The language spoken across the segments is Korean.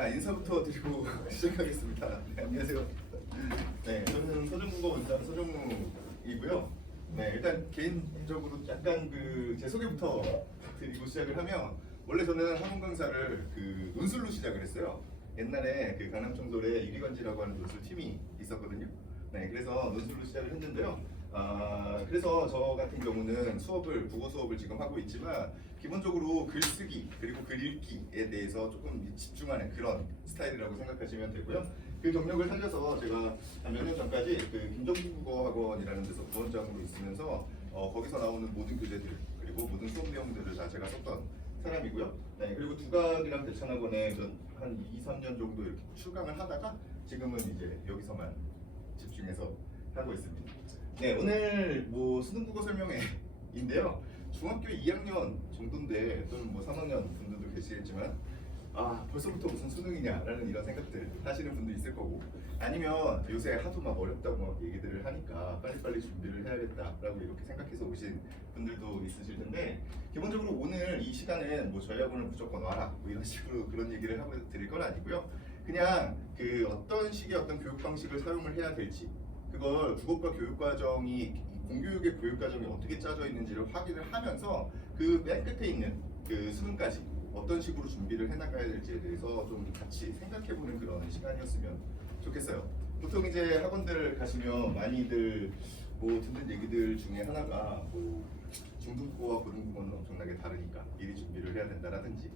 자, 인사부터 드리고 시작하겠습니다. 네, 안녕하세요. 네, 저는 서정국어 원장 서정국이고요. 네, 일단 개인적으로 약간 제 소개부터 드리고 시작을 하면, 원래 저는 학원 강사를 논술로 시작을 했어요. 옛날에 강남청솔에 유리건지라고 하는 논술 팀이 있었거든요. 네, 그래서 논술로 시작을 했는데요. 그래서 저 같은 경우는 국어 수업을 지금 하고 있지만, 기본적으로 글쓰기 그리고 글 읽기에 대해서 조금 집중하는 그런 스타일이라고 생각하시면 되고요. 그 경력을 살려서 제가 한 몇 년 전까지 김정국어학원이라는 데서 부원장으로 있으면서 거기서 나오는 모든 교재들 그리고 모든 수업 내용들을 다 제가 썼던 사람이고요. 네, 그리고 두각이랑 대천학원에 한 2, 3년 정도 이렇게 출강을 하다가 지금은 이제 여기서만 집중해서 하고 있습니다. 네, 오늘 수능국어 설명회인데요. 중학교 2학년 정도인데, 또는 3학년 분들도 계시겠지만, 벌써부터 무슨 수능이냐라는 이런 생각들 하시는 분도 있을 거고, 아니면 요새 하도 막 어렵다고 막 얘기들을 하니까 빨리빨리 준비를 해야겠다라고 이렇게 생각해서 오신 분들도 있으실 텐데, 기본적으로 오늘 이 시간은 저희 학원을 무조건 와라 이런 식으로 그런 얘기를 하고 드릴 건 아니고요. 그냥 어떤 식의 어떤 교육 방식을 사용을 해야 될지, 그걸 국어과 교육과정이, 공교육의 교육과정이 어떻게 짜져 있는지를 확인을 하면서 맨 끝에 있는 수능까지 어떤 식으로 준비를 해나가야 될지에 대해서 좀 같이 생각해보는 그런 시간이었으면 좋겠어요. 보통 이제 학원들 가시면 많이들 듣는 얘기들 중에 하나가 중등국어와 고등국어는 엄청나게 다르니까 미리 준비를 해야 된다라든지,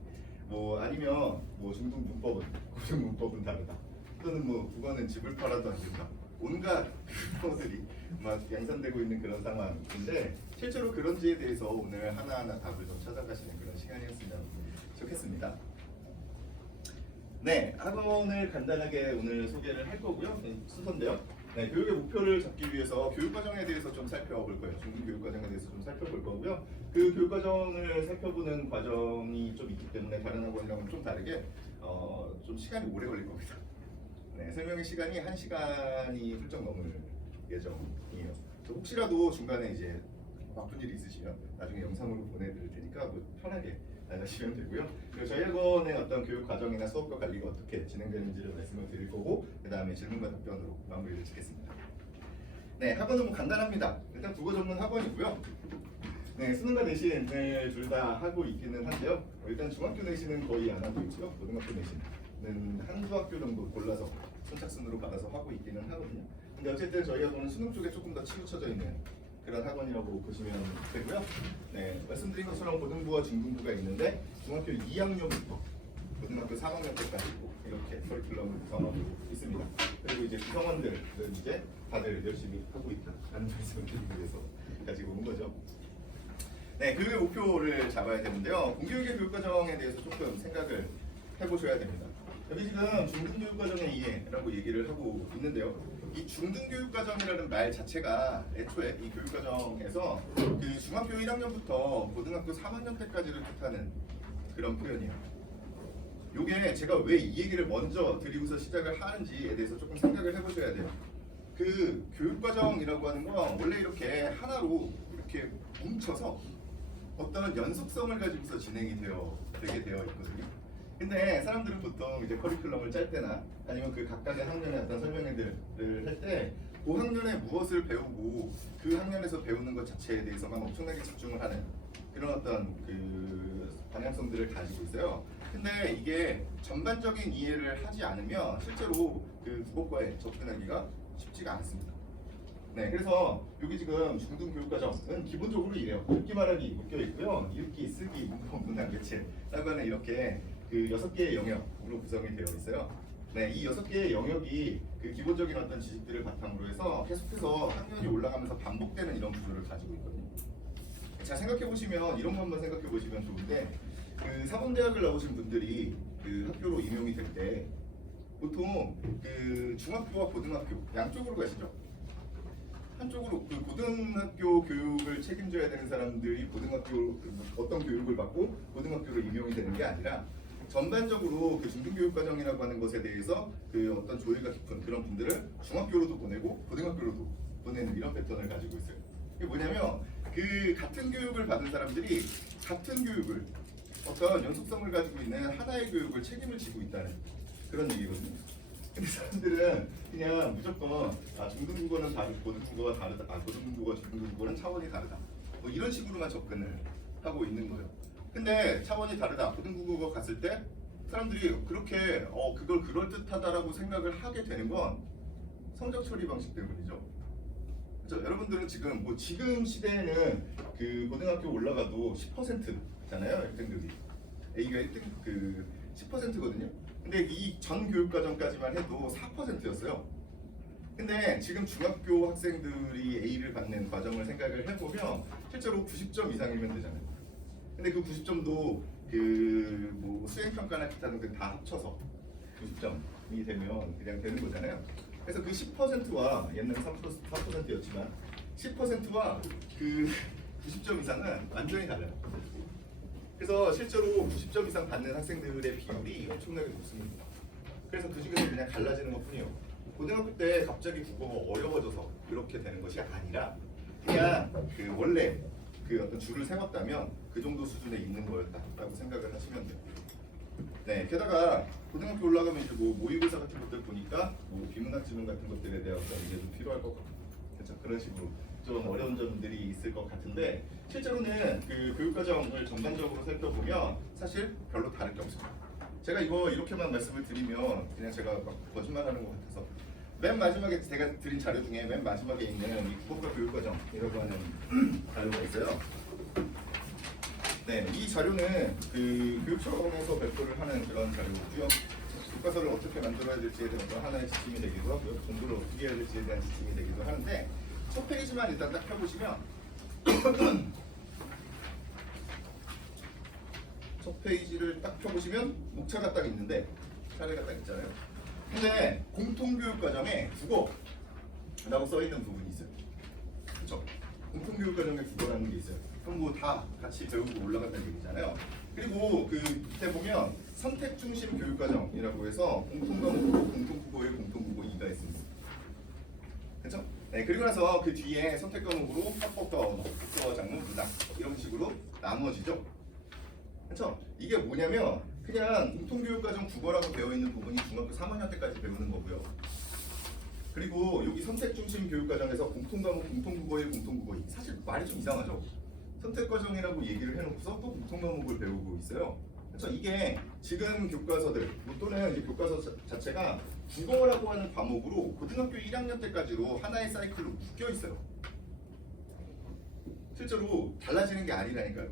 아니면 중등 문법은 고등 문법은 다르다, 또는 국어는 집을 팔아도 안 된다, 온갖 것들이 막 양산되고 있는 그런 상황인데, 실제로 그런지에 대해서 오늘 하나하나 답을 좀 찾아가시는 그런 시간이었으면 좋겠습니다. 네, 학원을 간단하게 오늘 소개를 할 거고요. 순서인데요. 네, 교육의 목표를 잡기 위해서 교육과정에 대해서 좀 살펴볼 거예요. 중등 교육과정에 대해서 좀 살펴볼 거고요. 그 교육과정을 살펴보는 과정이 좀 있기 때문에 다른 학원이랑은 좀 다르게 좀 시간이 오래 걸릴 겁니다. 네, 설명의 시간이 1시간이 훌쩍 넘을 예정이에요. 혹시라도 중간에 이제 바쁜 일이 있으시면 나중에 영상으로 보내드릴 테니까 편하게 나가시면 되고요. 그리고 저희 학원의 어떤 교육 과정이나 수업과 관리가 어떻게 진행되는지를 말씀을 드릴 거고, 그 다음에 질문과 답변으로 마무리를 짓겠습니다. 네, 학원은 간단합니다. 일단 국어 전문 학원이고요. 네, 수능과 내신을 둘 다 하고 있기는 한데요. 일단 중학교 내신은 거의 안 하고 있고요. 고등학교 내신은 한두 학교 정도 골라서 선착순으로 받아서 하고 있기는 하거든요. 근데 어쨌든 저희 학원은 수능 쪽에 조금 더 치우쳐져 있는 그런 학원이라고 보시면 되고요. 네, 말씀드린 것처럼 고등부와 중등부가 있는데, 중학교 2학년부터 고등학교 3학년 때까지 이렇게 커리큘럼을 구성하고 있습니다. 그리고 이제 구성원들은 이제 다들 열심히 하고 있다라는 말씀을 드리기 위해서 가지고 온 거죠. 네, 교육의 목표를 잡아야 되는데요. 공교육의 교육과정에 대해서 조금 생각을 해보셔야 됩니다. 여기 지금 중등교육과정의 이해라고 얘기를 하고 있는데요. 이 중등교육과정이라는 말 자체가 애초에 이 교육과정에서 중학교 1학년부터 고등학교 3학년 때까지를 뜻하는 그런 표현이에요. 요게 제가 왜 이 얘기를 먼저 드리고서 시작을 하는지에 대해서 조금 생각을 해보셔야 돼요. 교육과정이라고 하는 건 원래 이렇게 하나로 이렇게 뭉쳐서 어떤 연속성을 가지고서 진행이 되게 되어 있거든요. 근데 사람들은 보통 이제 커리큘럼을 짤 때나 아니면 각각의 학년의 어떤 설명회들을 할 때 그 학년에 무엇을 배우고 그 학년에서 배우는 것 자체에 대해서만 엄청나게 집중을 하는 그런 어떤 방향성들을 가지고 있어요. 근데 이게 전반적인 이해를 하지 않으면 실제로 국어과에 접근하기가 쉽지가 않습니다. 네, 그래서 여기 지금 중등교육과정은 기본적으로 이래요. 읽기 말하기 묶여 있고요. 읽기, 쓰기, 문법, 문학, 매체라고 하는 이렇게 6개의 영역으로 구성이 되어 있어요. 네, 이 6개의 영역이 기본적인 어떤 지식들을 바탕으로 해서 계속해서 학년이 올라가면서 반복되는 이런 구조를 가지고 있거든요. 자, 생각해보시면 이런 거 한번 생각해보시면 좋은데, 사범대학을 나오신 분들이 학교로 임용이 될 때 보통 중학교와 고등학교 양쪽으로 가시죠. 한쪽으로 고등학교 교육을 책임져야 되는 사람들이 고등학교 어떤 교육을 받고 고등학교로 임용이 되는 게 아니라, 전반적으로 중등교육과정이라고 하는 것에 대해서 어떤 조예가 깊은 그런 분들을 중학교로도 보내고 고등학교로도 보내는 이런 패턴을 가지고 있어요. 이게 뭐냐면 같은 교육을 받은 사람들이 같은 교육을 어떤 연속성을 가지고 있는 하나의 교육을 책임을 지고 있다는 그런 얘기거든요. 근데 사람들은 그냥 무조건 중등국어는 다르고 고등국어가 다르다, 고등국어, 중등국어는 차원이 다르다, 뭐 이런 식으로만 접근을 하고 있는 거예요. 근데 차원이 다르다, 고등국어가 갔을 때 사람들이 그렇게 그걸 그럴듯하다라고 생각을 하게 되는 건 성적 처리 방식 때문이죠. 그렇죠? 여러분들은 지금 시대에는 그 고등학교 올라가도 10%잖아요. 1등급이 A가 1등 10%거든요. 근데 이 전 교육과정까지만 해도 4%였어요. 근데 지금 중학교 학생들이 A를 받는 과정을 생각을 해보면 실제로 90점 이상이면 되잖아요. 근데 그 90점도 뭐 수행평가나 기타 등등 다 합쳐서 90점이 되면 그냥 되는 거잖아요. 그래서 그 10%와 옛날에 4%였지만 10%와 그 90점 이상은 완전히 달라요. 그래서 실제로 90점 이상 받는 학생들의 비율이 엄청나게 높습니다. 그래서 그 중에서 그냥 갈라지는 것뿐이에요. 고등학교 때 갑자기 국어가 어려워져서 그렇게 되는 것이 아니라 그냥 원래 어떤 줄을 세웠다면 그 정도 수준에 있는 거였다라고 생각을 하시면 돼요. 네, 게다가 고등학교 올라가면 이제 뭐 모의고사 같은 것들 보니까 뭐 비문학 지문 같은 것들에 대한 이제 좀 필요할 것 같고, 그렇죠? 그런 식으로 좀 어려운 점들이 있을 것 같은데 실제로는 그 교육과정을 전반적으로 살펴보면 사실 별로 다를 게 없습니다. 제가 이거 이렇게만 말씀을 드리면 그냥 제가 막 거짓말하는 것 같아서 맨 마지막에 제가 드린 자료 중에 맨 마지막에 있는 이 국어과 교육과정이라고 하는 자료가 있어요. 네, 이 자료는 그 교육청에서 발표를 하는 그런 자료고요. 교과서를 어떻게 만들어야 될지에 대해서 하나의 지침이 되기도 하고요. 공부를 어떻게 해야 될지에 대한 지침이 되기도 하는데 첫 페이지만 일단 딱 펴보시면 첫 페이지를 딱 펴보시면 목차가 딱 있는데 사례가 딱 있잖아요. 근데 공통교육과정에 국어라고 써있는 부분이 있어요. 그렇죠? 공통교육과정에 국어라는 게 있어요. 그럼 뭐 다 같이 배우고 올라간다는 얘기잖아요. 그리고 그 밑에 보면 선택중심 교육과정이라고 해서 공통과목, 공통국어의 공통국어 2가 있습니다. 그렇죠? 네, 그리고 나서 그 뒤에 선택과목으로 합법과 언어, 국어와 작문, 문학 이런 식으로 나머지죠. 그렇죠? 이게 뭐냐면 그냥 공통교육과정 국어라고 되어 있는 부분이 중학교 3학년 때까지 배우는 거고요. 그리고 여기 선택중심 교육과정에서 공통과목, 공통국어의 공통국어 2 사실 말이 좀 이상하죠? 선택과정이라고 얘기를 해놓고서 또 공통과목을 배우고 있어요. 그렇죠? 이게 지금 교과서들 또는 이제 교과서 자체가 국어라고 하는 과목으로 고등학교 1학년 때까지로 하나의 사이클로 묶여 있어요. 실제로 달라지는 게 아니라니까요.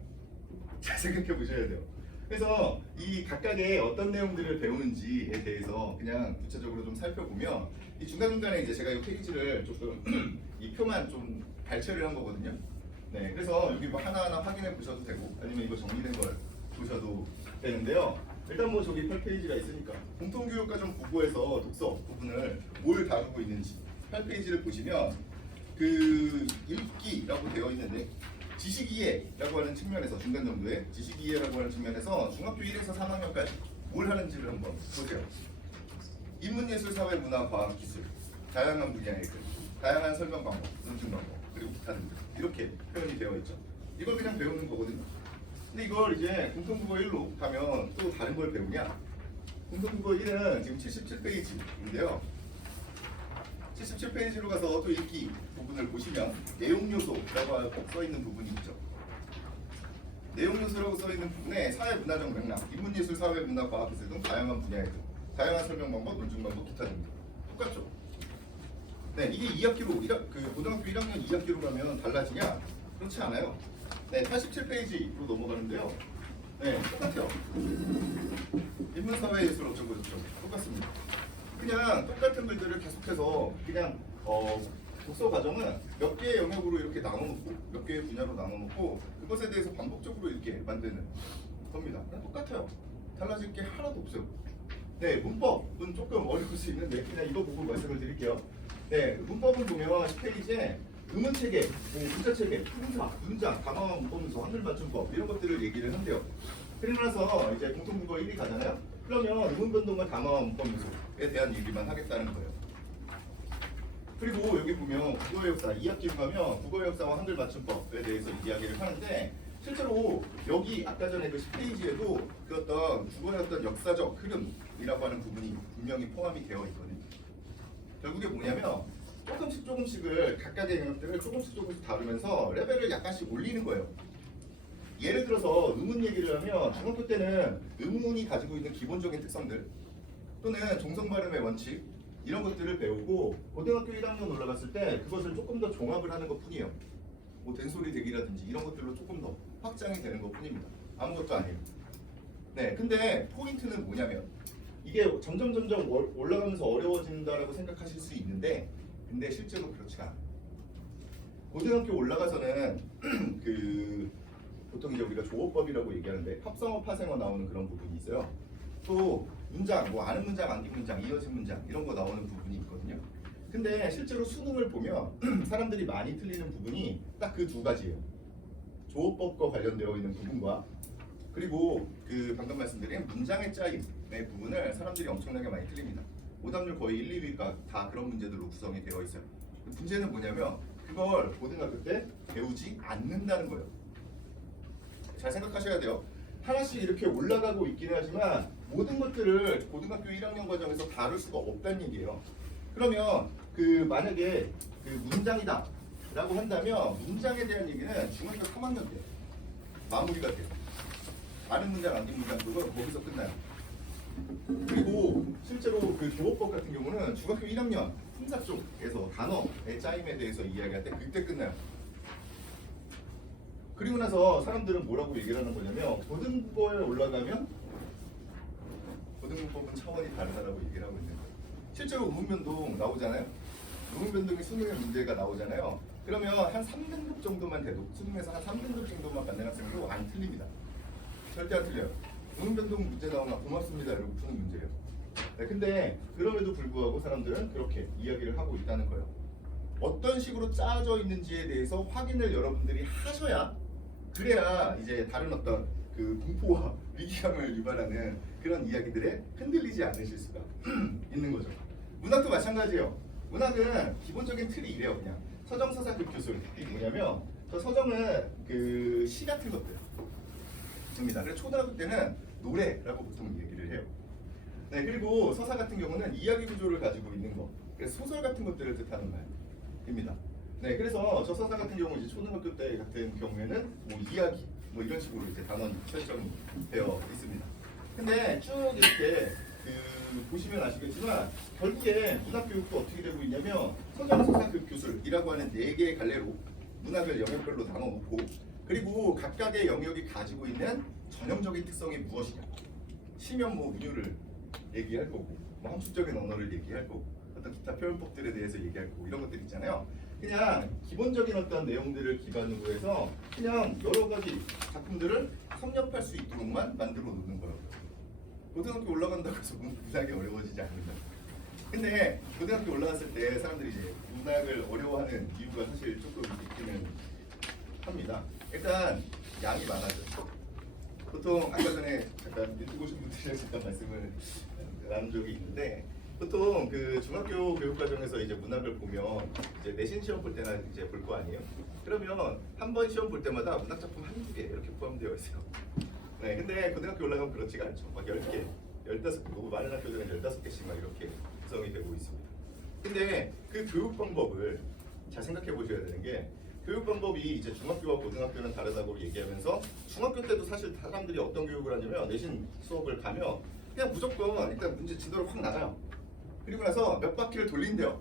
잘 생각해 보셔야 돼요. 그래서 이 각각의 어떤 내용들을 배우는지에 대해서 그냥 구체적으로 좀 살펴보면 이 중간중간에 이제 제가 이 페이지를 조금 이 표만 좀 발췌를 한 거거든요. 네, 그래서 여기 뭐 하나하나 확인해 보셔도 되고 아니면 이거 정리된 걸 보셔도 되는데요. 일단 뭐 저기 8페이지가 있으니까 공통교육과정 국어에서 독서 부분을 뭘 다루고 있는지 8페이지를 보시면 그 읽기라고 되어 있는데 지식이해라고 하는 측면에서 중간 정도의 지식이해라고 하는 측면에서 중학교 1에서 3학년까지 뭘 하는지를 한번 보세요. 인문예술, 사회, 문화, 과학, 기술, 다양한 분야의 글, 다양한 설명 방법, 논증 방법, 그리고 기타 등등 이렇게 표현이 되어 있죠. 이걸 그냥 배우는 거거든요. 근데 이걸 이제 공통국어 1로 가면 또 다른 걸 배우냐? 공통국어 1은 지금 77페이지인데요. 77페이지로 가서 또 읽기 부분을 보시면 내용 요소라고 써 있는 부분이 있죠. 내용 요소라고 써 있는 부분에 사회 문화적 맥락, 인문예술, 사회, 문화, 과학, 기술 등 다양한 분야의 등 다양한 설명 방법, 논증 방법, 기타 등등 똑같죠. 네, 이게 2학기로 그 고등학교 1학년 2학기로 가면 달라지냐? 그렇지 않아요. 네, 87페이지로 넘어가는데요. 네, 똑같아요. 인문, 사회, 예술 어쩌고 저쩌고 똑같습니다. 그냥 똑같은 글들을 계속해서 그냥 독서 과정은 몇 개의 영역으로 이렇게 나눠놓고 몇 개의 분야로 나눠놓고 그것에 대해서 반복적으로 이렇게 만드는 겁니다. 그냥 똑같아요. 달라질 게 하나도 없어요. 네, 문법은 조금 어려울 수 있는데 그냥 이거 보고 말씀을 드릴게요. 네, 문법을 보면 10페이지에 의문체계, 뭐 문자체계, 품사, 문장, 단어 문법문서, 한글 맞춤법 이런 것들을 얘기를 한대요. 그리고 나서 이제 공통국어 1이 가잖아요. 그러면 의문변동과 단어 문법문서에 대한 얘기만 하겠다는 거예요. 그리고 여기 보면 국어의 역사 2학기로 가면 국어의 역사와 한글 맞춤법에 대해서 이야기를 하는데 실제로 여기 아까 전에 그 10페이지에도 그 어떤 국어의 어떤 역사적 흐름 영역이라고 하는 부분이 분명히 포함이 되어 있거든요. 결국에 뭐냐면 조금씩을 각각의 영역들을 조금씩 다루면서 레벨을 약간씩 올리는 거예요. 예를 들어서 의문 얘기를 하면 중학교 때는 의문이 가지고 있는 기본적인 특성들 또는 종성 발음의 원칙 이런 것들을 배우고 고등학교 1학년 올라갔을 때 그것을 조금 더 종합을 하는 것 뿐이에요. 뭐 된소리 대기라든지 이런 것들로 조금 더 확장이 되는 것 뿐입니다. 아무것도 아니에요. 네, 근데 포인트는 뭐냐면 이게 점점 올라가면서 어려워진다라고 생각하실 수 있는데 근데 실제로 그렇지가 않아요. 고등학교 올라가서는 그 보통 이제 우리가 조어법이라고 얘기하는데 합성어, 파생어 나오는 그런 부분이 있어요. 또 문장, 뭐 아는 문장, 아닌 문장, 이어진 문장 이런 거 나오는 부분이 있거든요. 근데 실제로 수능을 보면 사람들이 많이 틀리는 부분이 딱 그 두 가지예요. 조어법과 관련되어 있는 부분과 그리고 그 방금 말씀드린 문장의 짜임의 부분을 사람들이 엄청나게 많이 틀립니다. 오답률 거의 1, 2위가 다 그런 문제들로 구성이 되어 있어요. 문제는 뭐냐면 그걸 고등학교 때 배우지 않는다는 거예요. 잘 생각하셔야 돼요. 하나씩 이렇게 올라가고 있기는 하지만 모든 것들을 고등학교 1학년 과정에서 다룰 수가 없다는 얘기예요. 그러면 그 만약에 그 문장이다 라고 한다면 문장에 대한 얘기는 중학교 3학년 때 마무리가 돼요. 아는 문장, 아닌 문장 그건 거기서 끝나요. 그리고 실제로 그 교어법 같은 경우는 중학교 1학년 품사 쪽에서 단어의 짜임에 대해서 이야기할 때 그때 끝나요. 그리고 나서 사람들은 뭐라고 얘기를 하는 거냐면 고등국어에 올라가면 고등국어는 차원이 다르다라고 얘기를 하고 있는 거예요. 실제로 의문변동 나오잖아요. 의문변동이 수능의 문제가 나오잖아요. 그러면 한 3등급 정도만 돼도 수능에서 한 3등급 정도만 받는 학생도 안 틀립니다. 절대 안 틀려요. 의문변동 문제 나오면 고맙습니다 이러고 푸는 문제예요. 네, 근데 그럼에도 불구하고 사람들은 그렇게 이야기를 하고 있다는 거예요. 어떤 식으로 짜져 있는지에 대해서 확인을 여러분들이 하셔야 그래야 이제 다른 어떤 그 공포와 위기감을 유발하는 그런 이야기들에 흔들리지 않으실 수가 있는 거죠. 문학도 마찬가지예요. 문학은 기본적인 틀이 이래요. 그냥 서정, 서사, 극교술. 이게 뭐냐면 저 서정은 그 시 같은 것들입니다. 그래서 초등학교 때는 노래라고 보통 얘기를 해요. 네, 그리고 서사 같은 경우는 이야기 구조를 가지고 있는 거. 그래서 소설 같은 것들을 뜻하는 말입니다. 네, 그래서 저 서사 같은 경우 이제 초등학교 때 같은 경우에는 뭐 이야기 뭐 이런 식으로 이제 단원이 설정이 되어 있습니다. 근데 쭉 이렇게 그 보시면 아시겠지만 결국에 문학교육도 어떻게 되고 있냐면 서정, 서사, 극, 교술이라고 하는 4개의 갈래로 문학을 영역별로 나눠놓고 그리고 각각의 영역이 가지고 있는 전형적인 특성이 무엇이냐 시면 뭐 문유를 얘기할 거고 뭐 함축적인 언어를 얘기할 거고 어떤 기타 표현법들에 대해서 얘기할 거고 이런 것들 있잖아요. 그냥 기본적인 어떤 내용들을 기반으로 해서 그냥 여러 가지 작품들을 섭렵할 수 있도록만 만들어 놓는 거예요. 고등학교 올라간다고 해서 문학이 어려워지지 않는다. 근데 고등학교 올라갔을 때 사람들이 이제 문학을 어려워하는 이유가 사실 조금 있기는 합니다. 일단 양이 많아져요. 보통 아까 전에 잠깐 유튜브 보신 분들이랑 잠깐 말씀을 나눈 적이 있는데 보통 그 중학교 교육 과정에서 이제 문학을 보면 이제 내신 시험 볼 때나 이제 볼 거 아니에요? 그러면 한 번 시험 볼 때마다 문학 작품 한두 개 이렇게 포함되어 있어요. 네, 근데 고등학교 올라가면 그렇지가 않죠. 막 10개, 15개, 너무 많은 학교들은 15개씩 막 이렇게 구성이 되고 있습니다. 근데 그 교육 방법을 잘 생각해 보셔야 되는 게 교육 방법이 이제 중학교와 고등학교는 다르다고 얘기하면서 중학교 때도 사실 사람들이 어떤 교육을 하냐면 내신 수업을 가면 그냥 무조건 일단 문제 지도를 확 나가요. 그리고 나서 몇 바퀴를 돌린대요.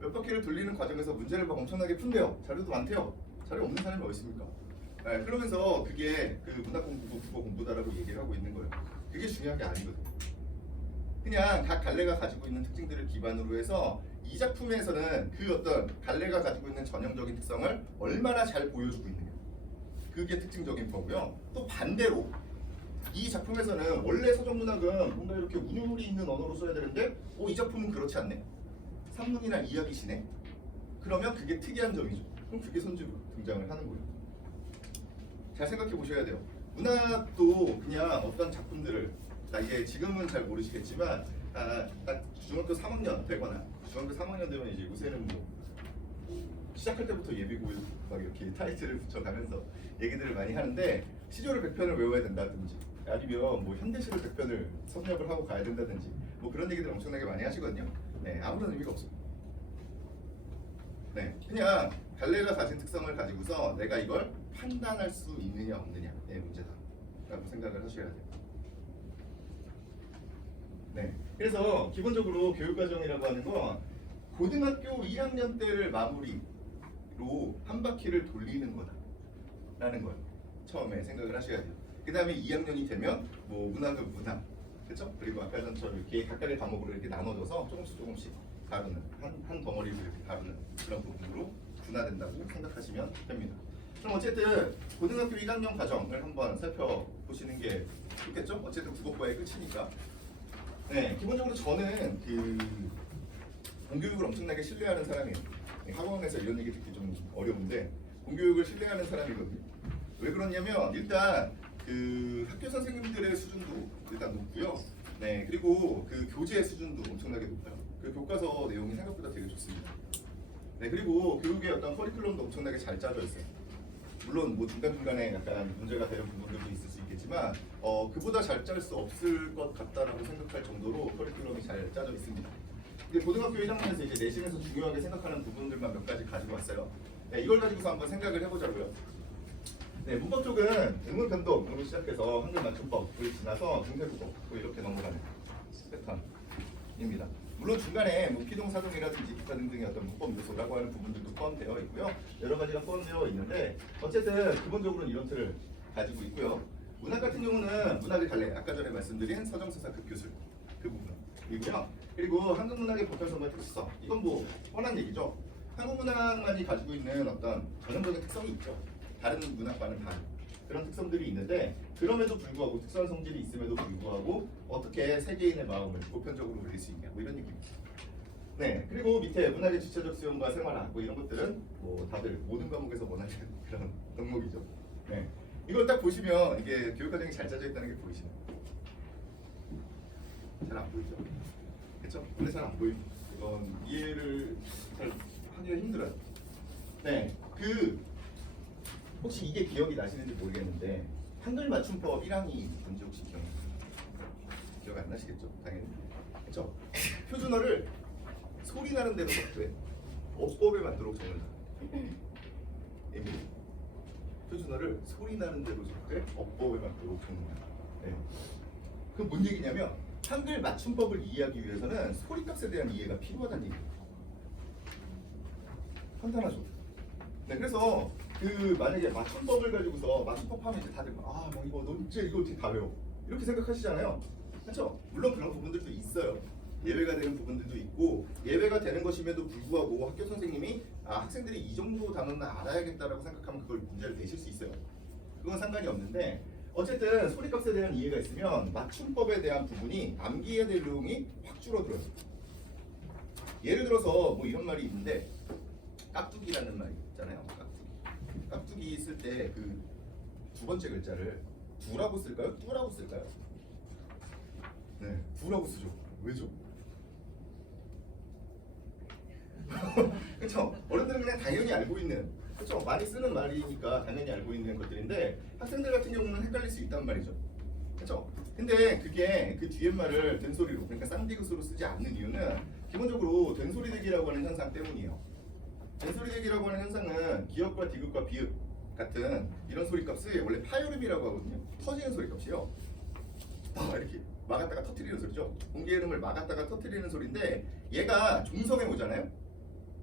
몇 바퀴를 돌리는 과정에서 문제를 막 엄청나게 푼대요. 자료도 많대요. 자료 없는 사람이 어디 있습니까? 네, 그러면서 그게 그 문학 공부고 국어 공부다라고 얘기를 하고 있는 거예요. 그게 중요한 게 아니거든요. 그냥 각 갈래가 가지고 있는 특징들을 기반으로 해서 이 작품에서는 그 어떤 갈래가 가지고 있는 전형적인 특성을 얼마나 잘 보여주고 있느냐. 그게 특징적인 거고요. 또 반대로 이 작품에서는 원래 서정문학은 뭔가 이렇게 운율이 있는 언어로 써야 되는데 이 작품은 그렇지 않네. 산문이나 이야기시네. 그러면 그게 특이한 점이죠. 그럼 그게 선지로 등장을 하는 거예요. 잘 생각해 보셔야 돼요. 문학도 그냥 어떤 작품들을 이게 지금은 잘 모르시겠지만 딱 중학교 3학년 되거나 중학교 3학년 되면 이제 요새는 뭐 시작할 때부터 예비고요 막 이렇게 타이틀을 붙여가면서 얘기들을 많이 하는데 시조를 100편을 외워야 된다든지 아니면 뭐 현대시를 100편을 섭렵을 하고 가야 된다든지 뭐 그런 얘기들 엄청나게 많이 하시거든요. 네, 아무런 의미가 없습니다. 네, 그냥 갈래가 가진 특성을 가지고서 내가 이걸 판단할 수 있느냐 없느냐의 문제다라고 생각을 하셔야 돼요. 네, 그래서 기본적으로 교육과정이라고 하는 건 고등학교 1학년 때를 마무리로 한 바퀴를 돌리는 거다라는 걸 처음에 생각을 하셔야 돼요. 그 다음에 2학년이 되면 뭐 문학은 문학, 그렇죠? 그리고 아까 전처럼 이렇게 각각의 과목으로 이렇게 나눠져서 조금씩 다루는 한 덩어리로 이렇게 다루는 그런 부분으로 분화된다고 생각하시면 됩니다. 그럼 어쨌든 고등학교 1학년 과정을 한번 살펴보시는 게 좋겠죠? 어쨌든 국어과의 끝이니까. 네, 기본적으로 저는 그 공교육을 엄청나게 신뢰하는 사람이에요. 학원에서 이런 얘기 듣기 좀 어려운데 공교육을 신뢰하는 사람이거든요. 왜 그러냐면 일단 그 학교 선생님들의 수준도 일단 높고요. 네, 그리고 그 교재 수준도 엄청나게 높아요. 그 교과서 내용이 생각보다 되게 좋습니다. 네, 그리고 교육의 어떤 커리큘럼도 엄청나게 잘 짜져 있어요. 물론 뭐 중간중간에 약간 문제가 되는 부분들도 있을 수 있겠지만 그보다 잘 짤 수 없을 것 같다라고 생각할 정도로 커리큘럼이 잘 짜져 있습니다. 근데 고등학교 1학년에서 이제 내신에서 중요하게 생각하는 부분들만 몇 가지 가지고 왔어요. 네, 이걸 가지고서 한번 생각을 해보자고요. 네, 문법 쪽은 의문 변동으로 시작해서 한글 맞춤법을 지나서 중세국어 뭐 이렇게 넘어가는 패턴입니다. 물론 중간에 뭐 피동사동이라든지 기타 등등의 어떤 문법 요소라고 하는 부분들도 포함되어 있고요. 여러 가지가 포함되어 있는데 어쨌든 기본적으로는 이런 틀을 가지고 있고요. 문학 같은 경우는 문학의 갈래, 아까 전에 말씀드린 서정서사 급교술 그 부분이고요. 그리고 한국 문학의 보편성과 특수성, 이건 뭐 뻔한 얘기죠. 한국 문학만이 가지고 있는 어떤 전형적인 특성이 있죠. 다른 문학과는 다른 그런 특성들이 있는데 그럼에도 불구하고 특수한 성질이 있음에도 불구하고 어떻게 세계인의 마음을 보편적으로 울릴 수 있냐 뭐 이런 얘기입니다. 네, 그리고 밑에 문학의 주체적 수용과 생활학 뭐 이런 것들은 뭐 다들 모든 과목에서 원하는 그런 덕목이죠. 네, 이걸 딱 보시면 이게 교육과정이 잘 짜져 있다는 게 보이시나요? 잘 안 보이죠? 그렇죠? 원래 잘 안 보입니다. 이건 이해를 잘 하기가 힘들어요. 네, 혹시 이게 기억이 나시는지 모르겠는데 한글 맞춤법 1항이 뭔지 혹시 기억 안 나시겠죠? 당연히. 그렇죠? 표준어를 소리 나는 대로 적되 어법에 맞도록 적는다. 표준어를 소리 나는 대로 적되 어법에 맞도록 적는다. 네. 그건 뭔 얘기냐면 한글 맞춤법을 이해하기 위해서는 소리값에 대한 이해가 필요하다는 얘기예요. 간단하죠? 네, 그래서 만약에 맞춤법을 가지고서 맞춤법 하면 이제 다들 뭐 이거 너 이제 이거 어떻게 다 외워? 이렇게 생각하시잖아요. 그렇죠? 물론 그런 부분들도 있어요. 예외가 되는 부분들도 있고 예외가 되는 것임에도 불구하고 학교 선생님이 학생들이 이 정도 단어는 알아야겠다라고 생각하면 그걸 문제를 내실 수 있어요. 그건 상관이 없는데 어쨌든 소리값에 대한 이해가 있으면 맞춤법에 대한 부분이 암기해야 될 내용이 확 줄어들어요. 예를 들어서 뭐 이런 말이 있는데 깍두기라는 말이 있잖아요. 깍두기 쓸 때 그 두 번째 글자를 두라고 쓸까요? 뚜라고 쓸까요? 네, 두라고 쓰죠. 왜죠? 그렇죠? 어른들은 그냥 당연히 알고 있는, 그렇죠? 많이 쓰는 말이니까 당연히 알고 있는 것들인데 학생들 같은 경우는 헷갈릴 수 있단 말이죠. 그렇죠? 근데 그게 그 뒤에 말을 된소리로, 그러니까 쌍디귿으로 쓰지 않는 이유는 기본적으로 된소리대기라고 하는 현상 때문이에요. 된소리대기라고 하는 현상은 기역과 디귿과 비읍 같은 이런 소리값이 원래 파요름이라고 하거든요. 터지는 소리값이요. 이렇게 막았다가 터트리는 소리죠. 공기 흐름을 막았다가 터트리는 소리인데 얘가 종성에 오잖아요.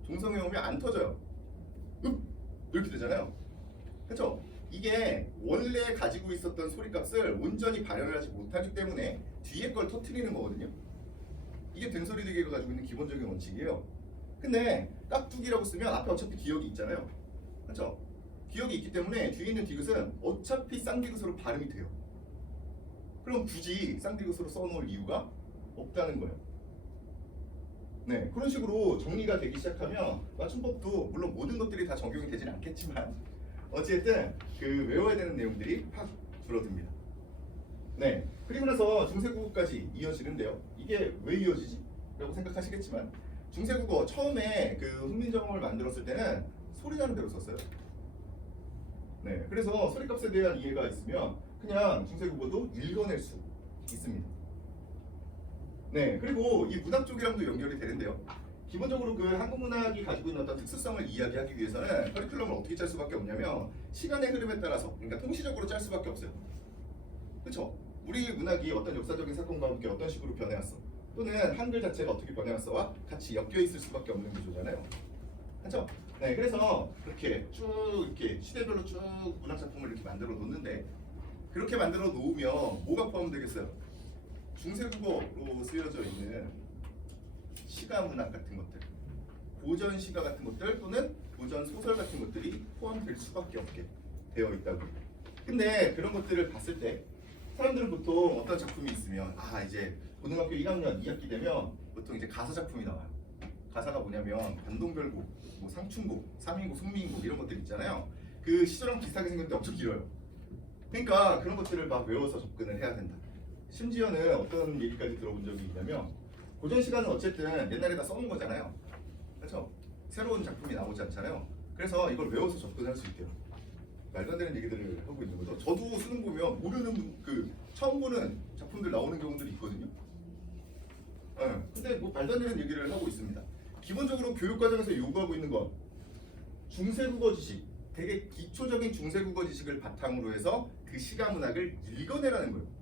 종성에 오면 안 터져요. 이렇게 되잖아요. 그렇죠? 이게 원래 가지고 있었던 소리값을 온전히 발현을 하지 못하기 때문에 뒤에 걸 터트리는 거거든요. 이게 된소리대기가 가지고 있는 기본적인 원칙이에요. 근데 깍두기라고 쓰면 앞에 어차피 기역이 있잖아요. 그렇죠? 기역이 있기 때문에 뒤에 있는 디귿은 어차피 쌍디귿으로 발음이 돼요. 그럼 굳이 쌍디귿으로 써놓을 이유가 없다는 거예요. 네, 그런 식으로 정리가 되기 시작하면 맞춤법도 물론 모든 것들이 다 적용이 되진 않겠지만 어쨌든 외워야 되는 내용들이 확 줄어듭니다. 네, 그리고 나서 중세국어까지 이어지는데요. 이게 왜 이어지지? 라고 생각하시겠지만 중세국어 처음에 훈민정음을 만들었을 때는 소리 나는 대로 썼어요. 네, 그래서 소리값에 대한 이해가 있으면 그냥 중세국어도 읽어낼 수 있습니다. 네, 그리고 이 문학 쪽이랑도 연결이 되는데요. 기본적으로 그 한국 문학이 가지고 있는 어떤 특수성을 이야기하기 위해서는 커리큘럼을 어떻게 짤 수밖에 없냐면 시간의 흐름에 따라서, 그러니까 통시적으로 짤 수밖에 없어요. 그렇죠? 우리 문학이 어떤 역사적인 사건과 함께 어떤 식으로 변해왔어, 또는 한글 자체가 어떻게 변해왔어와 같이 엮여 있을 수밖에 없는 구조잖아요. 그렇죠? 네, 그래서 그렇게 쭉 이렇게 시대별로 쭉 문학 작품을 이렇게 만들어 놓는데, 그렇게 만들어 놓으면 뭐가 포함되겠어요? 중세국어로 쓰여져 있는 시가 문학 같은 것들, 고전 시가 같은 것들, 또는 고전 소설 같은 것들이 포함될 수밖에 없게 되어 있다고. 근데 그런 것들을 봤을 때 사람들은 보통 어떤 작품이 있으면 이제 고등학교 1학년 2학기 되면 보통 이제 가사 작품이 나와요. 가사가 뭐냐면 반동별곡, 뭐 상춘곡, 삼인곡, 승민곡 이런 것들 있잖아요. 그 시조랑 비슷하게 생겼는데 엄청 길어요. 그러니까 그런 것들을 막 외워서 접근을 해야 된다. 심지어는 어떤 얘기까지 들어본 적이 있냐면, 고전 시가는 어쨌든 옛날에다 써놓은 거잖아요. 그렇죠? 새로운 작품이 나오지 않잖아요. 그래서 이걸 외워서 접근할 수 있대요. 말도 안 되는 얘기들을 하고 있는 거죠. 저도 수능 보면 모르는 처음 보는 작품들 나오는 경우들이 있거든요. 근데 뭐 말도 안 되는 얘기를 하고 있습니다. 기본적으로 교육과정에서 요구하고 있는 건 중세국어 지식, 되게 기초적인 중세국어 지식을 바탕으로 해서 그 시가 문학을 읽어내라는 거예요.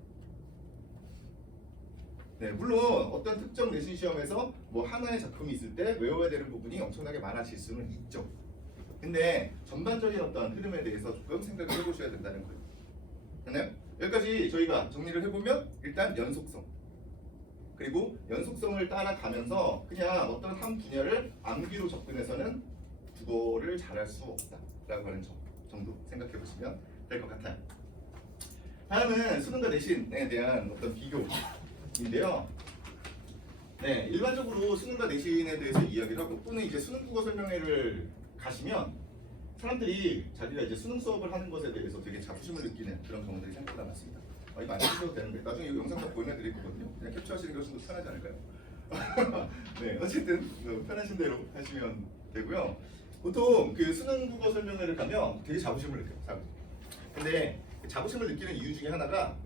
네, 물론 어떤 특정 내신 시험에서 뭐 하나의 작품이 있을 때 외워야 되는 부분이 엄청나게 많아질 수는 있죠. 근데 전반적인 어떤 흐름에 대해서 조금 생각을 해보셔야 된다는 거예요. 됐나요? 여기까지 저희가 정리를 해보면, 일단 연속성, 그리고 연속성을 따라가면서 그냥 어떤 한 분야를 암기로 접근해서는 국어를 잘할 수 없다라고 하는 정도 생각해 보시면 될 것 같아요. 다음은 수능과 내신에 대한 어떤 비교인데요. 네, 일반적으로 수능과 내신에 대해서 이야기를 하고, 또는 이제 수능 국어 설명회를 가시면 사람들이 자기가 이제 수능 수업을 하는 것에 대해서 되게 자부심을 느끼는 그런 경우들이 생각보다 많습니다. 이거 안 해주셔도 되는데 나중에 이 영상 다 보내드릴 거거든요. 그냥 캡처하시는 것이 더 편하지 않을까요? 네, 어쨌든 편하신 대로 하시면 되고요. 보통 그 수능 국어 설명회를 가면 되게 자부심을 느껴요, 사람들이. 근데 자부심을 느끼는 이유 중에 하나가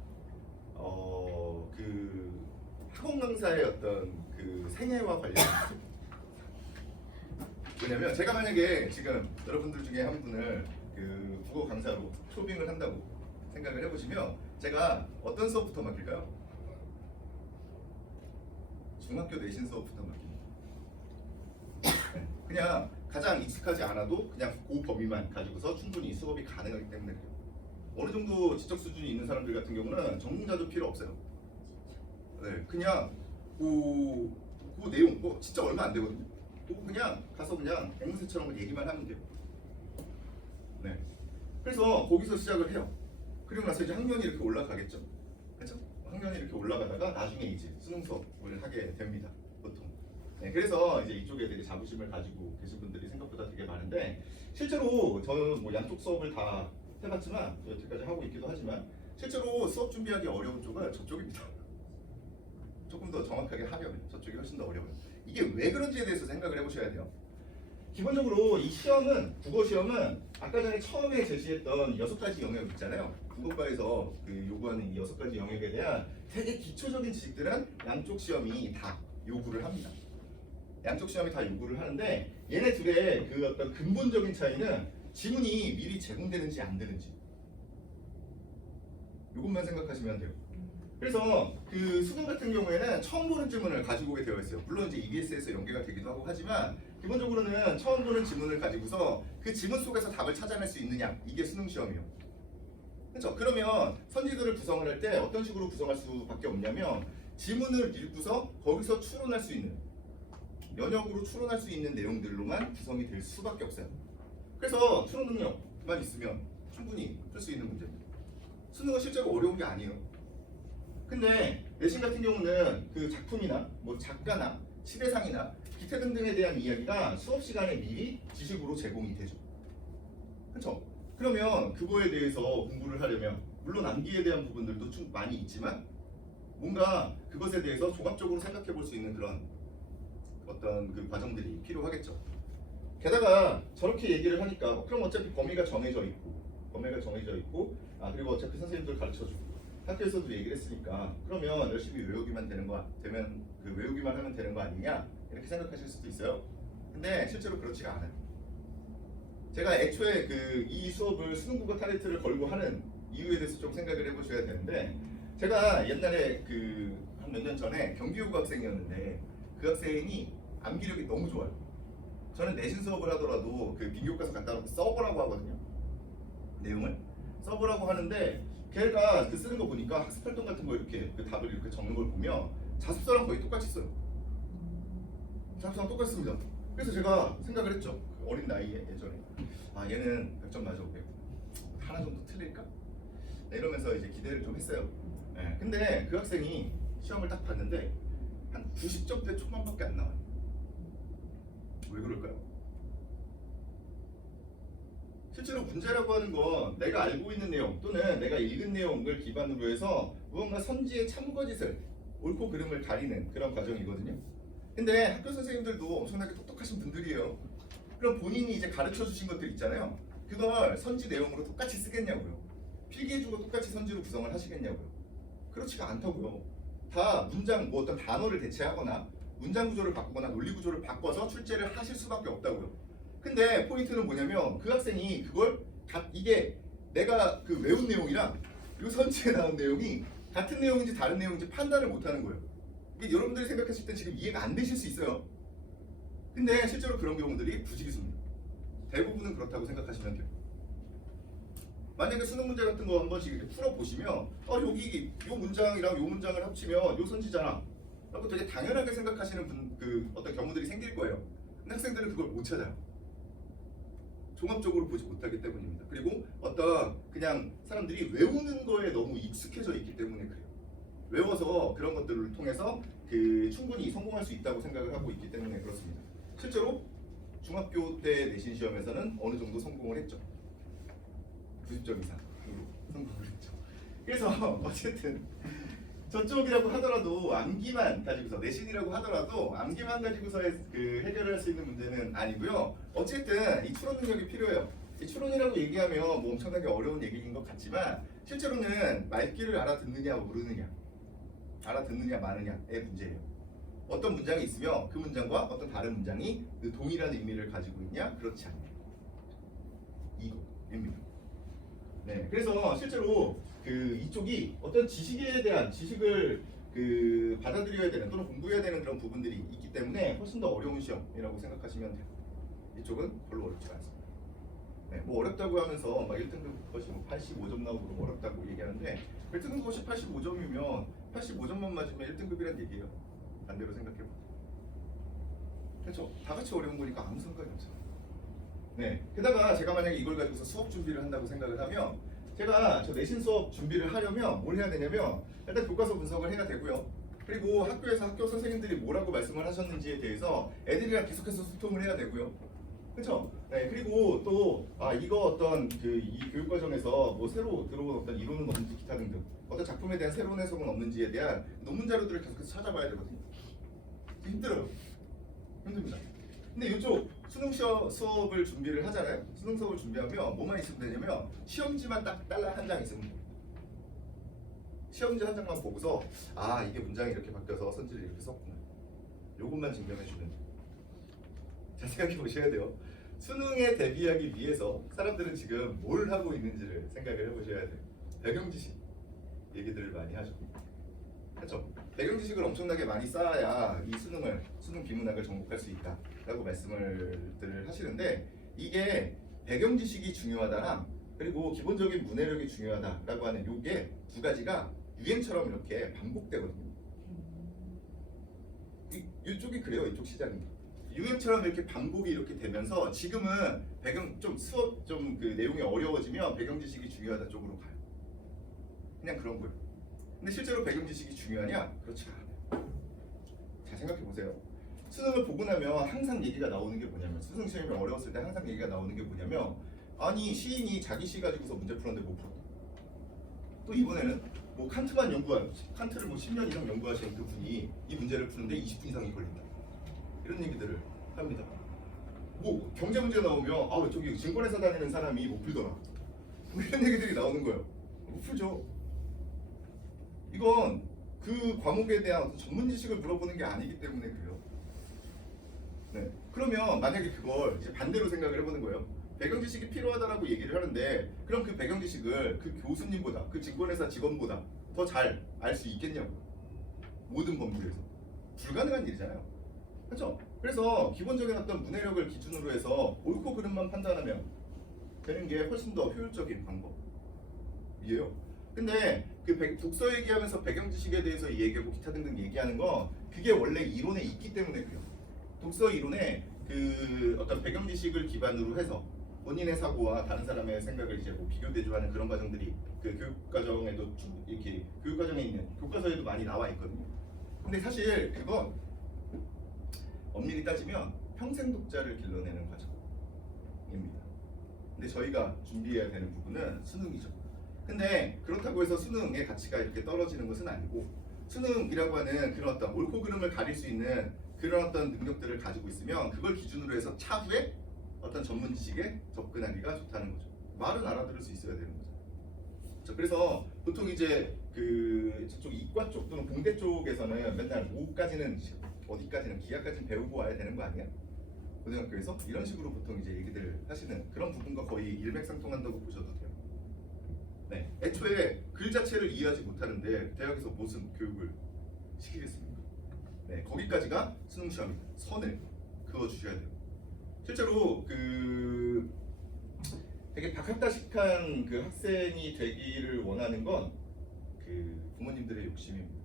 그 학원 강사의 어떤 그 생애와 관련이 왜냐면 제가 만약에 지금 여러분들 중에 한 분을 그 국어 강사로 초빙을 한다고 생각을 해보시면 제가 어떤 수업부터 맡길까요? 중학교 내신 수업부터 맡깁니다. 그냥 가장 익숙하지 않아도 그냥 그 범위만 가지고서 충분히 수업이 가능하기 때문에 그래요. 어느 정도 지적 수준이 있는 사람들 같은 경우는 전공자도 필요 없어요. 네, 그냥 그 내용 진짜 얼마 안 되거든요. 그냥 가서 그냥 앵무새처럼 얘기만 하면 돼요. 네. 그래서 거기서 시작을 해요. 그리고 나서 이제 학년이 이렇게 올라가겠죠. 그렇죠? 학년이 이렇게 올라가다가 나중에 이제 수능 수업을 하게 됩니다. 보통. 네, 그래서 이제 이쪽에 되게 자부심을 가지고 계신 분들이 생각보다 되게 많은데, 실제로 저는 뭐 양쪽 수업을 다 해봤지만, 여태까지 하고 있기도 하지만, 실제로 수업 준비하기 어려운 쪽은 저쪽입니다. 조금 더 정확하게 하려면 저쪽이 훨씬 더 어려워요. 이게 왜 그런지에 대해서 생각을 해보셔야 돼요. 기본적으로 이 시험은, 국어 시험은 아까 전에 처음에 제시했던 6가지 영역 있잖아요. 국어과에서 그 요구하는 이 6가지 영역에 대한 되게 기초적인 지식들은 양쪽 시험이 다 요구를 합니다. 양쪽 시험이 다 요구를 하는데, 얘네 둘의 그 어떤 근본적인 차이는 지문이 미리 제공되는지 안 되는지, 이것만 생각하시면 돼요. 그래서 그 수능 같은 경우에는 처음 보는 지문을 가지고 오게 되어 있어요. 물론 이제 EBS에서 연계가 되기도 하고 하지만, 기본적으로는 처음 보는 지문을 가지고서 그 지문 속에서 답을 찾아낼 수 있느냐, 이게 수능 시험이에요. 그렇죠? 그러면 선지도를 구성을 할 때 어떤 식으로 구성할 수밖에 없냐면, 지문을 읽고서 거기서 추론할 수 있는, 연역으로 추론할 수 있는 내용들로만 구성이 될 수밖에 없어요. 그래서 추론 능력만 있으면 충분히 풀 수 있는 문제입니다. 수능은 실제로 어려운 게 아니에요. 근데 내신 같은 경우는 그 작품이나 뭐 작가나 시대상이나 기타 등등에 대한 이야기가 수업 시간에 미리 지식으로 제공이 되죠. 그렇죠? 그러면 그거에 대해서 공부를 하려면 물론 암기에 대한 부분들도 좀 많이 있지만, 뭔가 그것에 대해서 종합적으로 생각해 볼 수 있는 그런 어떤 그 과정들이 필요하겠죠. 게다가 저렇게 얘기를 하니까 그럼 어차피 범위가 정해져 있고, 범위가 정해져 있고 그리고 어차피 선생님들 가르쳐주고 학교에서도 얘기를 했으니까 그러면 열심히 외우기만 되는 거 되면 그 외우기만 하면 되는 거 아니냐 이렇게 생각하실 수도 있어요. 근데 실제로 그렇지가 않아요. 제가 애초에 이 수업을 수능국어 타겟을 걸고 하는 이유에 대해서 좀 생각을 해보셔야 되는데 제가 옛날에 한 몇 년 전에 경기여고 학생이었는데 그 학생이 암기력이 너무 좋아요. 저는 내신 수업을 하더라도 그 비교과서 갖다 놓고 써보라고 하거든요. 내용을 써보라고 하는데 걔가 쓰는 거 보니까 학습활동 같은 거 이렇게 그 답을 이렇게 적는 걸 보면 자습서랑 거의 똑같이 써요. 자습서랑 똑같이 씁니다. 그래서 제가 생각을 했죠. 어린 나이에 예전에 얘는 100점 맞아오겠고 하나 정도 틀릴까? 네, 이러면서 이제 기대를 좀 했어요. 네, 근데 그 학생이 시험을 딱 봤는데 한 90점대 초반밖에 안 나와요. 왜 그럴까요? 실제로 문제라고 하는 건 내가 알고 있는 내용 또는 내가 읽은 내용을 기반으로 해서 무언가 선지의 참거짓을 옳고 그름을 가리는 그런 과정이거든요. 근데 학교 선생님들도 엄청나게 똑똑하신 분들이에요. 그럼 본인이 이제 가르쳐 주신 것들 있잖아요. 그걸 선지 내용으로 똑같이 쓰겠냐고요. 필기해주고 똑같이 선지로 구성을 하시겠냐고요. 그렇지가 않다고요. 다 문장 어떤 단어를 대체하거나 문장 구조를 바꾸거나 논리 구조를 바꿔서 출제를 하실 수밖에 없다고요. 근데 포인트는 뭐냐면 그 학생이 그걸 이게 내가 외운 내용이랑 이 선지에 나온 내용이 같은 내용인지 다른 내용인지 판단을 못하는 거예요. 이게 여러분들이 생각했을 때 지금 이해가 안 되실 수 있어요. 근데 실제로 그런 경우들이 부지기수입니다. 대부분은 그렇다고 생각하시면 돼요. 만약에 수능 문제 같은 거 한 번씩 이렇게 풀어보시면 여기 요 문장이랑 요 문장을 합치면 요 선지잖아 라고 되게 당연하게 생각하시는 어떤 경우들이 생길 거예요. 근데 학생들은 그걸 못 찾아요. 종합적으로 보지 못하기 때문입니다. 그리고 어떤 그냥 사람들이 외우는 거에 너무 익숙해져 있기 때문에 그래요. 외워서 그런 것들을 통해서 충분히 성공할 수 있다고 생각을 하고 있기 때문에 그렇습니다. 실제로 중학교 때 내신 시험에서는 어느 정도 성공을 했죠. 90점 이상으로 성공을 했죠. 그래서 어쨌든 저쪽이라고 하더라도 암기만 가지고서 내신이라고 하더라도 암기만 가지고서 해결할 수 있는 문제는 아니고요. 어쨌든 이 추론 능력이 필요해요. 이 추론이라고 얘기하면 뭐 엄청나게 어려운 얘기인 것 같지만 실제로는 말귀를 알아듣느냐 모르느냐, 알아듣느냐 마느냐의 문제예요. 어떤 문장이 있으면 그 문장과 어떤 다른 문장이 동일한 의미를 가지고 있냐, 그렇지 않냐, 이거입니다. 네, 그래서 실제로 이쪽이 어떤 지식에 대한 지식을 받아들여야 되는 또는 공부해야 되는 그런 부분들이 있기 때문에 훨씬 더 어려운 시험이라고 생각하시면 돼요. 이쪽은 별로 어렵지가 않습니다. 네, 뭐 어렵다고 하면서 막 1등급 것이 85점 나오고 어렵다고 얘기하는데 1등급 것이 85점이면 85점만 맞으면 1등급이란 얘기예요. 반대로 생각해보세요. 그렇죠? 다 같이 어려운 거니까 아무 상관이 없어요. 네, 게다가 제가 만약에 이걸 가지고서 수업 준비를 한다고 생각을 하면 제가 저 내신 수업 준비를 하려면 뭘 해야 되냐면 일단 교과서 분석을 해야 되고요. 그리고 학교에서 학교 선생님들이 뭐라고 말씀을 하셨는지에 대해서 애들이랑 계속해서 소통을 해야 되고요. 그렇죠? 네, 그리고 또 이거 어떤 이 교육 과정에서 뭐 새로 들어온 어떤 이론은 없는지 기타 등등 어떤 작품에 대한 새로운 해석은 없는지에 대한 논문 자료들을 계속해서 찾아봐야 되거든요. 힘들어요. 힘듭니다. 근데 이쪽 수능 수업을 준비를 하잖아요. 수능 수업을 준비하면 뭐만 있으면 되냐면 시험지만 딱 달랑 한 장 있으면 돼요. 시험지 한 장만 보고서 이게 문장이 이렇게 바뀌어서 선지를 이렇게 썼구나. 요것만 증명해 주면 돼요. 자, 생각해 보셔야 돼요. 수능에 대비하기 위해서 사람들은 지금 뭘 하고 있는지를 생각을 해보셔야 돼요. 배경 지식 얘기들을 많이 하죠. 그렇죠? 배경 지식을 엄청나게 많이 쌓아야 이 수능 비문학을 정복할 수 있다라고 말씀을 하시는데 이게 배경 지식이 중요하다랑 그리고 기본적인 문해력이 중요하다라고 하는 요게 두 가지가 유행처럼 이렇게 반복되거든요. 이쪽이 그래요. 이쪽 시장이 유행처럼 이렇게 반복이 이렇게 되면서 지금은 배경 수업 내용이 어려워지면 배경 지식이 중요하다 쪽으로 가요. 그냥 그런 거예요. 근데 실제로 배경 지식이 중요하냐? 그렇지 않아요. 자, 생각해 보세요. 수능을 보고 나면 항상 얘기가 나오는 게 뭐냐면 수능 시험이 어려웠을 때 항상 얘기가 나오는 게 뭐냐면 시인이 자기 시 가지고서 문제 풀었는데 못 풀었다. 또 이번에는 뭐 칸트를 10년 이상 연구하신 그 분이 이 문제를 푸는데 20분 이상이 걸린다. 이런 얘기들을 합니다. 뭐 경제 문제 나오면 저기 증권회사 다니는 사람이 못 풀더라. 뭐 이런 얘기들이 나오는 거예요. 못 풀죠. 이건 그 과목에 대한 어떤 전문 지식을 물어보는 게 아니기 때문에 그래요. 네. 그러면 만약에 그걸 이제 반대로 생각을 해보는 거예요. 배경 지식이 필요하다라고 얘기를 하는데 그럼 그 배경 지식을 그 교수님보다 그 증권회사 직원보다 더 잘 알 수 있겠냐고. 모든 범주에서 불가능한 일이잖아요. 그렇죠? 그래서 기본적인 어떤 문해력을 기준으로 해서 옳고 그름만 판단하면 되는 게 훨씬 더 효율적인 방법이에요. 근데 그 독서 얘기하면서 배경 지식에 대해서 얘기하고 기타 등등 얘기하는 거 그게 원래 이론에 있기 때문에 그래요. 독서 이론에 그 어떤 배경 지식을 기반으로 해서 본인의 사고와 다른 사람의 생각을 이제 뭐 비교 대조하는 그런 과정들이 그 교육 과정에도 쭉 이렇게 교육 과정에 있는 교과서에도 많이 나와 있거든요. 근데 사실 그건 엄밀히 따지면 평생 독자를 길러내는 과정입니다. 근데 저희가 준비해야 되는 부분은 수능이죠. 근데 그렇다고 해서 수능의 가치가 이렇게 떨어지는 것은 아니고 수능이라고 하는 그런 어떤 옳고 그름을 가릴 수 있는 그런 어떤 능력들을 가지고 있으면 그걸 기준으로 해서 차후에 어떤 전문 지식에 접근하기가 좋다는 거죠. 말은 알아들을 수 있어야 되는 거죠. 그래서 보통 이제 그 저쪽 이과 쪽 또는 공대 쪽에서는 맨날 뭐까지는 어디까지는 기하까지는 배우고 와야 되는 거 아니야? 고등학교에서 이런 식으로 보통 이제 얘기들 하시는 그런 부분과 거의 일맥상통한다고 보셔도 돼요. 네, 애초에 글 자체를 이해하지 못하는데 대학에서 무슨 교육을 시키겠습니까? 네, 거기까지가 수능 시험입니다. 선을 그어 주셔야 돼요. 실제로 그 되게 박학다식한 그 학생이 되기를 원하는 건 그 부모님들의 욕심입니다.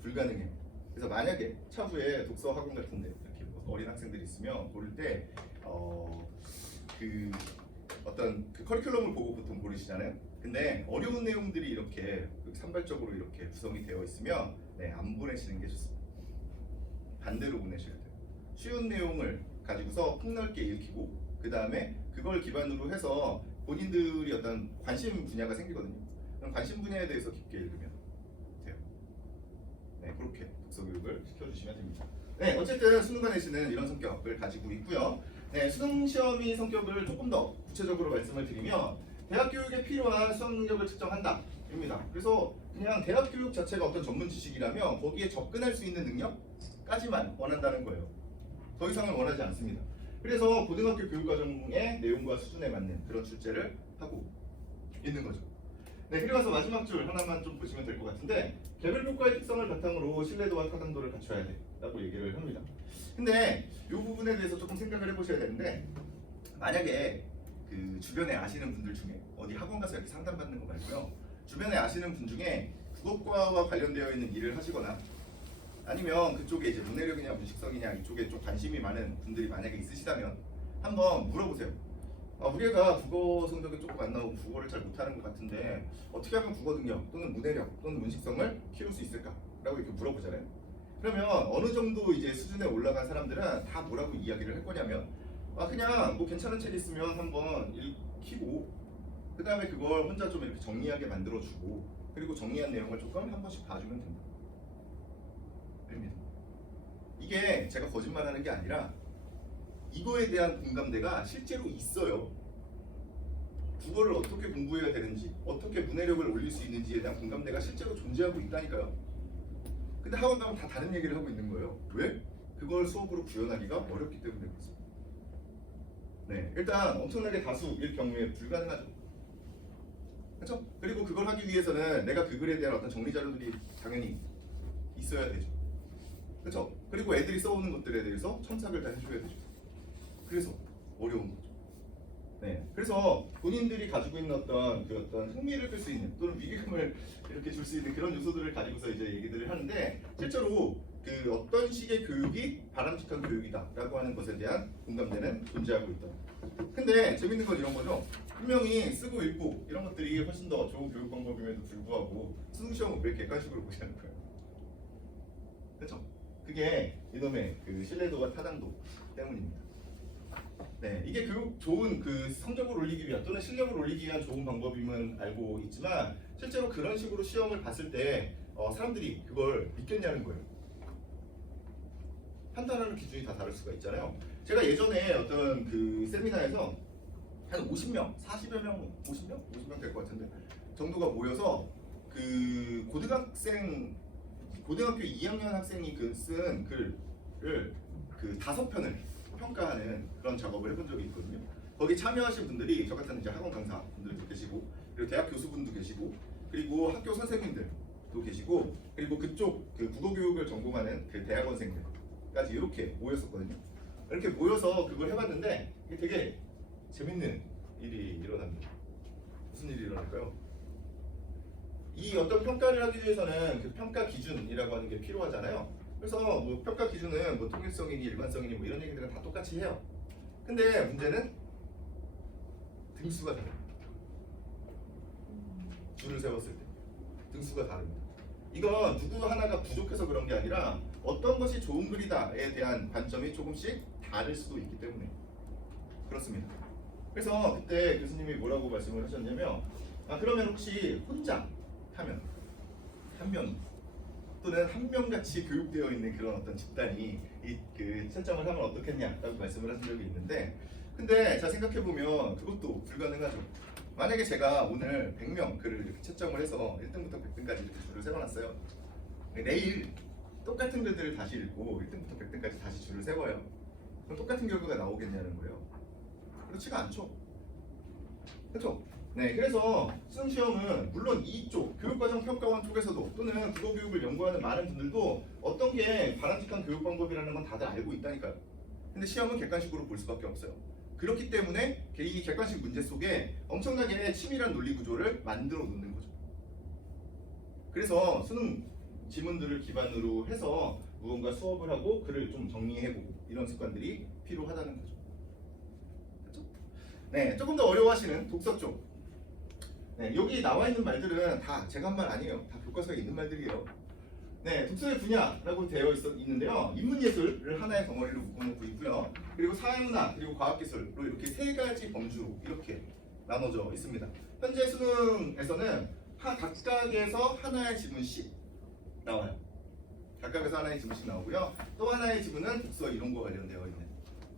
불가능해요. 그래서 만약에 차후에 독서 학원 같은데 이렇게 어린 학생들이 있으면 고를 때 그 어떤 그 커리큘럼을 보고 보통 고르시잖아요. 근데 어려운 내용들이 이렇게 산발적으로 이렇게 구성이 되어 있으면 네, 안 보내시는 게 좋습니다. 반대로 보내셔야 돼요. 쉬운 내용을 가지고서 폭넓게 읽히고 그 다음에 그걸 기반으로 해서 본인들이 어떤 관심 분야가 생기거든요. 그럼 관심 분야에 대해서 깊게 읽으면 돼요. 네, 그렇게 독서 교육을 시켜주시면 됩니다. 네, 어쨌든 수능과 내신은 이런 성격을 가지고 있고요. 네, 수능 시험이 성격을 조금 더 구체적으로 말씀을 드리면 대학 교육에 필요한 수학 능력을 측정한다입니다. 그래서 그냥 대학 교육 자체가 어떤 전문 지식이라면 거기에 접근할 수 있는 능력까지만 원한다는 거예요. 더 이상을 원하지 않습니다. 그래서 고등학교 교육과정의 내용과 수준에 맞는 그런 출제를 하고 있는 거죠. 네, 그리고 나서 마지막 줄 하나만 좀 보시면 될 것 같은데 개별 효과의 특성을 바탕으로 신뢰도와 타당도를 갖춰야 돼라고 얘기를 합니다. 근데 이 부분에 대해서 조금 생각을 해보셔야 되는데 만약에 그 주변에 아시는 분들 중에 어디 학원 가서 이렇게 상담받는 거 말고요. 주변에 아시는 분 중에 국어과와 관련되어 있는 일을 하시거나 아니면 그쪽에 이제 문해력이냐 문식성이냐 이쪽에 좀 관심이 많은 분들이 만약에 있으시다면 한번 물어보세요. 우리 애가 국어 성적이 조금 안 나오고 국어를 잘 못하는 것 같은데 어떻게 하면 국어 능력 또는 문해력 또는 문식성을 키울 수 있을까? 라고 이렇게 물어보잖아요. 그러면 어느 정도 이제 수준에 올라간 사람들은 다 뭐라고 이야기를 할 거냐면 그냥 뭐 괜찮은 책 있으면 한번 읽히고 그 다음에 그걸 혼자 좀 이렇게 정리하게 만들어주고 그리고 정리한 내용을 조금 한 번씩 봐주면 된다. 이게 제가 거짓말하는 게 아니라 이거에 대한 공감대가 실제로 있어요. 국어를 어떻게 공부해야 되는지 어떻게 문해력을 올릴 수 있는지에 대한 공감대가 실제로 존재하고 있다니까요. 근데 학원 가면 다 다른 얘기를 하고 있는 거예요. 왜? 그걸 수업으로 구현하기가 어렵기 때문에 그렇습니다. 네, 일단 엄청나게 다수일 경우에 불가능하죠. 그렇죠? 그리고 그걸 하기 위해서는 내가 그 글에 대한 어떤 정리 자료들이 당연히 있어야 되죠. 그렇죠? 그리고 애들이 써오는 것들에 대해서 첨삭을 다 해줘야 되죠. 그래서 어려운 거죠. 네, 그래서 본인들이 가지고 있는 어떤 그 어떤 흥미를 끌 수 있는 또는 위기감을 이렇게 줄 수 있는 그런 요소들을 가지고서 이제 얘기들을 하는데 실제로 그 어떤 식의 교육이 바람직한 교육이다라고 하는 것에 대한 공감대는 존재하고 있다. 근데 재밌는 건 이런 거죠. 분명히 쓰고 읽고 이런 것들이 훨씬 더 좋은 교육 방법임에도 불구하고 수능 시험은 왜 객관식으로 보시는 거예요? 그렇죠? 그게 이놈의 그 신뢰도와 타당도 때문입니다. 네, 이게 교육 좋은 그 성적을 올리기 위한 또는 실력을 올리기 위한 좋은 방법임은 알고 있지만 실제로 그런 식으로 시험을 봤을 때 사람들이 그걸 믿겠냐는 거예요. 판단하는 기준이 다 다를 수가 있잖아요. 제가 예전에 어떤 그 세미나에서 한 50명, 40여 명, 50명? 50명 될 것 같은데 정도가 모여서 그 고등학교 2학년 학생이 쓴 글을 그 5편을 평가하는 그런 작업을 해본 적이 있거든요. 거기 참여하신 분들이 저 같은 이제 학원 강사 분들도 계시고, 그리고 대학 교수분도 계시고, 그리고 학교 선생님들도 계시고, 그리고 그쪽 그 국어교육을 전공하는 그 대학원생들까지 이렇게 모였었거든요. 이렇게 모여서 그걸 해봤는데 이게 되게 재밌는 일이 일어납니다. 무슨 일이 일어날까요? 이 어떤 평가를 하기 위해서는 그 평가 기준이라고 하는 게 필요하잖아요. 그래서 뭐 평가 기준은 뭐 통일성이니 일관성이니 뭐 이런 얘기들은 다 똑같이 해요. 근데 문제는 등수가 다릅니다. 줄을 세웠을 때 등수가 다릅니다. 이건 누구 하나가 부족해서 그런 게 아니라 어떤 것이 좋은 글이다에 대한 관점이 조금씩 다를 수도 있기 때문에 그렇습니다. 그래서 그때 교수님이 뭐라고 말씀을 하셨냐면, 그러면 혹시 혼자 하면 한 명이 또는 한 명같이 교육되어 있는 그런 어떤 집단이 그 채점을 하면 어떻겠냐라고 말씀을 하신 적이 있는데, 근데 자 생각해 보면 그것도 불가능하죠. 만약에 제가 오늘 100명 글을 이렇게 채점을 해서 1등부터 100등까지 이렇게 줄을 세워놨어요. 내일 똑같은 글들을 다시 읽고 1등부터 100등까지 다시 줄을 세워요. 그럼 똑같은 결과가 나오겠냐는 거예요. 그렇지가 않죠. 그렇죠? 네, 그래서 수능 시험은 물론 이쪽 교육과정 평가원 쪽에서도 또는 국어교육을 연구하는 많은 분들도 어떤 게 바람직한 교육 방법이라는 건 다들 알고 있다니까요. 근데 시험은 객관식으로 볼 수밖에 없어요. 그렇기 때문에 이 객관식 문제 속에 엄청나게 치밀한 논리 구조를 만들어 놓는 거죠. 그래서 수능 지문들을 기반으로 해서 무언가 수업을 하고 글을 좀 정리해보고 이런 습관들이 필요하다는 거죠. 그렇죠? 네, 조금 더 어려워하시는 독서 쪽. 네, 여기 나와 있는 말들은 다 제가 한 말 아니에요. 다 교과서에 있는 말들이에요. 네, 독서의 분야라고 되어 있는데요. 인문예술을 하나의 덩어리로 묶어놓고 있고요. 그리고 사회문화, 그리고 과학기술로 이렇게 3가지 범주로 이렇게 나눠져 있습니다. 현재 수능에서는 각각에서 하나의 지문씩 나와요. 각각에서 하나의 지문씩 나오고요. 또 하나의 지문은 독서 이론과 관련되어 있는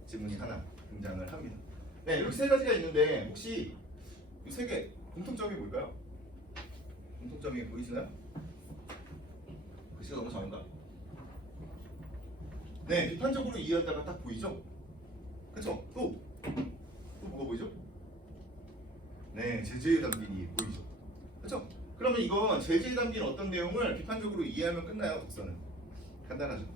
지문이 하나 등장을 합니다. 네, 이렇게 3가지가 있는데 혹시 이 3개 공통점이 뭘까요? 공통점이 보이시나요? 글씨가 너무 작은가? 네, 비판적으로 이해한다가 딱 보이죠? 그쵸? 또 뭐가 보이죠? 네, 제재에 담긴이 보이죠? 그쵸? 그러면 이건 제재에 담긴 어떤 내용을 비판적으로 이해하면 끝나요, 독서는. 간단하죠?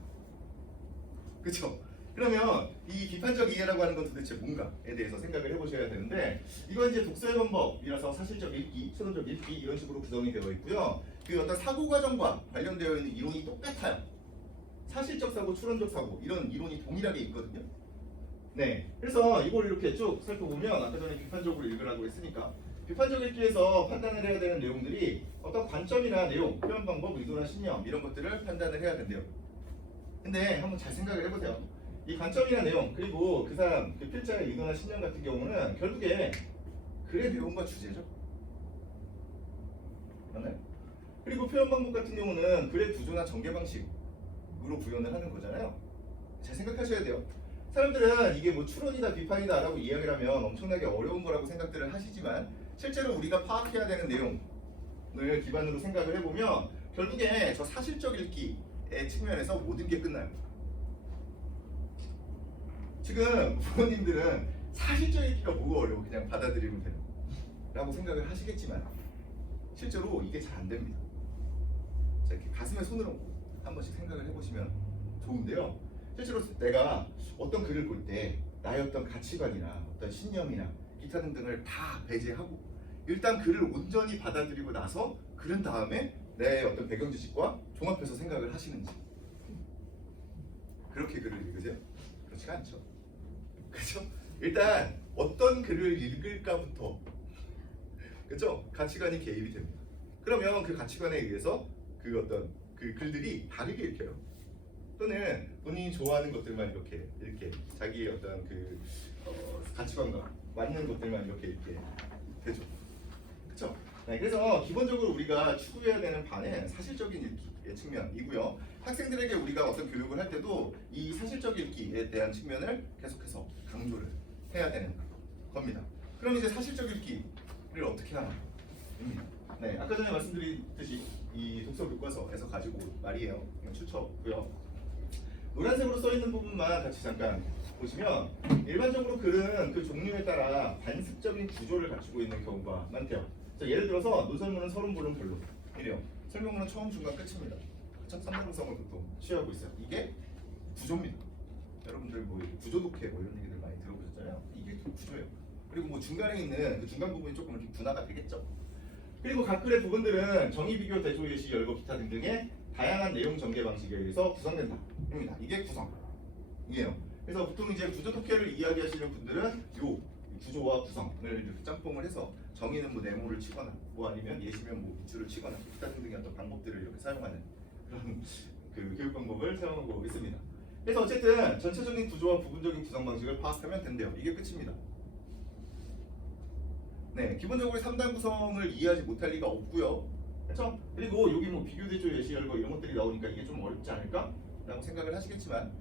그쵸? 그러면 이 비판적 이해라고 하는 건 도대체 뭔가에 대해서 생각을 해보셔야 되는데, 이건 이제 독서의 방법이라서 사실적 읽기, 추론적 읽기 이런 식으로 구성이 되어 있고요. 그 어떤 사고 과정과 관련되어 있는 이론이 똑같아요. 사실적 사고, 추론적 사고 이런 이론이 동일하게 있거든요. 네, 그래서 이걸 이렇게 쭉 살펴보면 아까 전에 비판적으로 읽으라고 했으니까 비판적 읽기에서 판단을 해야 되는 내용들이 어떤 관점이나 내용, 표현 방법, 의도나 신념 이런 것들을 판단을 해야 된대요. 근데 한번 잘 생각을 해보세요. 이 관점이나 내용 그리고 그 사람 그 필자의 의도나 신념 같은 경우는 결국에 글의 내용과 주제죠. 맞나요? 그리고 표현 방법 같은 경우는 글의 구조나 전개 방식으로 구현을 하는 거잖아요. 잘 생각하셔야 돼요. 사람들은 이게 뭐 추론이다 비판이다 라고 이야기를 하면 엄청나게 어려운 거라고 생각들을 하시지만 실제로 우리가 파악해야 되는 내용을 기반으로 생각을 해보면 결국에 저 사실적 읽기의 측면에서 모든 게 끝나요. 지금 부모님들은 사실적 읽기가 뭐가 어려워 그냥 받아들이면 돼요 라고 생각을 하시겠지만 실제로 이게 잘 안 됩니다. 자, 이렇게 가슴에 손을 얹고 한 번씩 생각을 해보시면 좋은데요. 실제로 내가 어떤 글을 볼 때 나의 어떤 가치관이나 어떤 신념이나 기타 등등을 다 배제하고 일단 글을 온전히 받아들이고 나서 그런 다음에 내 어떤 배경 지식과 종합해서 생각을 하시는지 그렇게 글을 읽으세요? 그렇지가 않죠. 그렇죠? 일단 어떤 글을 읽을까부터 그렇죠? 가치관이 개입이 됩니다. 그러면 그 가치관에 의해서 그 어떤 그 글들이 다르게 읽혀요. 또는 본인이 좋아하는 것들만 이렇게 자기의 어떤 그 가치관과 맞는 것들만 이렇게 되죠. 그렇죠? 네, 그래서 기본적으로 우리가 추구해야 되는 바는 사실적인 읽기의 측면이고요. 학생들에게 우리가 어떤 교육을 할 때도 이 사실적 읽기에 대한 측면을 계속해서 강조를 해야 되는 겁니다. 그럼 이제 사실적 읽기를 어떻게 하나? 네, 아까 전에 말씀드렸듯이 이 독서 교과서에서 가지고 온 말이에요. 추천고요. 노란색으로 써 있는 부분만 같이 잠깐 보시면 일반적으로 글은 그 종류에 따라 반습적인 구조를 갖추고 있는 경우가 많대요. 자, 예를 들어서 노설문은 서론, 본론, 본론 이래요. 설명문은 처음, 중간, 끝입니다. 첫 3단성을 보통 취하고 있어요. 이게 구조입니다. 여러분들 뭐 구조 독해 뭐 이런 얘기들 많이 들어보셨잖아요. 이게 구조예요. 그리고 뭐 중간에 있는 그 중간 부분이 조금 이렇게 분화가 되겠죠. 그리고 각 글의 부분들은 정의, 비교, 대조, 예시, 열거, 기타 등등의 다양한 내용 전개 방식에 의해서 구성된다. 입니다. 이게 구성이에요. 그래서 보통 이제 구조 독해를 이야기하시는 분들은 요 구조와 구성을 이렇게 짬뽕을 해서 정의는 뭐 네모를 치거나 뭐 아니면 예시면 뭐 밑줄을 치거나 기타 등등의 어떤 방법들을 이렇게 사용하는 그런 그 교육 방법을 사용하고 있습니다. 그래서 어쨌든 전체적인 구조와 부분적인 구성 방식을 파악하면 된대요. 이게 끝입니다. 네, 기본적으로 3단 구성을 이해하지 못할 리가 없고요. 그렇죠? 그리고 여기 뭐 비교, 대조, 예시, 열거 이런 것들이 나오니까 이게 좀 어렵지 않을까? 라고 생각을 하시겠지만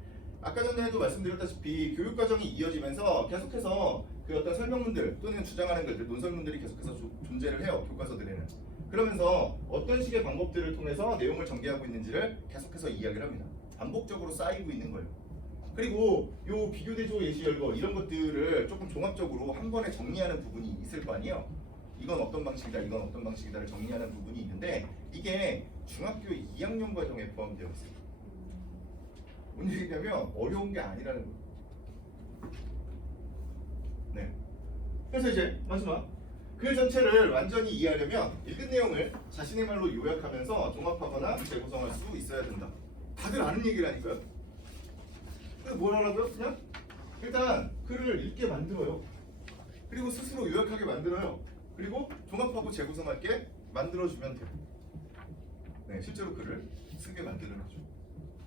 아까 전에도 말씀드렸다시피 교육 과정이 이어지면서 계속해서 그 어떤 설명문들 또는 주장하는 글들, 논설문들이 계속해서 존재를 해요. 교과서들에는. 그러면서 어떤 식의 방법들을 통해서 내용을 전개하고 있는지를 계속해서 이야기를 합니다. 반복적으로 쌓이고 있는 거예요. 그리고 요 비교, 대조, 예시, 열거 이런 것들을 조금 종합적으로 한 번에 정리하는 부분이 있을 거 아니에요. 이건 어떤 방식이다, 이건 어떤 방식이다를 정리하는 부분이 있는데 이게 중학교 2학년 과정에 포함되어 있어요. 뭔 얘기냐면 어려운 게 아니라는 거예요. 네. 그래서 이제 마지막 글 전체를 완전히 이해하려면 읽은 내용을 자신의 말로 요약하면서 종합하거나 재구성할 수 있어야 된다. 다들 아는 얘기라니까요. 그래서 뭘 하라고요? 그냥 일단 글을 읽게 만들어요. 그리고 스스로 요약하게 만들어요. 그리고 종합하고 재구성할게 만들어주면 돼요. 네, 실제로 글을 쓰게 만드는 거죠.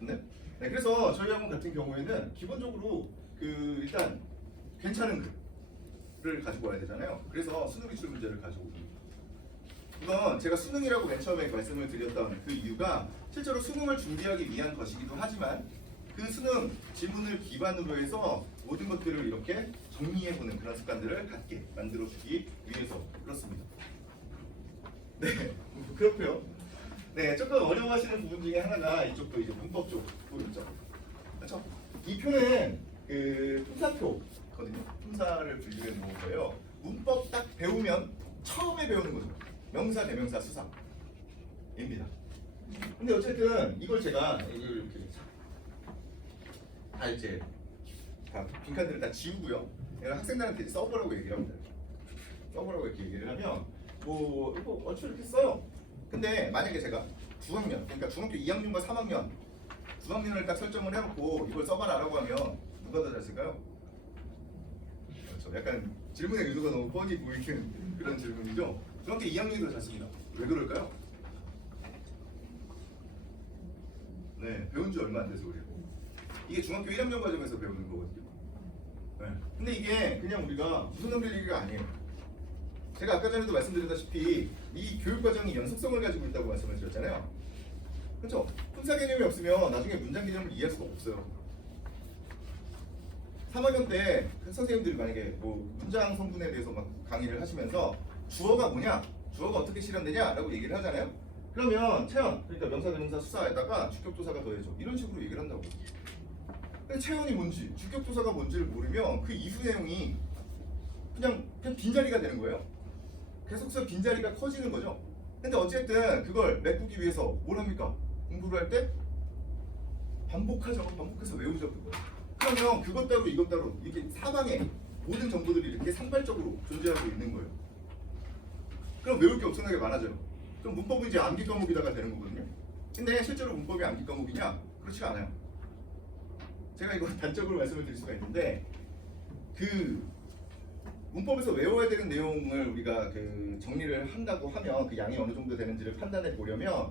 네? 네, 그래서 저희 학원 같은 경우에는 기본적으로 그 일단 괜찮은 글을 가지고 와야 되잖아요. 그래서 수능 기출 문제를 가지고 옵니다. 이건 제가 수능이라고 맨 처음에 말씀을 드렸던 그 이유가 실제로 수능을 준비하기 위한 것이기도 하지만 그 수능 지문을 기반으로 해서 모든 것들을 이렇게 정리해보는 그런 습관들을 갖게 만들어주기 위해서 그렇습니다. 네, 그렇고요. 네, 조금 어려워하시는 부분 중에 하나가 이쪽도 이제 문법 쪽 보였죠. 그렇죠? 이 표는 그 품사표거든요. 품사를 분류해 놓은 거예요. 문법 딱 배우면 처음에 배우는 거죠. 명사, 대명사, 수사입니다. 근데 어쨌든 이걸 제가 이렇게 다 이제 다 빈칸들을 다 지우고요. 내가 학생들한테 써보라고 얘기를 합니다. 써보라고 이렇게 얘기를 하면 뭐 이거 어차피 이렇게 써요. 근데 만약에 제가 중학년, 그러니까 중학교 2학년과 3학년, 9학년을 딱 설정을 해놓고 이걸 써봐라라고 하면 누가 더 잘 쓸까요? 그렇죠. 약간 질문의 의도가 너무 뻔히 보이는 그런 질문이죠. 중학교 2학년이 더 잘 씁니다. 왜 그럴까요? 네, 배운 지 얼마 안 돼서 그래요. 이게 중학교 1학년 과정에서 배우는 거거든요. 네. 근데 이게 그냥 우리가 무슨 넘길 얘기가 아니에요. 제가 아까 전에도 말씀드렸다시피 이 교육 과정이 연속성을 가지고 있다고 말씀을 드렸잖아요. 그렇죠? 품사 개념이 없으면 나중에 문장 개념을 이해할 수가 없어요. 3학년 때 선생님들이 만약에 뭐 문장 성분에 대해서 막 강의를 하시면서 주어가 뭐냐, 주어가 어떻게 실현되냐 라고 얘기를 하잖아요. 그러면 체언, 그러니까 명사, 대명사, 수사에다가 주격조사가 더해져 이런 식으로 얘기를 한다고. 근데 체언이 뭔지, 주격조사가 뭔지를 모르면 그 이후 내용이 그냥 빈자리가 되는 거예요. 계속해서 빈자리가 커지는 거죠. 근데 어쨌든 그걸 메꾸기 위해서 뭘 합니까? 공부를 할 때 반복하죠. 반복해서 외우죠. 그걸. 그러면 그것 따로 이것 따로 이렇게 사방에 모든 정보들이 이렇게 산발적으로 존재하고 있는 거예요. 그럼 외울 게 엄청나게 많아져요. 그럼 문법은 이제 암기 과목이다가 되는 거거든요. 근데 실제로 문법이 암기 과목이냐? 그렇지 않아요. 제가 이거 단적으로 말씀을 드릴 수가 있는데 그 문법에서 외워야 되는 내용을 우리가 그 정리를 한다고 하면 그 양이 어느 정도 되는지를 판단해 보려면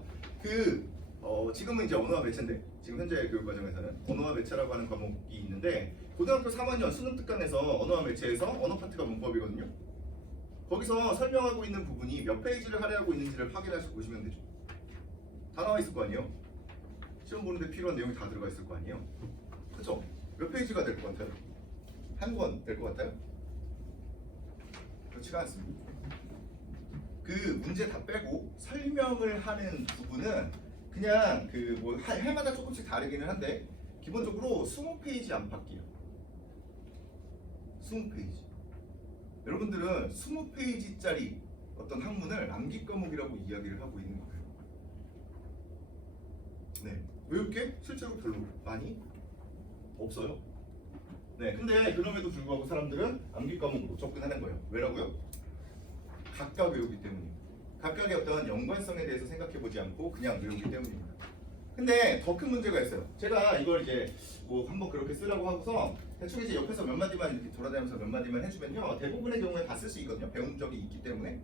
지금은 이제 언어와 매체인데 지금 현재 교육 과정에서는 언어와 매체라고 하는 과목이 있는데 고등학교 3학년 수능 특강에서 언어와 매체에서 언어 파트가 문법이거든요. 거기서 설명하고 있는 부분이 몇 페이지를 할애하고 있는지를 확인해서 보시면 되죠. 다 나와 있을 거 아니에요. 시험 보는데 필요한 내용이 다 들어가 있을 거 아니에요. 그렇죠? 몇 페이지가 될 것 같아요? 한 권 될 것 같아요? 그렇지가 않습니다. 그 문제 다 빼고 설명을 하는 부분은 그냥 그 뭐 해마다 조금씩 다르기는 한데 기본적으로 20페이지 안팎이에요. 20페이지. 여러분들은 20페이지짜리 어떤 학문을 암기 과목이라고 이야기를 하고 있는 거예요. 네, 외울 게 실제로 별로 많이 없어요. 네, 근데 그럼에도 불구하고 사람들은 암기 과목으로 접근하는 거예요. 왜라고요? 각각 외우기 때문입니다. 각각의 어떤 연관성에 대해서 생각해보지 않고 그냥 외우기 때문입니다. 근데 더 큰 문제가 있어요. 제가 이걸 이제 뭐 한번 그렇게 쓰라고 하고서 대충 이제 옆에서 몇 마디만 이렇게 돌아다니면서 몇 마디만 해주면요, 대부분의 경우에 다 쓸 수 있거든요. 배운 적이 있기 때문에.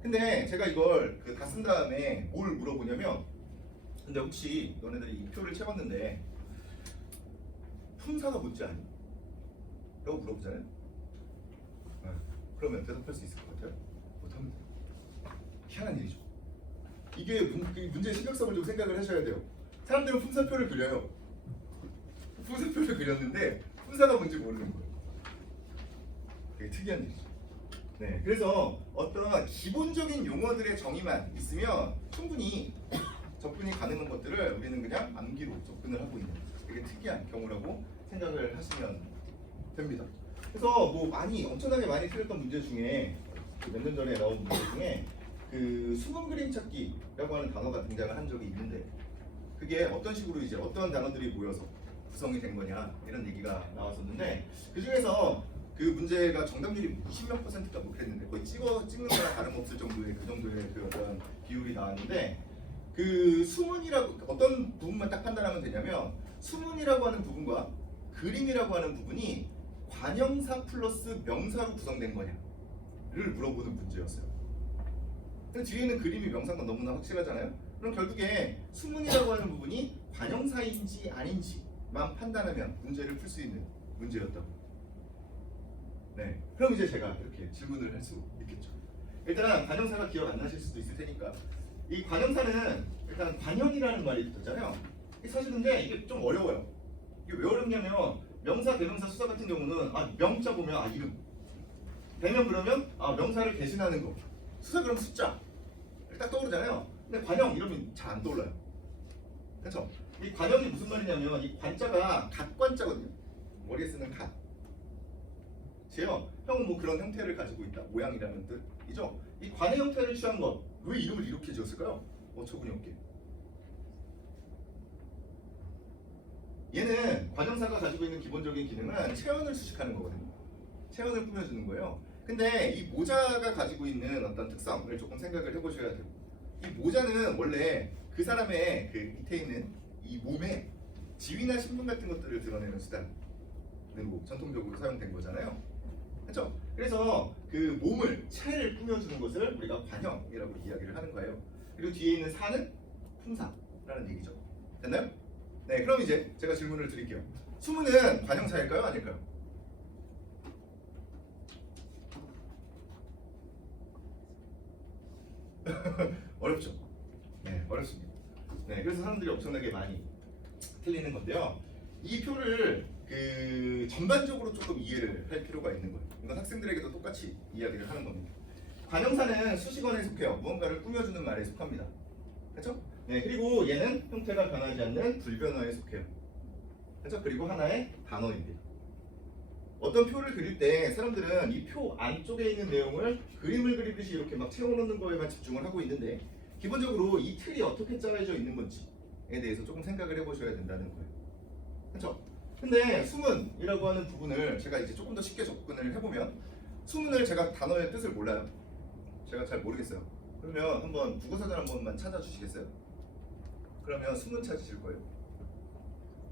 근데 제가 이걸 다 쓴 다음에 뭘 물어보냐면, 근데 혹시 너네들이 이 표를 채웠는데 품사가 뭔지 아니? 라고 물어보잖아요. 그러면 대답할 수 있을 것 같아요? 못합니다. 희한한 일이죠. 이게 문제의 심각성을 좀 생각을 하셔야 돼요. 사람들은 품사표를 그려요. 품사표를 그렸는데 품사가 뭔지 모르는 거예요. 되게 특이한 일이죠. 네, 그래서 어떤 기본적인 용어들의 정의만 있으면 충분히 접근이 가능한 것들을 우리는 그냥 암기로 접근을 하고 있는 되게 특이한 경우라고 생각을 하시면 됩니다. 그래서 뭐 엄청나게 많이 틀렸던 문제 중에 몇 년 전에 나온 문제 중에 그 숨은 그림 찾기라고 하는 단어가 등장을 한 적이 있는데, 그게 어떤 식으로 이제 어떤 단어들이 모여서 구성이 된 거냐 이런 얘기가 나왔었는데, 그 중에서 그 문제가 정답률이 20몇 %가 뭐 그랬는데 거의 찍는 거랑 다름없을 정도의 그 정도의 그 어떤 비율이 나왔는데, 그 수문이라고 어떤 부분만 딱 판단하면 되냐면, 수문이라고 하는 부분과 그림이라고 하는 부분이 관형사 플러스 명사로 구성된 거냐를 물어보는 문제였어요. 근데 뒤에는 그림이 명사가 너무나 확실하잖아요. 그럼 결국에 수문이라고 하는 부분이 관형사인지 아닌지만 판단하면 문제를 풀 수 있는 문제였다고. 네, 그럼 이제 제가 이렇게 질문을 할 수 있겠죠. 일단 관형사가 기억 안 나실 수도 있을 테니까, 이 관형사는 일단 관형이라는 말이 붙었잖아요. 사실 근데 이게 좀 어려워요. 이게 왜 어렵냐면, 명사, 대명사, 수사 같은 경우는 명자 보면 이름, 대명 그러면 명사를 대신하는 거, 수사 그럼 숫자 딱 떠오르잖아요. 근데 관형 이러면 잘 안 떠올라요. 그렇죠? 이 관형이 무슨 말이냐면, 이 관자가 갓관자거든요. 머리에 쓰는 갓. 제요. 형은 뭐 그런 형태를 가지고 있다. 모양이라는 뜻이죠. 이 관의 형태를 취한 것. 왜 이름을 이렇게 지었을까요? 어처구니 없게. 얘는 관형사가 가지고 있는 기본적인 기능은 체언을 수식하는 거거든요. 체언을 꾸며주는 거예요. 근데 이 모자가 가지고 있는 어떤 특성을 조금 생각을 해보셔야 돼요. 이 모자는 원래 그 사람의 그 밑에 있는 이 몸에 지위나 신분 같은 것들을 드러내는 수단으로 전통적으로 사용된 거잖아요. 그렇죠? 그래서 그 몸을, 체를 꾸며주는 것을 우리가 관형이라고 이야기를 하는 거예요. 그리고 뒤에 있는 사는 품사라는 얘기죠. 됐나요? 네, 그럼 이제 제가 질문을 드릴게요. 수문은 관형사일까요? 아닐까요? 어렵죠? 네, 어렵습니다. 네, 그래서 사람들이 엄청나게 많이 틀리는 건데요. 이 표를 그 전반적으로 조금 이해를 할 필요가 있는 거예요. 이건 학생들에게도 똑같이 이야기를 하는 겁니다. 관형사는 수식어에 속해요. 무언가를 꾸며주는 말에 속합니다. 그렇죠? 네, 그리고 얘는 형태가 변하지 않는 불변어에 속해요. 그렇죠? 그리고 하나의 단어입니다. 어떤 표를 그릴 때 사람들은 이 표 안쪽에 있는 내용을 그림을 그리듯이 이렇게 막 채워넣는 거에만 집중을 하고 있는데, 기본적으로 이 틀이 어떻게 짜여져 있는 건지에 대해서 조금 생각을 해보셔야 된다는 거예요. 그렇죠? 근데 수문이라고 하는 부분을 제가 이제 조금 더 쉽게 접근을 해보면, 수문을 제가 단어의 뜻을 몰라요. 제가 잘 모르겠어요. 그러면 한번 국어사전 한 번만 찾아주시겠어요? 그러면 수문 찾으실 거예요.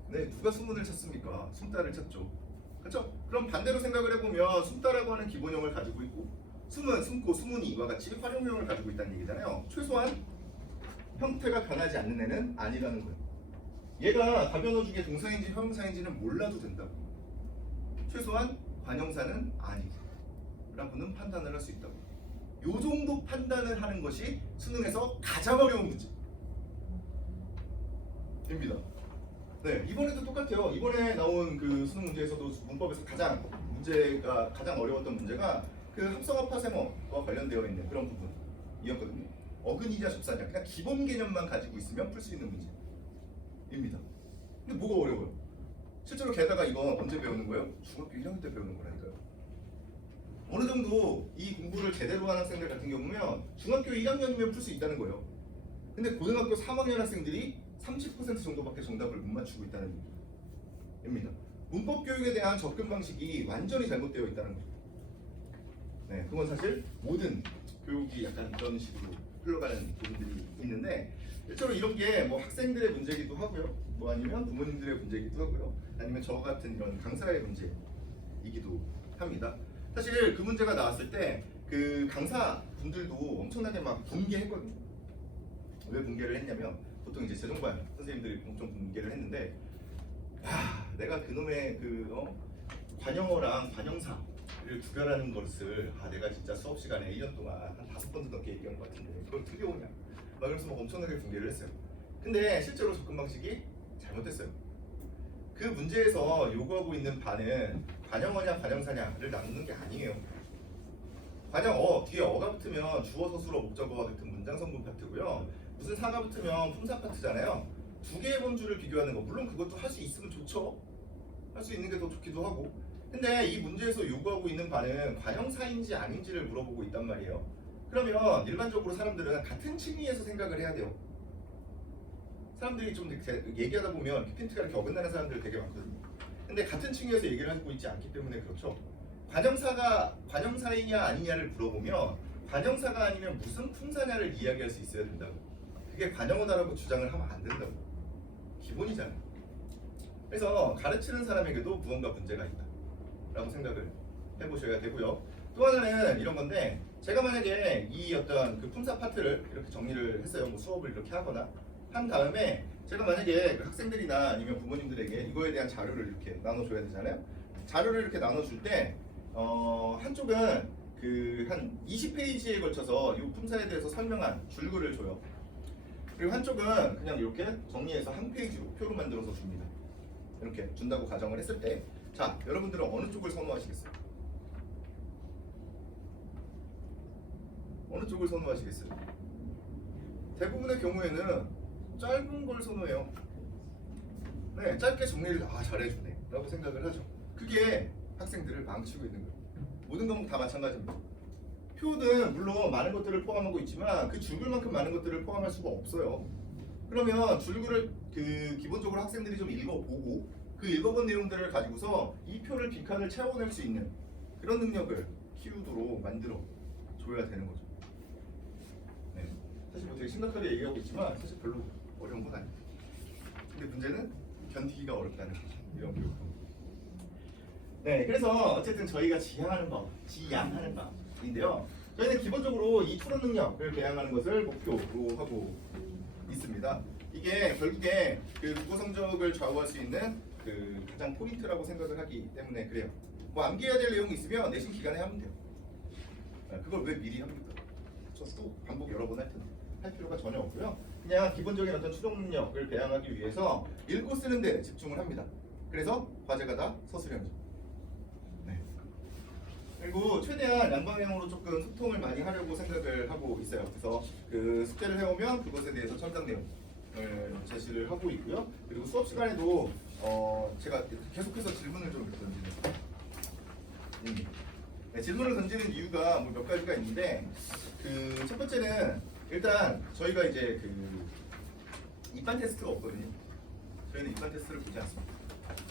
네, 누가 수문을 찾습니까? 숨따를 찾죠. 그렇죠? 그럼 반대로 생각을 해보면 숨따라고 하는 기본형을 가지고 있고, 숨은, 숨고, 수문이 이와 같이 활용형을 가지고 있다는 얘기잖아요. 최소한 형태가 변하지 않는 애는 아니라는 거예요. 얘가 다변어 중에 동사인지 형용사인지는 몰라도 된다고. 최소한 관형사는 아니고 라고는 판단을 할 수 있다고. 요 정도 판단을 하는 것이 수능에서 가장 어려운 문제입니다. 네, 이번에도 똑같아요. 이번에 나온 그 수능 문제에서도 문법에서 가장 어려웠던 문제가 그 그 합성어 파생어와 관련되어 있는 그런 부분이었거든요. 어근이자 접사냐 그냥 기본 개념만 가지고 있으면 풀 수 있는 문제입니다. 근데 뭐가 어려워요? 실제로 게다가 이건 언제 배우는 거예요? 중학교 1학년 때 배우는 거라니까요. 어느 정도 이 공부를 제대로 하는 학생들 같은 경우면 중학교 1학년이면 풀 수 있다는 거예요. 근데 고등학교 3학년 학생들이 30% 정도밖에 정답을 못 맞추고 있다는 얘기입니다. 문법 교육에 대한 접근 방식이 완전히 잘못되어 있다는 거죠. 네, 그건 사실 모든 교육이 약간 그런 식으로 흘러가는 부분들이 있는데 실제로 이런 게 뭐 학생들의 문제이기도 하고요. 뭐 아니면 부모님들의 문제이기도 하고요. 아니면 저 같은 이런 강사의 문제이기도 합니다. 사실 그 문제가 나왔을 때 그 강사 분들도 엄청나게 막 분개했거든요. 왜 분개를 했냐면 보통 이제 재정관 선생님들이 엄청 분개를 했는데 내가 그놈의 관영어랑 관형사를 구별하는 것을 내가 진짜 수업 시간에 1년 동안 한 5번도 넘게 얘기한 것 같은데 그걸 어떻게 오냐 막 그래서 막 엄청나게 분개를 했어요. 근데 실제로 접근 방식이 잘못됐어요. 그 문제에서 요구하고 있는 바는 관형어냐 관형사냐를 나누는 게 아니에요. 관형어 뒤에 어가 붙으면 주어 서술어 목적어와 같은 문장 성분 파트고요. 무슨 사가 붙으면 품사 파트잖아요. 두 개의 범주를 비교하는 거 물론 그것도 할 수 있으면 좋죠. 할 수 있는 게 더 좋기도 하고. 근데 이 문제에서 요구하고 있는 바는 관형사인지 아닌지를 물어보고 있단 말이에요. 그러면 일반적으로 사람들은 같은 층위에서 생각을 해야 돼요. 사람들이 좀 얘기하다 보면 핀트가 이렇게 어긋나는 사람들 되게 많거든요. 근데 같은 층위에서 얘기를 하고 있지 않기 때문에 그렇죠. 관형사가 관형사이냐 아니냐를 물어보면 관형사가 아니면 무슨 품사냐를 이야기할 수 있어야 된다고. 그게 관형어다라고 주장을 하면 안 된다고. 기본이잖아요. 그래서 가르치는 사람에게도 무언가 문제가 있다 라고 생각을 해보셔야 되고요. 또 하나는 이런 건데 제가 만약에 이 어떤 그 품사 파트를 이렇게 정리를 했어요. 뭐 수업을 이렇게 하거나 한 다음에 제가 만약에 그 학생들이나 아니면 부모님들에게 이거에 대한 자료를 이렇게 나눠줘야 되잖아요. 자료를 이렇게 나눠줄 때 한쪽은 그 한 20페이지에 걸쳐서 이 품사에 대해서 설명한 줄글을 줘요. 그리고 한쪽은 그냥 이렇게 정리해서 한 페이지로 표로 만들어서 줍니다. 이렇게 준다고 가정을 했을 때 자, 여러분들은 어느 쪽을 선호하시겠어요? 어느 쪽을 선호하시겠어요? 대부분의 경우에는 짧은 걸 선호해요. 네, 짧게 정리를 잘해주네 라고 생각을 하죠. 그게 학생들을 망치고 있는 거예요. 모든 과목 다 마찬가지입니다. 표는 물론 많은 것들을 포함하고 있지만 그 줄글만큼 많은 것들을 포함할 수가 없어요. 그러면 줄글을 기본적으로 학생들이 좀 읽어보고 그 읽어본 내용들을 가지고서 이 표를 빈칸을 채워낼 수 있는 그런 능력을 키우도록 만들어 줘야 되는 거죠. 네. 사실 뭐 되게 심각하게 얘기하고 있지만 사실 별로 어려운 건 아닙니다. 근데 문제는 견디기가 어렵다는 거죠. 이런 교육. 네, 그래서 어쨌든 저희가 지향하는 바인데요. 저희는 기본적으로 이 추론 능력을 배양하는 것을 목표로 하고 있습니다. 이게 결국에 그 국어 성적을 좌우할 수 있는 그 가장 포인트라고 생각을 하기 때문에 그래요. 뭐 암기해야 될 내용이 있으면 내신 기간에 하면 돼요. 그걸 왜 미리 합니까? 저 또 반복 여러 번 할 텐데 할 필요가 전혀 없고요. 그냥 기본적인 어떤 추론 능력을 배양하기 위해서 읽고 쓰는 데 집중을 합니다. 그래서 과제가 다 서술형이죠. 그리고 최대한 양방향으로 조금 소통을 많이 하려고 생각을 하고 있어요. 그래서 그 숙제를 해오면 그것에 대해서 첨삭 내용을 제시를 하고 있고요. 그리고 수업 시간에도 제가 계속해서 질문을 좀 던지는 네, 질문을 던지는 이유가 뭐 몇 가지가 있는데 그 첫 번째는 일단 저희가 이제 그 입반 테스트가 없거든요. 저희는 입반 테스트를 보지 않습니다.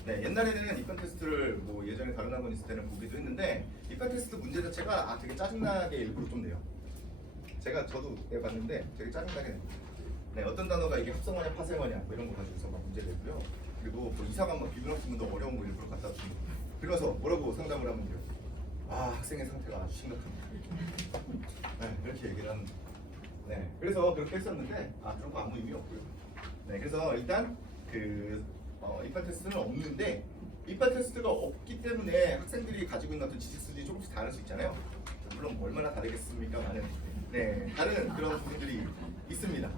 네, 옛날에는 입반 테스트를 뭐 예전에 다른 학원 있을 때는 보기도 했는데 입반 테스트 문제 자체가 되게 짜증나게 일부러 좀 내요. 저도 내봤는데 되게 짜증나게 내요. 네, 어떤 단어가 이게 합성어냐 파생어냐 뭐 이런 거 가지고서 막 문제 내고요. 그리고 뭐 이상한 막 비문학식문도 어려운 거 일부러 갖다 주고 그래서 뭐라고 상담을 하면 돼요. 학생의 상태가 아주 심각합니다. 네, 이렇게 얘기를 하는 거예요. 네, 그래서 그렇게 했었는데 그런 거 아무 의미 없고요. 네, 그래서 일단 입반 테스트는 없는데 입반 테스트가 없기 때문에 학생들이 가지고 있는 어떤 지식 수준이 조금씩 다를 수 있잖아요. 물론 얼마나 다르겠습니까? 다른 그런 부분들이 있습니다.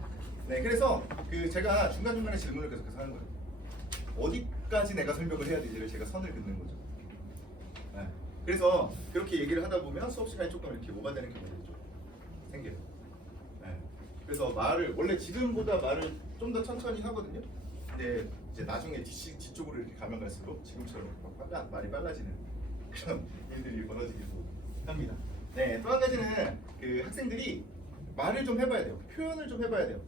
네, 그래서 제가 중간중간에 질문을 계속해서 하는 거예요. 어디까지 내가 설명을 해야 되지를 제가 선을 긋는 거죠. 네. 그래서 그렇게 얘기를 하다 보면 수업 시간이 조금 이렇게 오버되는 경우들이 좀 생겨요. 네. 그래서 말을 원래 지금보다 말을 좀 더 천천히 하거든요. 근데 이제 나중에 뒤쪽으로 이렇게 가면 갈수록 지금처럼 말이 빨라지는 그런 일들이 벌어지기도 합니다. 네, 또 한 가지는 그 학생들이 말을 좀 해봐야 돼요. 표현을 좀 해봐야 돼요.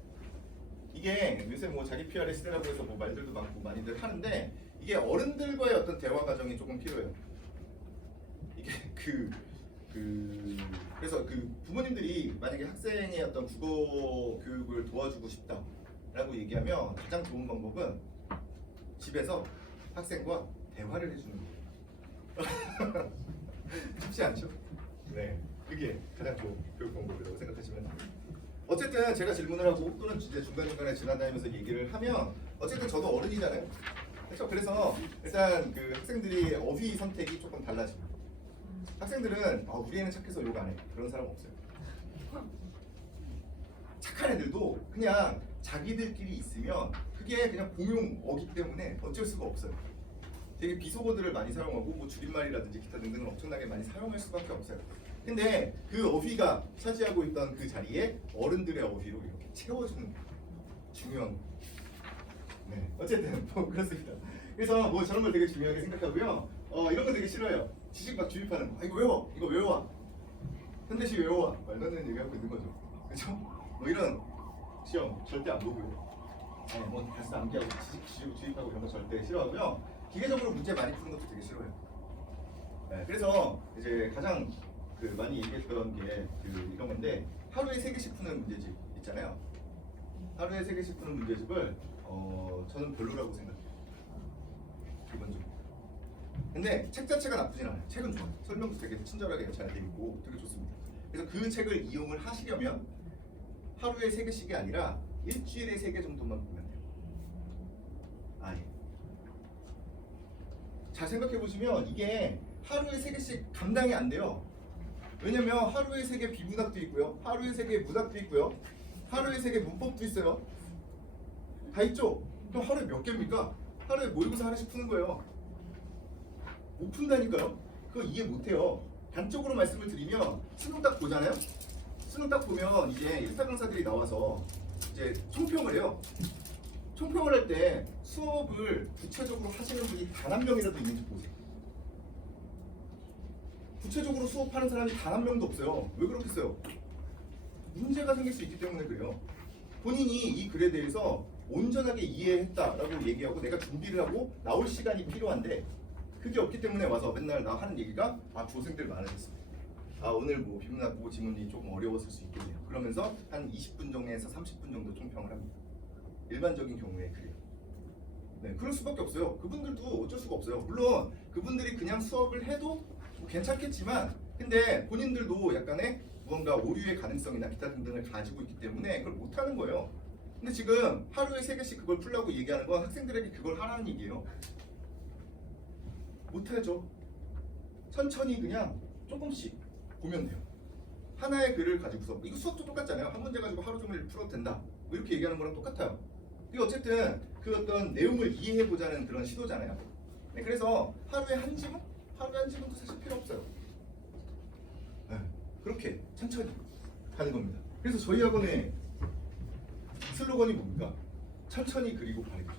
이게 요새 뭐 자기 PR의 시대라고 해서 뭐 말들도 많고 많이들 하는데 이게 어른들과의 어떤 대화 과정이 조금 필요해요. 이게 그래서 그 부모님들이 만약에 학생의 어떤 국어 교육을 도와주고 싶다라고 얘기하면 가장 좋은 방법은 집에서 학생과 대화를 해주는 거예요. 쉽지 않죠? 네, 그게 가장 좋은 교육 방법이라고 생각하시면 됩니다. 어쨌든 제가 질문을 하고 또는 이제 중간중간에 지나다니면서 얘기를 하면 어쨌든 저도 어른이잖아요. 그렇죠? 그래서 일단 그 학생들이 어휘 선택이 조금 달라집니다. 학생들은 우리 애는 착해서 욕 안 해. 그런 사람 없어요. 착한 애들도 그냥 자기들끼리 있으면 그게 그냥 공용어기 때문에 어쩔 수가 없어요. 되게 비속어들을 많이 사용하고 뭐 줄임말이라든지 기타 등등을 엄청나게 많이 사용할 수밖에 없어요. 근데 그 어휘가 차지하고 있던 그 자리에 어른들의 어휘로 이렇게 채워주는 중요한 거. 네, 어쨌든 뭐 그렇습니다. 그래서 뭐 저런 걸 되게 중요하게 생각하고요. 이런 거 되게 싫어요. 지식 막 주입하는 거. 이거 외워, 이거 외워. 현대식 외워. 말도 안 되는 얘기하고 있는 거죠. 그렇죠? 뭐 이런 시험 절대 안 보고요. 네, 뭐 다시 암기하고 지식 주입하고 이런 거 절대 싫어하고요. 기계적으로 문제 많이 푸는 것도 되게 싫어요. 네, 그래서 이제 가장 많이 얘기했던 게 이런 건데 하루에 3개씩 푸는 문제집 있잖아요. 하루에 3개씩 푸는 문제집을 저는 별로라고 생각해요. 기본적으로. 근데 책 자체가 나쁘진 않아요. 책은 좋아요. 설명도 되게 친절하게 잘 돼 있고 되게 좋습니다. 그래서 그 책을 이용을 하시려면 하루에 3개씩이 아니라 일주일에 3개 정도만 보면 돼요. 예. 잘 생각해 보시면 이게 하루에 3개씩 감당이 안 돼요. 왜냐면 하루에 3개 비문학도 있고요. 하루에 3개 문학도 있고요. 하루에 3개 문법도 있어요. 다 있죠? 그럼 하루에 몇 개입니까? 하루에 모의고사 하나씩 푸는 거예요. 못 푼다니까요? 그거 이해 못해요. 단적으로 말씀을 드리면 수능 딱 보잖아요? 수능 딱 보면 이제 일타 강사들이 나와서 이제 총평을 해요. 총평을 할 때 수업을 구체적으로 하시는 분이 단 한 명이라도 있는지 보세요. 구체적으로 수업하는 사람이 단 한 명도 없어요. 왜 그렇겠어요? 문제가 생길 수 있기 때문에 그래요. 본인이 이 글에 대해서 온전하게 이해했다라고 얘기하고 내가 준비를 하고 나올 시간이 필요한데 그게 없기 때문에 와서 맨날 나 하는 얘기가 조생들 많으셨습니다. 오늘 뭐 비문학 뭐 지문이 조금 어려웠을 수 있겠네요. 그러면서 한 20분 정도에서 30분 정도 총평을 합니다. 일반적인 경우에 그래요. 네, 그럴 수밖에 없어요. 그분들도 어쩔 수가 없어요. 물론 그분들이 그냥 수업을 해도 뭐 괜찮겠지만 근데 본인들도 약간의 무언가 오류의 가능성이나 기타 등등을 가지고 있기 때문에 그걸 못하는 거예요. 근데 지금 하루에 3개씩 그걸 풀라고 얘기하는 건 학생들에게 그걸 하라는 얘기예요. 못하죠. 천천히 그냥 조금씩 보면 돼요. 하나의 글을 가지고서 이거 수업도 똑같잖아요. 한 문제 가지고 하루 종일 풀어도 된다. 뭐 이렇게 얘기하는 거랑 똑같아요. 이게 어쨌든 그 어떤 내용을 이해해보자는 그런 시도잖아요. 네, 그래서 하루에 한 지문? 하루에 한 지문도 사실 필요 없어요. 네, 그렇게 천천히 하는 겁니다. 그래서 저희 학원의 슬로건이 뭡니까? 천천히 그리고 바르죠.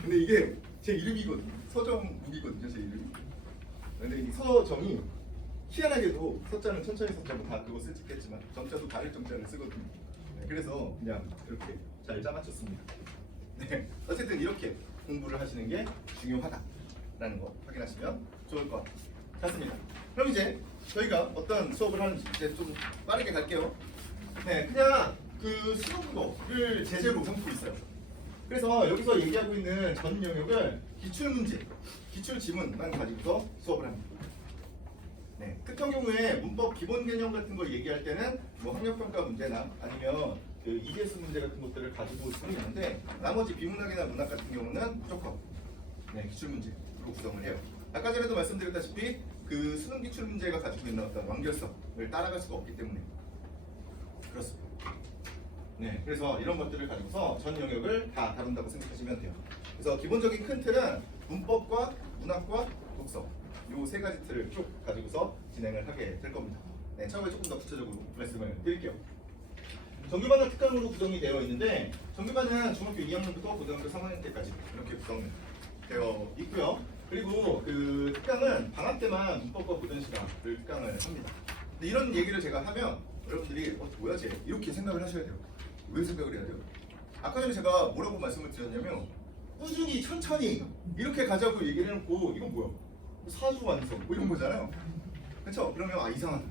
근데 이게 제 이름이거든요. 서정욱이거든요. 제 이름이. 근데 이 서정이 희한하게도 서자는 천천히 서자고 다 그거 쓰겠지만 정자도 다를 정자를 쓰거든요. 네, 그래서 그냥 이렇게 잘 짜맞췄습니다. 네, 어쨌든 이렇게 공부를 하시는 게 중요하다라는 거 확인하시면 좋을 것 같습니다. 그럼 이제 저희가 어떤 수업을 하는지 이제 좀 빠르게 갈게요. 네, 그냥 그 수능국어를 제재로 삼고 있어요. 그래서 여기서 얘기하고 있는 전 영역을 기출문제, 기출지문만 가지고서 수업을 합니다. 네, 특정 경우에 문법 기본 개념 같은 걸 얘기할 때는 뭐 학력평가 문제나 아니면 그 EBS 문제 같은 것들을 가지고 쓰는데 나머지 비문학이나 문학 같은 경우는 무조건 기출문제로 구성을 해요. 아까 전에도 말씀드렸다시피 그 수능 기출문제가 가지고 있는 어떤 완결성을 따라갈 수가 없기 때문에 그렇습니다. 네, 그래서 이런 것들을 가지고서 전 영역을 다 다룬다고 생각하시면 돼요. 그래서 기본적인 큰 틀은 문법과 문학과 독서 요 세 가지 틀을 쭉 가지고서 진행을 하게 될 겁니다. 네, 차후에 조금 더 구체적으로 말씀을 드릴게요. 정규반은 특강으로 구성이 되어 있는데 정규반은 중학교 2학년부터 고등학교 3학년 때까지 이렇게 구성되어 있고요. 그리고 그 특강은 방학 때만 문법과 고전 시간을 특강을 합니다. 근데 이런 얘기를 제가 하면 여러분들이 뭐야 쟤 이렇게 생각을 하셔야 돼요. 왜 생각을 해야 돼요? 아까 전에 제가 뭐라고 말씀을 드렸냐면 꾸준히 천천히 이렇게 가자고 얘기를 해놓고 이건 뭐야? 사주 완성 뭐 이런 거잖아요. 그렇죠? 그러면 이상하다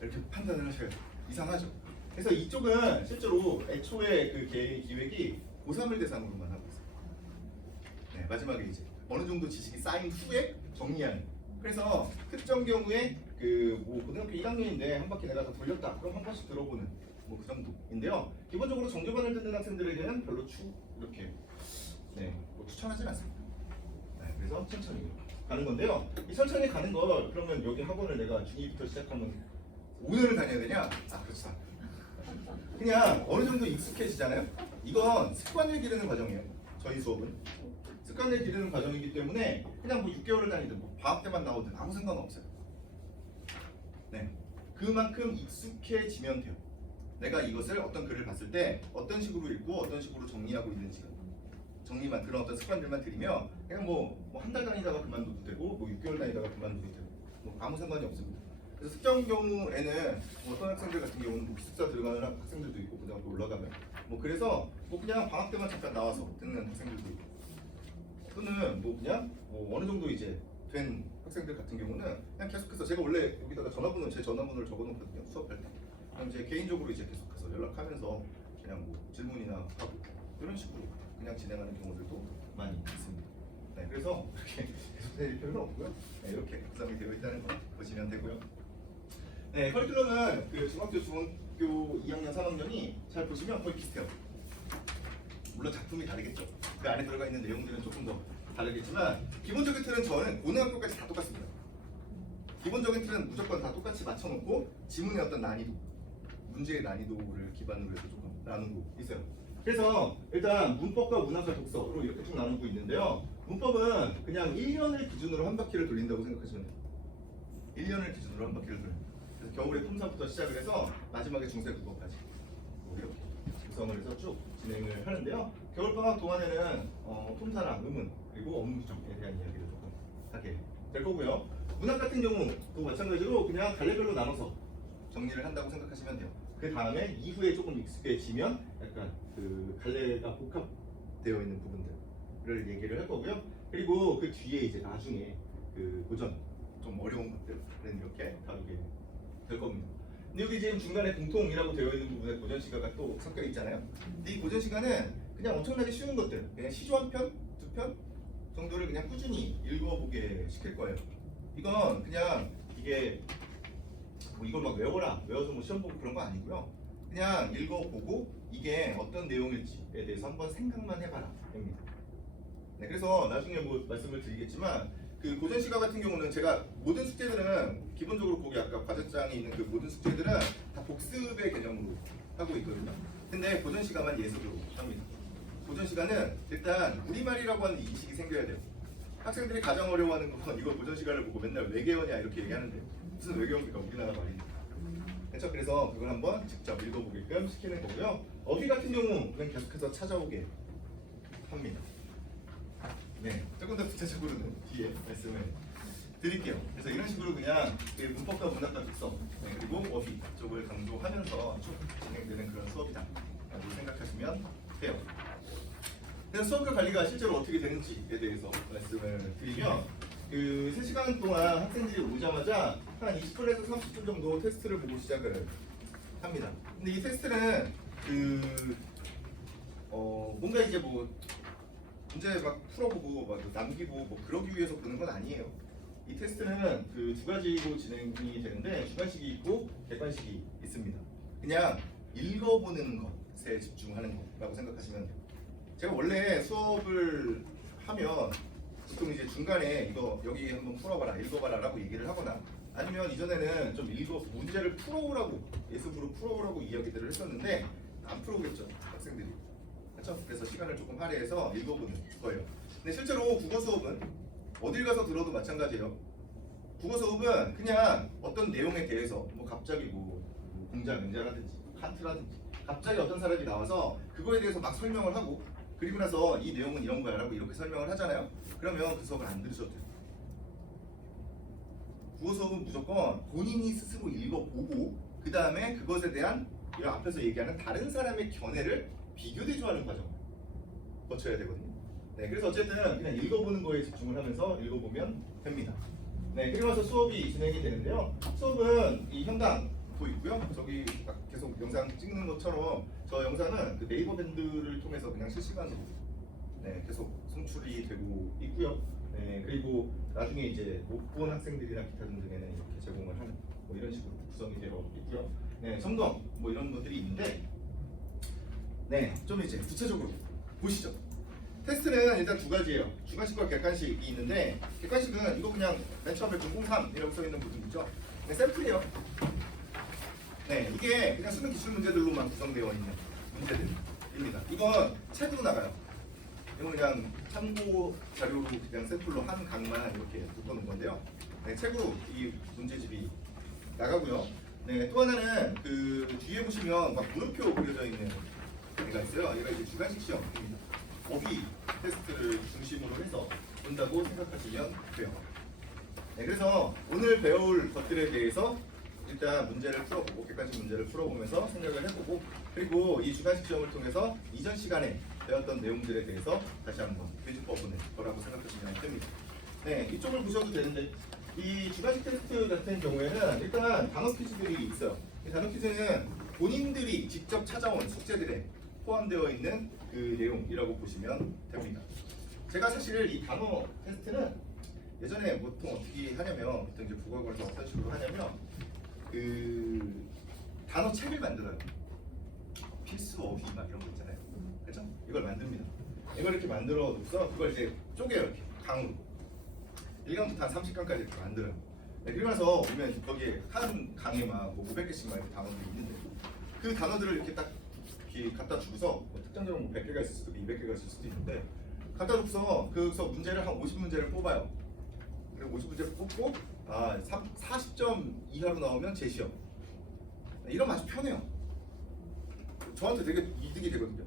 이렇게 판단을 하셔야 돼요. 이상하죠? 그래서 이쪽은 실제로 애초에 그 기획이 고3을 대상으로만 하고 있어요. 네, 마지막에 이제 어느 정도 지식이 쌓인 후에 정리하는. 그래서 특정 경우에 뭐 고등학교 1학년인데 한 바퀴 내가 다 돌렸다. 그럼 한 번씩 들어보는 뭐 그 정도인데요. 기본적으로 정규반을 듣는 학생들에게는 별로 이렇게 뭐 추천하진 않습니다. 네, 그래서 천천히 이렇게 가는 건데요. 이 천천히 가는 걸 그러면 여기 학원을 내가 중2부터 시작하면 5년을 다녀야 되냐? 그렇지 않아요. 그냥 어느 정도 익숙해지잖아요. 이건 습관을 기르는 과정이에요. 저희 수업은 습관을 기르는 과정이기 때문에 그냥 뭐 6개월을 다니든 뭐 방학 때만 나오든 아무 상관없어요. 네, 그만큼 익숙해지면 돼요. 내가 이것을 어떤 글을 봤을 때 어떤 식으로 읽고 어떤 식으로 정리하고 있는지 정리만 그런 어떤 습관들만 들이면 그냥 뭐 한 달 다니다가 그만둬도 되고 뭐 6개월 다니다가 그만둬도 되고 뭐 아무 상관이 없습니다. 그래서 특정 경우에는 어떤 학생들 같은 경우는 뭐 기숙사 들어가는 학생들도 있고 고등학교 올라가면 뭐 그래서 뭐 그냥 방학 때만 잠깐 나와서 듣는 학생들도 있고 또는 뭐 그냥 뭐 어느 정도 이제 된 학생들 같은 경우는 그냥 계속해서 제가 원래 여기다가 제 전화번호를 적어놓거든요. 수업할 때 그럼 이제 개인적으로 이제 계속해서 연락하면서 그냥 뭐 질문이나 하고 이런 식으로 그냥 진행하는 경우들도 많이 있습니다. 네, 그래서 이렇게 계속 될 필요는 없고요. 네, 이렇게 구성이 되어 있다는 거 보시면 되고요. 네, 커리큘럼은 그 중학교, 중학교 2학년, 3학년이 잘 보시면 거의 비슷해요. 물론 작품이 다르겠죠. 그 안에 들어가 있는 내용들은 조금 더 다르겠지만 기본적인 틀은 저는 고등학교까지 다 똑같습니다. 기본적인 틀은 무조건 다 똑같이 맞춰놓고 지문의 어떤 난이도, 문제의 난이도를 기반으로 해서 조금 나누고 있어요. 그래서 일단 문법과 문학과 독서로 이렇게 쭉 나누고 있는데요. 문법은 그냥 1년을 기준으로 한 바퀴를 돌린다고 생각하시면 돼요. 1년을 기준으로 한 바퀴를 돌려요. 그래서 겨울에 품사부터 시작을 해서 마지막에 중세 국어까지 이렇게 구성을 해서 쭉 진행을 하는데요. 겨울방학 동안에는 품사랑 의문 그리고 업무 규정에 대한 이야기를 조금 하게 될 거고요. 문학 같은 경우도 마찬가지로 그냥 갈래별로 나눠서 정리를 한다고 생각하시면 돼요. 그 다음에 이후에 조금 익숙해지면 약간 그 갈래가 복합되어 있는 부분들을 얘기를 할 거고요. 그리고 그 뒤에 이제 나중에 그 고전 좀 어려운 것들은 이렇게 다루게 될 겁니다. 근데 여기 지금 중간에 공통이라고 되어 있는 부분에 고전 시가가 또 섞여 있잖아요. 근데 이 고전 시가는 그냥 엄청나게 쉬운 것들, 그냥 시조 한 편, 두 편 정도를 그냥 꾸준히 읽어보게 시킬 거예요. 이건 그냥 이게 뭐 이걸 막 외워서 뭐 시험 보고 그런 거 아니고요. 그냥 읽어보고 이게 어떤 내용일지에 대해서 한번 생각만 해봐라 됩니다. 네, 그래서 나중에 뭐 말씀을 드리겠지만 그 고전 시가 같은 경우는 제가 모든 숙제들은 기본적으로 거기 아까 과제장에 있는 그 모든 숙제들은 다 복습의 개념으로 하고 있거든요. 근데 고전 시가만 예습으로 합니다. 고전 시가는 일단 우리말이라고 하는 인식이 생겨야 돼요. 학생들이 가장 어려워하는 건 이거 고전 시가를 보고 맨날 외계어냐 이렇게 얘기하는데 무슨 외계어입니까? 우리나라 말이니까. 그렇죠? 그래서 그걸 한번 직접 읽어보게끔 시키는 거고요. 어휘 같은 경우 그냥 계속해서 찾아오게 합니다. 네, 조금 더 구체적으로는 뒤에 말씀을 드릴게요. 그래서 이런 식으로 그냥 문법과 문학과 독서 그리고 어휘 쪽을 강조하면서 쭉 진행되는 그런 수업이다라고 생각하시면 돼요. 그래서 수업별 관리가 실제로 어떻게 되는지에 대해서 말씀을 드리면 그 3시간 동안 학생들이 오자마자 한 20분에서 30분 정도 테스트를 보고 시작을 합니다. 근데 이 테스트는 뭔가 이제 뭐 문제 막 풀어보고 막 남기고 뭐 그러기 위해서 보는 건 아니에요. 이 테스트는 그 두 가지로 진행이 되는데 주관식이 있고 객관식이 있습니다. 그냥 읽어보는 것에 집중하는 거라고 생각하시면 돼요. 제가 원래 수업을 하면 보통 이제 중간에 이거 여기 한번 풀어봐라, 읽어봐라라고 얘기를 하거나 아니면 이전에는 좀 문제를 풀어오라고 예습으로 풀어오라고 이야기들을 했었는데 안 풀어오겠죠 학생들이. 그렇죠? 그래서 시간을 조금 할애해서 읽어보는 거예요. 근데 실제로 국어 수업은 어딜 가서 들어도 마찬가지예요. 국어 수업은 그냥 어떤 내용에 대해서 뭐 갑자기 뭐 공자, 명자라든지 칸트라든지 갑자기 어떤 사람이 나와서 그거에 대해서 막 설명을 하고 그리고 나서 이 내용은 이런 거야 라고 이렇게 설명을 하잖아요. 그러면 그 수업을 안 들으셔도 돼요. 국어 수업은 무조건 본인이 스스로 읽어보고 그 다음에 그것에 대한 이런 앞에서 얘기하는 다른 사람의 견해를 비교 대조하는 과정을 거쳐야 되거든요. 네, 그래서 어쨌든 그냥 읽어보는 거에 집중을 하면서 읽어보면 됩니다. 네, 그리고 나서 수업이 진행이 되는데요. 수업은 이 현장 보이고요. 저기 계속 영상 찍는 것처럼 저 영상은 그 네이버 밴드를 통해서 그냥 실시간으로 계속 송출이 되고 있고요. 네, 그리고 나중에 이제 못 본 학생들이나 기타 등등에는 이렇게 제공을 하는 뭐 이런 식으로 구성이 되어 있고요. 네, 점검 뭐 이런 것들이 있는데, 네, 좀 이제 구체적으로 보시죠. 테스트는 일단 두 가지예요. 주관식과 객관식이 있는데, 객관식은 이거 그냥 맨 처음에 003이라고 써 있는 부분 있죠. 네, 샘플이에요. 네, 이게 그냥 수능 기출 문제들로만 구성되어 있는 문제들입니다. 이건 책으로 나가요. 이건 그냥 참고 자료로 그냥 샘플로 한 강만 이렇게 묶어놓은 건데요. 네, 책으로 이 문제집이 나가고요. 네, 또 하나는 그 뒤에 보시면 막 물음표 그려져 있는 얘가 있어요. 얘가 이제 주관식 시험입니다. 어휘 테스트를 중심으로 해서 본다고 생각하시면 돼요. 네, 그래서 오늘 배울 것들에 대해서 일단 문제를 풀어보고 객관식 문제를 풀어보면서 생각을 해보고 그리고 이 주관식 시험을 통해서 이전 시간에 배웠던 내용들에 대해서 다시 한번 되짚어보는 거라고 생각하시면 됩니다. 네, 이쪽을 보셔도 되는데 이 주관식 테스트 같은 경우에는 일단 단어 퀴즈들이 있어요. 이 단어 퀴즈는 본인들이 직접 찾아온 숙제들에 포함되어 있는 그 내용이라고 보시면 됩니다. 제가 사실 이 단어 테스트는 예전에 보통 어떻게 하냐면 보통 이제 국어학원에서 어떤 식으로 하냐면 그 단어 책을 만들어요. 필수 어휘 막 이런 거 있잖아요. 그렇죠? 이걸 만듭니다. 이걸 이렇게 만들어 놓고서 그걸 이제 쪼개요. 이렇게 강으로 1강부터 한 30강까지 이렇게 만들어요. 네, 그리고 나서 보면 거기에 한 강에 막뭐 500개씩 막 이렇게 단어들이 있는데 그 단어들을 이렇게 딱 이렇게 갖다 주고서 뭐 특정적으로 뭐 100개가 있을 수도 있고 200개가 있을 수도 있는데 갖다 주고서 거기서 문제를 한 50문제를 뽑아요. 그리고 50문제를 뽑고 40점 이하로 나오면 재시험. 네, 이러면 아주 편해요. 저한테 되게 이득이 되거든요.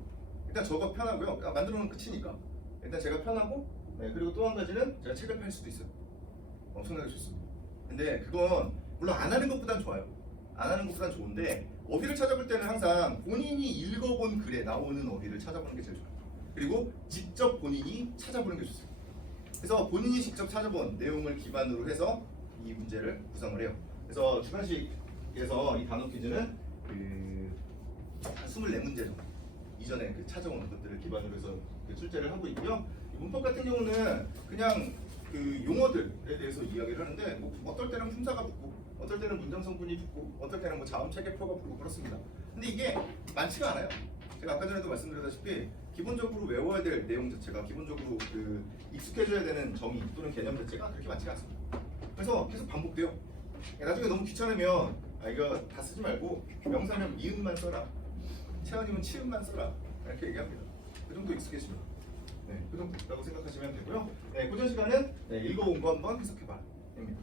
일단 저거 편하고요. 만들어 놓으면 끝이니까. 일단 제가 편하고 네, 그리고 또 한 가지는 제가 책을 팔 수도 있어요. 엄청나게 좋습니다. 근데 그건 물론 안 하는 것보단 좋아요. 안 하는 것보단 좋은데 어휘를 찾아볼 때는 항상 본인이 읽어본 글에 나오는 어휘를 찾아보는 게 제일 좋아요. 그리고 직접 본인이 찾아보는 게 좋습니다. 그래서 본인이 직접 찾아본 내용을 기반으로 해서 이 문제를 구성을 해요. 그래서 주관식에서 이 단어 퀴즈는 그 24문제 정도 이전에 그 찾아온 것들을 기반으로 해서 출제를 하고 있고요. 문법 같은 경우는 그냥 그 용어들에 대해서 이야기를 하는데 뭐 어떨 때는 품사가 붙고 어떨 때는 문장 성분이 붙고 어떨 때는 뭐 자음 체계표가 붙고 그렇습니다. 근데 이게 많지가 않아요. 제가 아까 전에도 말씀드렸다시피 기본적으로 외워야 될 내용 자체가 기본적으로 그 익숙해져야 되는 정의 또는 개념 자체가 그렇게 많지가 않습니다. 그래서 계속 반복돼요. 나중에 너무 귀찮으면 이거 다 쓰지 말고 명사면 미음만 써라, 채원이면 치음만 써라 이렇게 얘기합니다. 그 정도 익숙해지면 네, 그 정도라고 생각하시면 되고요. 네, 고전 시간은 읽어온 거 한번 해석해봐 입니다.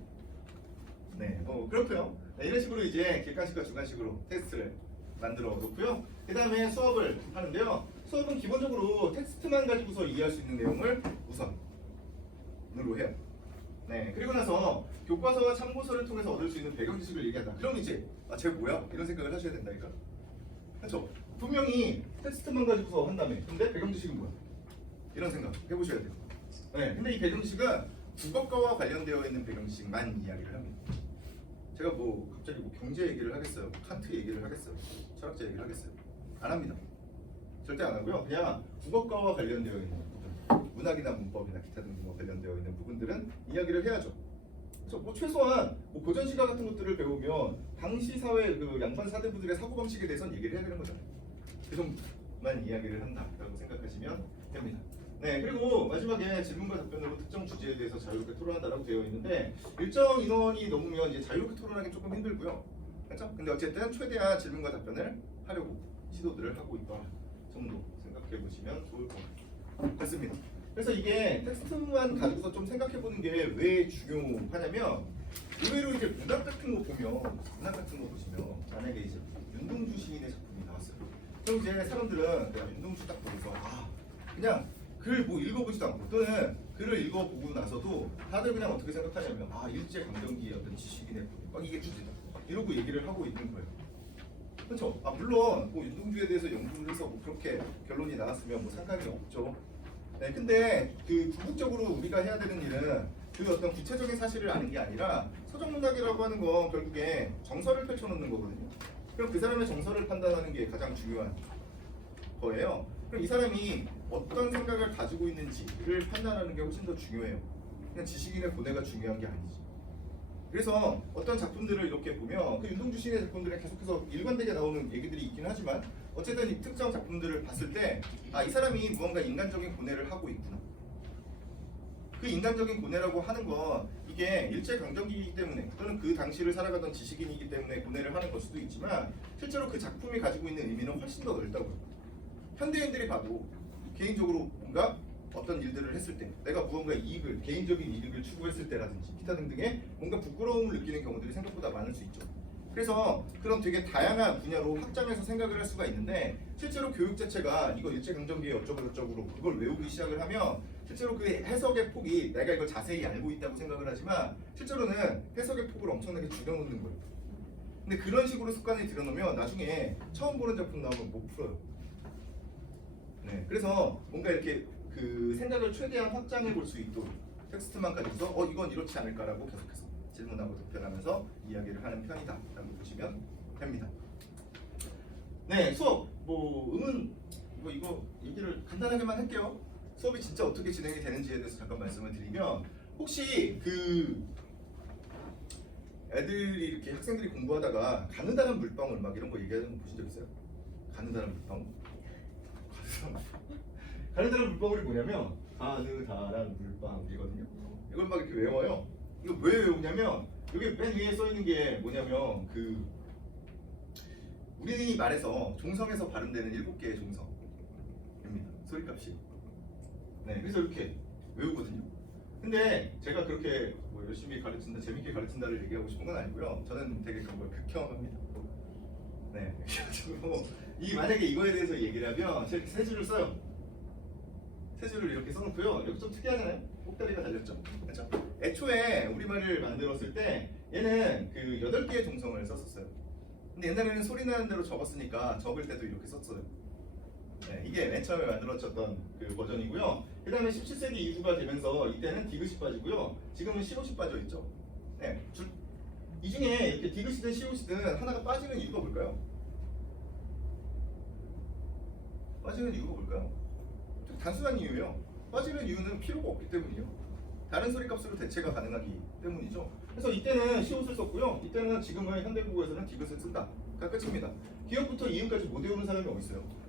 네, 그렇고요. 네, 이런 식으로 이제 객관식과 주관식으로 테스트를 만들어 놓고요. 그 다음에 수업을 하는데요. 수업은 기본적으로 텍스트만 가지고서 이해할 수 있는 내용을 우선으로 해요. 네, 그리고 나서 교과서와 참고서를 통해서 얻을 수 있는 배경 지식을 얘기한다. 그럼 이제 쟤 뭐야? 이런 생각을 하셔야 된다니까. 그렇죠? 분명히 텍스트만 가지고서 한다며. 근데 배경 지식은 뭐야? 이런 생각 해보셔야 돼요. 네, 근데 이 배경 지식은 국어과와 관련되어 있는 배경 지식만 이야기를 합니다. 제가 뭐 갑자기 뭐 경제 얘기를 하겠어요? 칸트 얘기를 하겠어요? 철학자 얘기를 하겠어요? 안 합니다. 절대 안 하고요. 그냥 국어과와 관련되어 있는 부분, 문학이나 문법이나 기타 등등과 관련되어 있는 부분들은 이야기를 해야죠. 그래서 뭐 최소한 뭐 고전 시가 같은 것들을 배우면 당시 사회 그 양반 사대부들의 사고 방식에 대해서는 얘기를 해야 되는 거잖아요. 그 정도만 이야기를 한다라고 생각하시면 됩니다. 네, 그리고 마지막에 질문과 답변으로 특정 주제에 대해서 자유롭게 토론한다라고 되어 있는데 일정 인원이 넘으면 이제 자유롭게 토론하기 조금 힘들고요. 그렇죠? 근데 어쨌든 최대한 질문과 답변을 하려고 시도들을 하고 있다 정도 생각. 생각해 보시면 좋을 것 같습니다. 그래서 이게 텍스트만 가지고서 좀 생각해 보는 게 왜 중요하냐면 의외로 이제 문학 같은 거 보면 문학 같은 거 보시면 만약에 이제 윤동주 시인의 작품이 나왔어요. 그럼 이제 사람들은 내가 윤동주 딱 보고서 그냥 글 뭐 읽어보지도 않고 또는 글을 읽어보고 나서도 다들 그냥 어떻게 생각하냐면 일제강점기의 어떤 지식인의 막 이게 주제다 이러고 얘기를 하고 있는 거예요. 그렇죠? 물론 뭐 윤동주에 대해서 연구를 해서 뭐 그렇게 결론이 나왔으면 뭐 상관이 없죠. 네, 근데 그 궁극적으로 우리가 해야 되는 일은 그 어떤 구체적인 사실을 아는 게 아니라 서정문학이라고 하는 건 결국에 정서를 펼쳐놓는 거거든요. 그럼 그 사람의 정서를 판단하는 게 가장 중요한 거예요. 그럼 이 사람이 어떤 생각을 가지고 있는지를 판단하는 게 훨씬 더 중요해요. 그냥 지식인의 고뇌가 중요한 게 아니지. 그래서 어떤 작품들을 이렇게 보면 그 윤동주 시인의 작품들에 계속해서 일관되게 나오는 얘기들이 있긴 하지만 어쨌든 이 특정 작품들을 봤을 때 이 사람이 무언가 인간적인 고뇌를 하고 있구나. 그 인간적인 고뇌라고 하는 건 이게 일제강점기이기 때문에 또는 그 당시를 살아가던 지식인이기 때문에 고뇌를 하는 걸 수도 있지만 실제로 그 작품이 가지고 있는 의미는 훨씬 더 넓다고요. 현대인들이 봐도 개인적으로 뭔가 어떤 일들을 했을 때 내가 무언가 이익을 개인적인 이익을 추구했을 때라든지 기타 등등의 뭔가 부끄러움을 느끼는 경우들이 생각보다 많을 수 있죠. 그래서 그런 되게 다양한 분야로 확장해서 생각을 할 수가 있는데 실제로 교육 자체가 이거 일제강점기에 어쩌고저쩌고로 그걸 외우기 시작을 하면 실제로 그 해석의 폭이 내가 이걸 자세히 알고 있다고 생각을 하지만 실제로는 해석의 폭을 엄청나게 줄여놓는 거예요. 근데 그런 식으로 습관이 들여놓으면 나중에 처음 보는 작품 나오면 못 풀어요. 네, 그래서 뭔가 이렇게 그 생각을 최대한 확장해 볼 수 있도록 텍스트만 가지고서 이건 이렇지 않을까라고 계속해서 질문하고 답변하면서 이야기를 하는 편이다 라고 보시면 됩니다. 네, 수업 음은 이거 얘기를 간단하게만 할게요. 수업이 진짜 어떻게 진행이 되는지에 대해서 잠깐 말씀을 드리면 혹시 그 애들이 이렇게 학생들이 공부하다가 가느다란 물방울 막 이런 거 얘기하는 거 보신 적 있어요? 가느다란 물방울? 가느다란 물방울이 뭐냐면 가느다란 물방울이거든요. 이걸 막 이렇게 외워요. 이거 왜 외우냐면 여기 맨 위에 써 있는 게 뭐냐면 그 우리 말에서 종성에서 발음되는 7개의 종성입니다. 소리값이. 네, 그래서 이렇게 외우거든요. 근데 제가 그렇게 뭐 열심히 가르친다, 재밌게 가르친다를 얘기하고 싶은 건 아니고요. 저는 되게 그런 걸 극혐합니다. 네, 그래가지고 만약에 이거에 대해서 얘기를 하면 제가 세 줄을 써요. 세 줄을 이렇게 써놓고요. 여기 좀 특이하잖아요. 꼭다리가 달렸죠. 그렇죠? 애초에 우리말을 만들었을 때 얘는 그 8개의 종성을 썼었어요. 근데 옛날에는 소리 나는 대로 적었으니까 적을 때도 이렇게 썼어요. 네, 이게 맨 처음에 만들어졌던 그 버전이고요. 그 다음에 17세기 이후가 되면서 이때는 디귿이 빠지고요. 지금은 시옷이 빠져 있죠. 네, 이 중에 이렇게 디귿이든 시옷이든 하나가 빠지는 이유가 뭘까요? 빠지는 이유가 뭘까요? 좀 단순한 이유예요. 빠지는 이유는 필요가 없기 때문이에요. 다른 소리 값으로 대체가 가능하기 때문이죠. 그래서 이때는 시옷을 썼고요. 이때는 지금은 현대국어에서는 디귿을 쓴다가 끝입니다. 기역부터 이음까지 못 외우는 사람이 어디 있어요?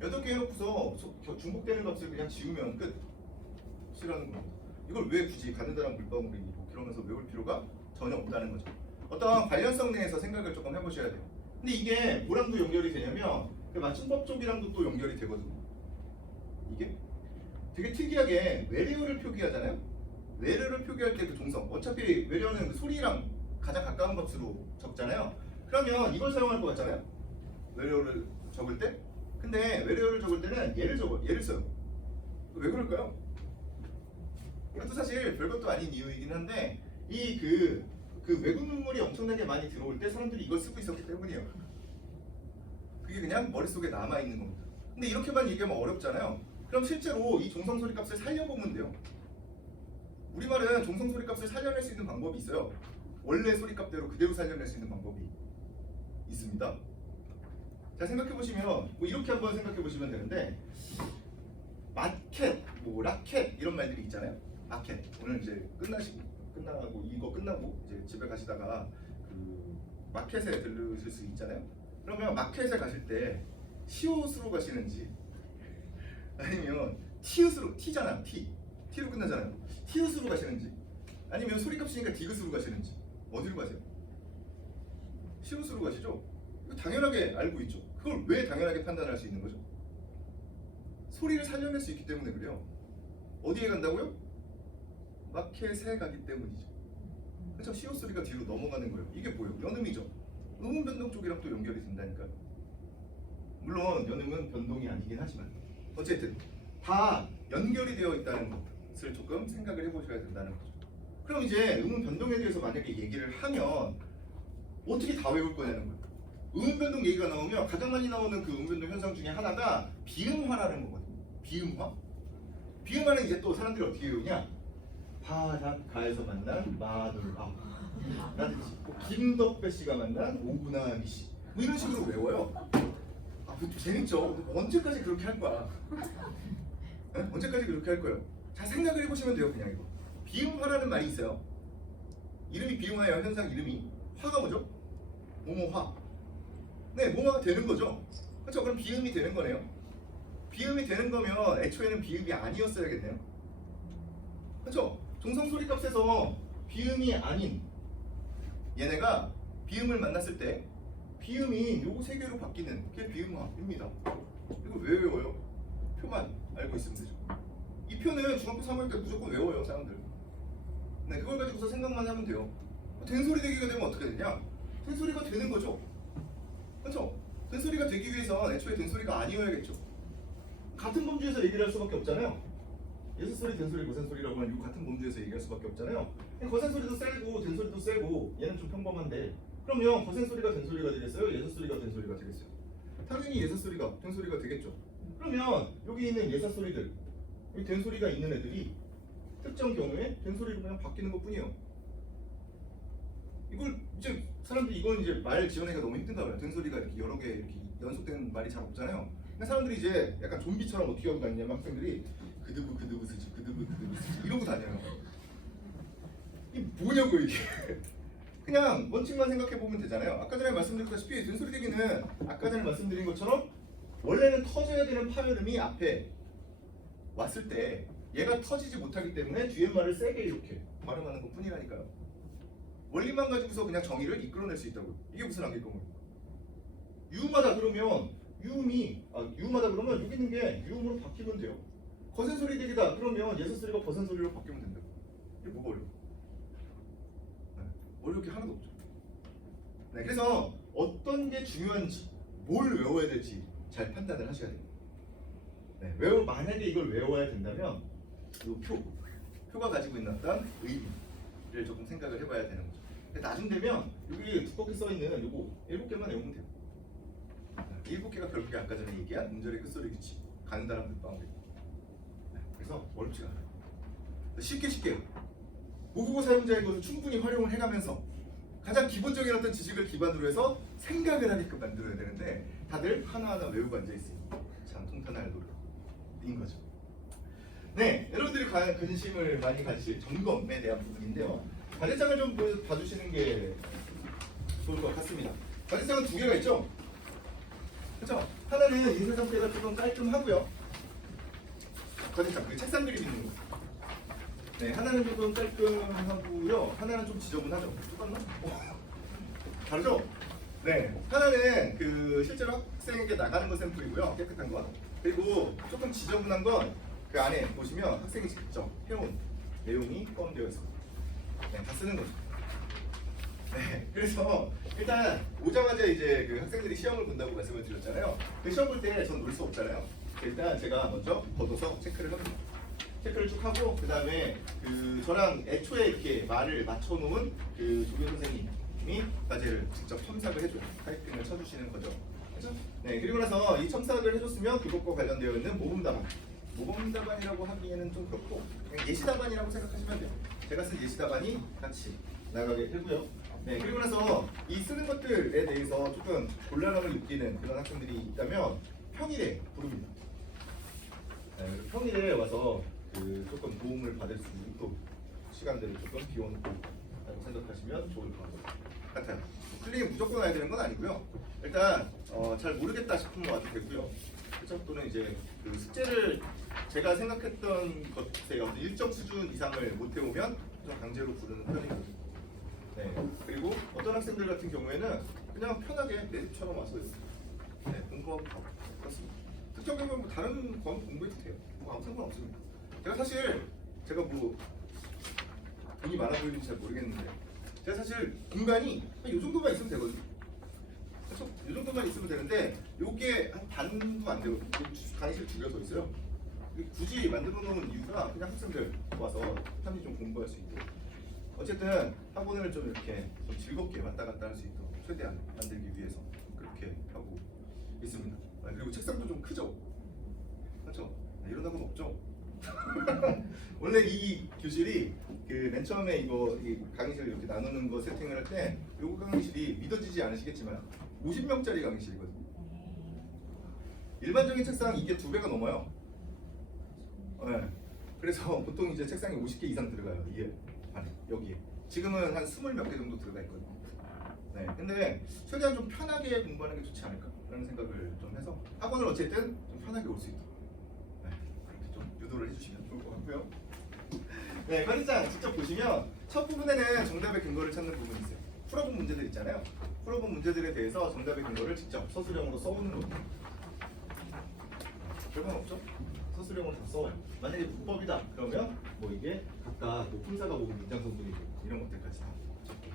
8개 해놓고서 중복되는 값을 그냥 지우면 끝이라는 겁니다. 이걸 왜 굳이 가느다란 물방울이 그러면서 외울 필요가 전혀 없다는 거죠. 어떤 관련성 내에서 생각을 조금 해보셔야 돼요. 근데 이게 뭐랑도 연결이 되냐면 그 맞춤법 쪽이랑도 또 연결이 되거든요. 이게 되게 특이하게 외래어를 표기하잖아요. 외래어를 표기할 때 그 종성 어차피 외래어는 그 소리랑 가장 가까운 값으로 적잖아요. 그러면 이걸 사용할 것 같잖아요. 외래어를 적을 때. 근데 외래어를 적을 때는 얘를 써요. 왜 그럴까요? 이것도 사실 별것도 아닌 이유이긴 한데 그 외국 문물이 엄청나게 많이 들어올 때 사람들이 이걸 쓰고 있었기 때문이에요. 그게 그냥 머릿속에 남아있는 겁니다. 근데 이렇게만 얘기하면 어렵잖아요. 그럼 실제로 이 종성소리 값을 살려보면 돼요. 우리말은 종성소리 값을 살려낼 수 있는 방법이 있어요. 원래 소리값대로 그대로 살려낼 수 있는 방법이 있습니다. 자, 생각해보시면 이렇게 한번 생각해보시면 되는데 마켓, 라켓 이런 말들이 있잖아요. 마켓 오늘 이제 끝나고 이거 끝나고 이제 집에 가시다가 그 마켓에 들르실 수 있잖아요. 그러면 마켓에 가실 때 시옷으로 가시는지 아니면 티읕으로 티잖아요. 티로 끝나잖아요. 티읕으로 가시는지 아니면 소리값이니까 디귿으로 가시는지 어디로 가세요? 시옷으로 가시죠? 이거 당연하게 알고 있죠. 그걸 왜 당연하게 판단할 수 있는 거죠? 소리를 살려낼 수 있기 때문에 그래요. 어디에 간다고요? 마켓에 가기 때문이죠. 그렇죠? 시옷 소리가 뒤로 넘어가는 거예요. 이게 뭐예요? 연음이죠. 음운 변동 쪽이랑 또 연결이 된다니까요. 물론 연음은 변동이 아니긴 하지만 어쨌든 다 연결이 되어 있다는 것을 조금 생각을 해보셔야 된다는 거죠. 그럼 이제 음운 변동에 대해서 만약에 얘기를 하면 어떻게 다 외울 거냐는 거예요. 음운 변동 얘기가 나오면 가장 많이 나오는 그 음운 변동 현상 중에 하나가 비음화라는 거거든요. 비음화? 비음화는 이제 또 사람들이 어떻게 외우냐? 바닷가에서 만난 마돌아 라든지 김덕배 씨가 만난 오구나미 씨 뭐 이런 식으로 외워요. 아, 재밌죠? 언제까지 그렇게 할 거야? 네? 언제까지 그렇게 할 거예요? 잘 생각을 해보시면 돼요. 그냥 이거 비음화라는 말이 있어요. 이름이 비음화예요. 현상 이름이. 화가 뭐죠? 뭐뭐화. 네, 뭐뭐가 되는 거죠. 그렇죠? 그럼 비음이 되는 거네요. 비음이 되는 거면 애초에는 비음이 아니었어야겠네요. 그렇죠? 종성소리 값에서 비음이 아닌 얘네가 비음을 만났을 때 비음이 요거 세 개로 바뀌는 게 비음화입니다. 이걸 왜 외워요? 표만 알고 있으면 되죠. 이 표는 중학교 3학년 때 무조건 외워요, 사람들. 네, 그걸 가지고서 생각만 하면 돼요. 된소리 되기가 되면 어떻게 되냐? 된소리가 되는 거죠. 그렇죠? 된소리가 되기 위해서 애초에 된소리가 아니어야겠죠. 같은 범주에서 얘기를 할 수밖에 없잖아요. 예수소리, 된소리, 거센소리라고 하는 이 같은 범주에서 얘기할 수밖에 없잖아요. 거센소리도 세고 된소리도 세고 얘는 좀 평범한데 그럼요 거센소리가 된소리가 되겠어요? 예수소리가 된소리가 되겠어요? 당연히 예수소리가 된소리가 되겠죠. 그러면 여기 있는 예사소리들 여기 된소리가 있는 애들이 특정 경우에 된소리로 그냥 바뀌는 것 뿐이에요. 이걸 이제 사람들이 이건 이제 말 지어내기가 너무 힘든가 봐요. 된소리가 이렇게 여러 개 이렇게 연속된 말이 잘 없잖아요. 근데 사람들이 이제 약간 좀비처럼 어떻게 하고 다니냐면 학생들이 그드브 그드브 스지 그드브 그드브 스지 이러고 다녀요. 이게 뭐냐고 이게. 그냥 원칙만 생각해 보면 되잖아요. 아까 전에 말씀드렸다시피 된소리 대기는 아까 전에 말씀드린 것처럼 원래는 터져야 되는 파열음이 앞에 왔을 때 얘가 터지지 못하기 때문에 뒤에 말을 세게 이렇게 발음하는 것 뿐이라니까요. 원리만 가지고서 그냥 정의를 이끌어낼 수 있다고요. 이게 무슨 안개껌입니까? 유음하다 그러면 유음하다 그러면 여기 있는 게 유음으로 바뀌면 돼요. 거센소리 대기다 그러면 예수소리가 거센소리로 바뀌면 된다고. 이게 뭐가 어려워? 네, 어려울 게 하나도 없죠. 네, 그래서 어떤 게 중요한지 뭘 외워야 될지 잘 판단을 하셔야 돼요. 네, 만약에 이걸 외워야 된다면 이 표가 가지고 있는 어떤 의미를 조금 생각을 해봐야 되는 거죠. 근데 나중 되면 여기 두껍게 써있는 요거 7개만 외우면 돼요. 7개가 결국에 아까 전에 얘기한 음절의 끝소리 규칙 가는 사람들 빵 그래서 어렵지가 않아요. 쉽게 모국어 사용자의 것을 충분히 활용을 해가면서 가장 기본적인 어떤 지식을 기반으로 해서 생각을 하게끔 만들어야 되는데 다들 하나하나 외우고 앉아있으니 참 통탄할 노력인 거죠. 네, 여러분들이 관심을 많이 가지실 점검에 대한 부분인데요. 과제장을 좀 봐주시는 게 좋을 것 같습니다. 과제장은 2개가 있죠? 그렇죠? 하나는 인쇄 상태가 조금 깔끔하고요. 과제장, 그 책상 그림 있는 거. 네, 하나는 조금 깔끔하고요. 하나는 좀 지저분하죠. 똑같나? 다르죠? 네, 하나는 그 실제로 학생에게 나가는 거 샘플이고요. 깨끗한 거. 그리고 조금 지저분한 건 그 안에 보시면 학생이 직접 해온 내용이 포함되어 있습니다. 네, 다 쓰는 거죠. 네, 그래서 일단 오자마자 이제 그 학생들이 시험을 본다고 말씀을 드렸잖아요. 그 시험 볼 때 전 놀 수 없잖아요. 일단 제가 먼저 걷어서 체크를 합니다. 체크를 쭉 하고 그 다음에 그 저랑 애초에 이렇게 말을 맞춰놓은 그 조교 선생님이 과제를 직접 첨삭을 해줘요. 타이핑을 쳐주시는 거죠. 그렇죠? 네, 그리고 나서 이 첨삭을 해줬으면 그것과 관련되어 있는 모범 답안. 모범 답안이라고 하기에는 좀 그렇고 그냥 예시 답안이라고 생각하시면 돼요. 제가 쓴 예시 답안이 같이 나가게 되고요. 네, 그리고 나서 이 쓰는 것들에 대해서 조금 곤란함을 느끼는 그런 학생들이 있다면 평일에 부릅니다. 네, 평일에 와서 그 조금 도움을 받을 수 있도록 시간들을 조금 비워놓고 생각하시면 좋을 것 같아요. 틀리게 무조건 와야 되는 건 아니고요. 일단 잘 모르겠다 싶으면 와도 되고요. 그렇죠? 또는 이제 그 숙제를 제가 생각했던 것에 일정 수준 이상을 못 해오면 좀 강제로 부르는 편이거든요. 네. 그리고 어떤 학생들 같은 경우에는 그냥 편하게 내 집처럼 와서 공부하고 그렇습니다. 특정 경우는 뭐 다른 과목 공부해도 돼요. 뭐 아무 상관 없습니다. 제가 뭐 돈이 많아 보이는지 잘 모르겠는데 제가 사실 공간이 한 요 정도만 있으면 되거든요. 그렇죠? 요 정도만 있으면 되는데 요게 한 반도 안 되거든요. 강의실 두 개가 더 있어요. 굳이 만들어 놓은 이유가 그냥 학생들 와서 편히 좀 공부할 수 있고 어쨌든 학원을 좀 이렇게 좀 즐겁게 왔다 갔다 할 수 있도록 최대한 만들기 위해서 그렇게 하고 있습니다. 그리고 책상도 좀 크죠? 그렇죠? 이런 학원 없죠? 원래 이 교실이 그 맨 처음에 이거 이 강의실 이렇게 나누는 거 세팅을 할 때 요거 강의실이 믿어지지 않으시겠지만 50명짜리 강의실이거든요. 일반적인 책상 이게 2배가 넘어요. 네. 그래서 보통 이제 책상이 50개 이상 들어가요. 이게 안에 여기에 지금은 한 20몇 개 정도 들어가 있거든요. 네. 근데 최대한 좀 편하게 공부하는 게 좋지 않을까라는 생각을 좀 해서 학원을 어쨌든 좀 편하게 올 수 있도록 그렇게 좀 유도를 해주시면 좋을 것 같고요. 네, 과제장 직접 보시면 첫 부분에는 정답의 근거를 찾는 부분이 있어요. 풀어본 문제들 있잖아요. 풀어본 문제들에 대해서 정답의 근거를 직접 서술형으로 써오는 겁니다. 별건 없죠? 서술형으로 다 써와요. 만약에 문법이다 그러면 뭐 이게 각각 뭐 품사가 뭐고 문장 성분이고 이런 것들까지 다 적게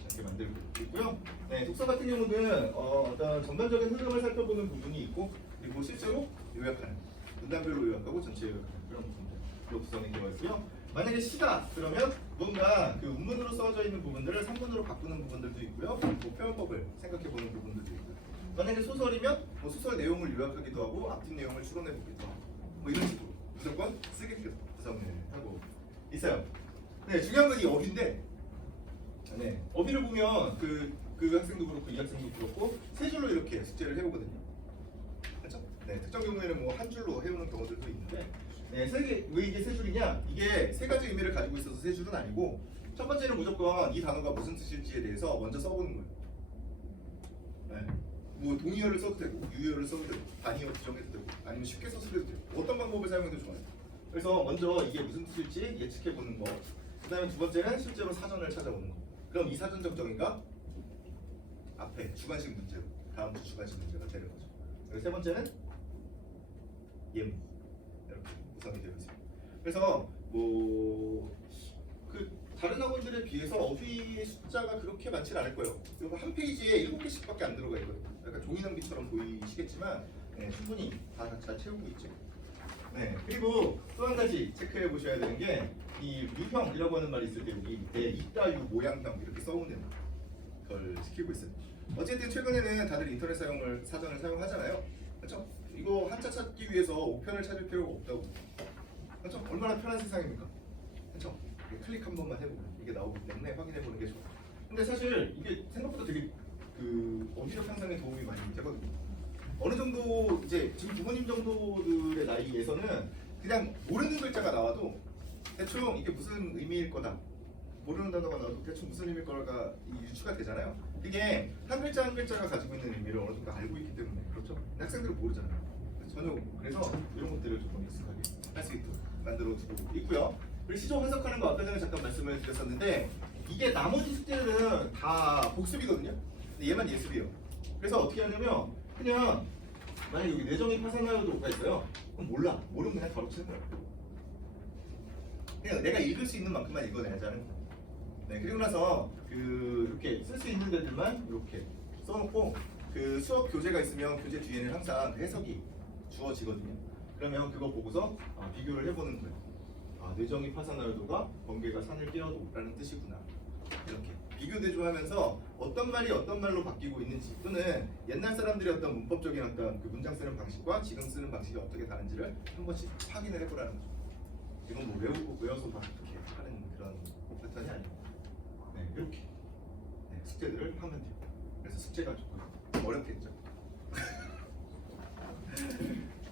이렇게 만들고 있고요. 네, 독서 같은 경우는 어떤 전반적인 흐름을 살펴보는 부분이 있고 그리고 실제로 요약하는 문단별로 요약하고 전체 요약하는 그런 부분들 구성이 되어 있고요. 만약에 시다 그러면 뭔가 그 문문으로 써져 있는 부분들을 산문으로 바꾸는 부분들도 있고요. 뭐 표현법을 생각해보는 부분들도 있고요. 만약에 소설이면 뭐 소설 내용을 요약하기도 하고 앞뒷 내용을 추론해보기도 하고 뭐 이런 식으로 무조건 쓰게끔 구성을 하고 있어요. 네, 중요한 건 이 어휘인데, 네, 어휘를 보면 그 학생도 그렇고 이 학생도 그렇고 세 줄로 이렇게 숙제를 해오거든요. 그렇죠? 네, 특정 경우에는 뭐 한 줄로 해오는 경우들도 있는데, 네, 왜 이게 세 줄이냐? 이게 세 가지 의미를 가지고 있어서 세 줄은 아니고 첫 번째는 무조건 이 단어가 무슨 뜻일지에 대해서 먼저 써보는 거예요. 네. 뭐 동의어를 써도 되고 유의어를 써도 되고 단위어 규정해도 되고 아니면 쉽게 써도 되고 어떤 방법을 사용해도 좋아요. 그래서 먼저 이게 무슨 뜻일지 예측해 보는 거. 그다음에 두 번째는 실제로 사전을 찾아보는 거. 그럼 이 사전적 정의가 앞에 주관식 문제로 다음 주 주관식 문제가 되는 거죠. 그리고 세 번째는 예문 이렇게 구성이 되어 있습니다. 그래서 뭐 그 다른 학원들에 비해서 어휘 숫자가 그렇게 많지 않을 거예요. 그리고 한 페이지에 7개씩밖에 안 들어가 있거든요. 약간 종이 낭비처럼 보이시겠지만 네, 충분히 다 잘 채우고 있죠. 네, 그리고 또 한 가지 체크해 보셔야 되는 게 이 유형이라고 하는 말이 있을 때 여기 밑에 이따유 모양형 이렇게 써오는 걸 시키고 있어요. 어쨌든 최근에는 다들 인터넷 사전을 사용하잖아요. 그렇죠? 이거 한자 찾기 위해서 우편을 찾을 필요가 없다고. 그렇죠? 얼마나 편한 세상입니까? 그렇죠? 클릭 한 번만 해보고 이게 나오기 때문에 확인해 보는 게 좋아요. 근데 사실 이게 생각보다 되게 그 어휘력 향상에 도움이 많이 되거든요. 어느 정도 이제 지금 부모님 정도들의 나이에서는 그냥 모르는 글자가 나와도 대충 이게 무슨 의미일 거다. 모르는 단어가 나와도 대충 무슨 의미일 거가 유추가 되잖아요. 그게 한 글자 한 글자가 가지고 있는 의미를 어느 정도 알고 있기 때문에 그렇죠. 근데 학생들은 모르잖아요. 전혀 그래서 이런 것들을 조금 익숙하게 할 수 있도록 만들어 두고 있고요. 그리고 시조 해석하는 거 아까 전에 잠깐 말씀을 드렸었는데 이게 나머지 숙제는 다 복습이거든요. 근데 얘만 예습이에요. 그래서 어떻게 하냐면 그냥 만약에 여기 내정이 파산하여도가 있어요. 그럼 모르면 그냥 바로 치는 거예요. 그냥 내가 읽을 수 있는 만큼만 읽어내자는 거예요. 네, 그리고 나서 이렇게 쓸 수 있는 데들만 이렇게 써놓고 그 수업 교재가 있으면 교재 뒤에는 항상 해석이 주어지거든요. 그러면 그거 보고서 비교를 해보는 거예요. 뇌정이 파산하여도가 번개가 산을 깨어도라는 뜻이구나. 이렇게 비교 대조하면서 어떤 말이 어떤 말로 바뀌고 있는지 또는 옛날 사람들의 어떤 문법적인 어떤 그 문장 쓰는 방식과 지금 쓰는 방식이 어떻게 다른지를 한 번씩 확인을 해보라는 거죠. 이건 뭐 외워서 막 이렇게 하는 그런 패턴이 아니고 네, 이렇게 네, 숙제들을 하면 돼요. 그래서 숙제가 조금 어렵겠죠.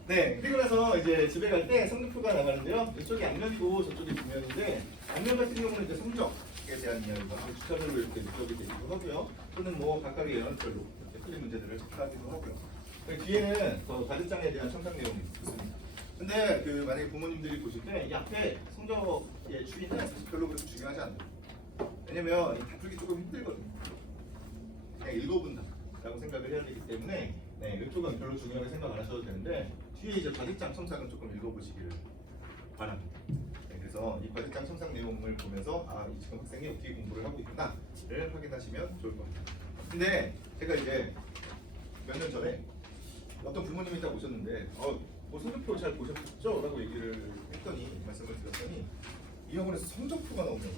네, 그리고 나서 이제 집에 갈 때 성적표가 나가는데요. 이쪽이 앞면이고 저쪽이 뒷면인데 앞면 같은 경우는 이제 성적에 대한 이야기가 주차별로 이렇게 누적이 되기도 하고요. 또는 뭐 각각의 연원별로 이렇게 틀린 문제들을 체크하기도 하고요. 뒤에는 더 과제장에 대한 첨삭 내용이 있습니다. 근데 만약에 부모님들이 보실 때 이 앞에 성적의 추리는 사실 별로 그렇게 중요하지 않아요. 왜냐면 다 풀기 조금 힘들거든요. 그냥 읽어본다라고 생각을 해야 되기 때문에 네, 이쪽은 별로 중요하게 생각 안 하셔도 되는데 뒤에 이제 과제장 첨삭은 조금 읽어보시기를 바랍니다. 네, 그래서 이 과제장 첨삭 내용을 보면서 이 지금 학생이 어떻게 공부를 하고 있구나를 확인하시면 좋을 것 같아요. 근데 제가 이제 몇 년 전에 어떤 부모님이 딱 오셨는데 뭐 성적표 잘 보셨죠? 라고 얘기를 했더니 말씀을 드렸더니 이 학원에서 성적표가 나오냐고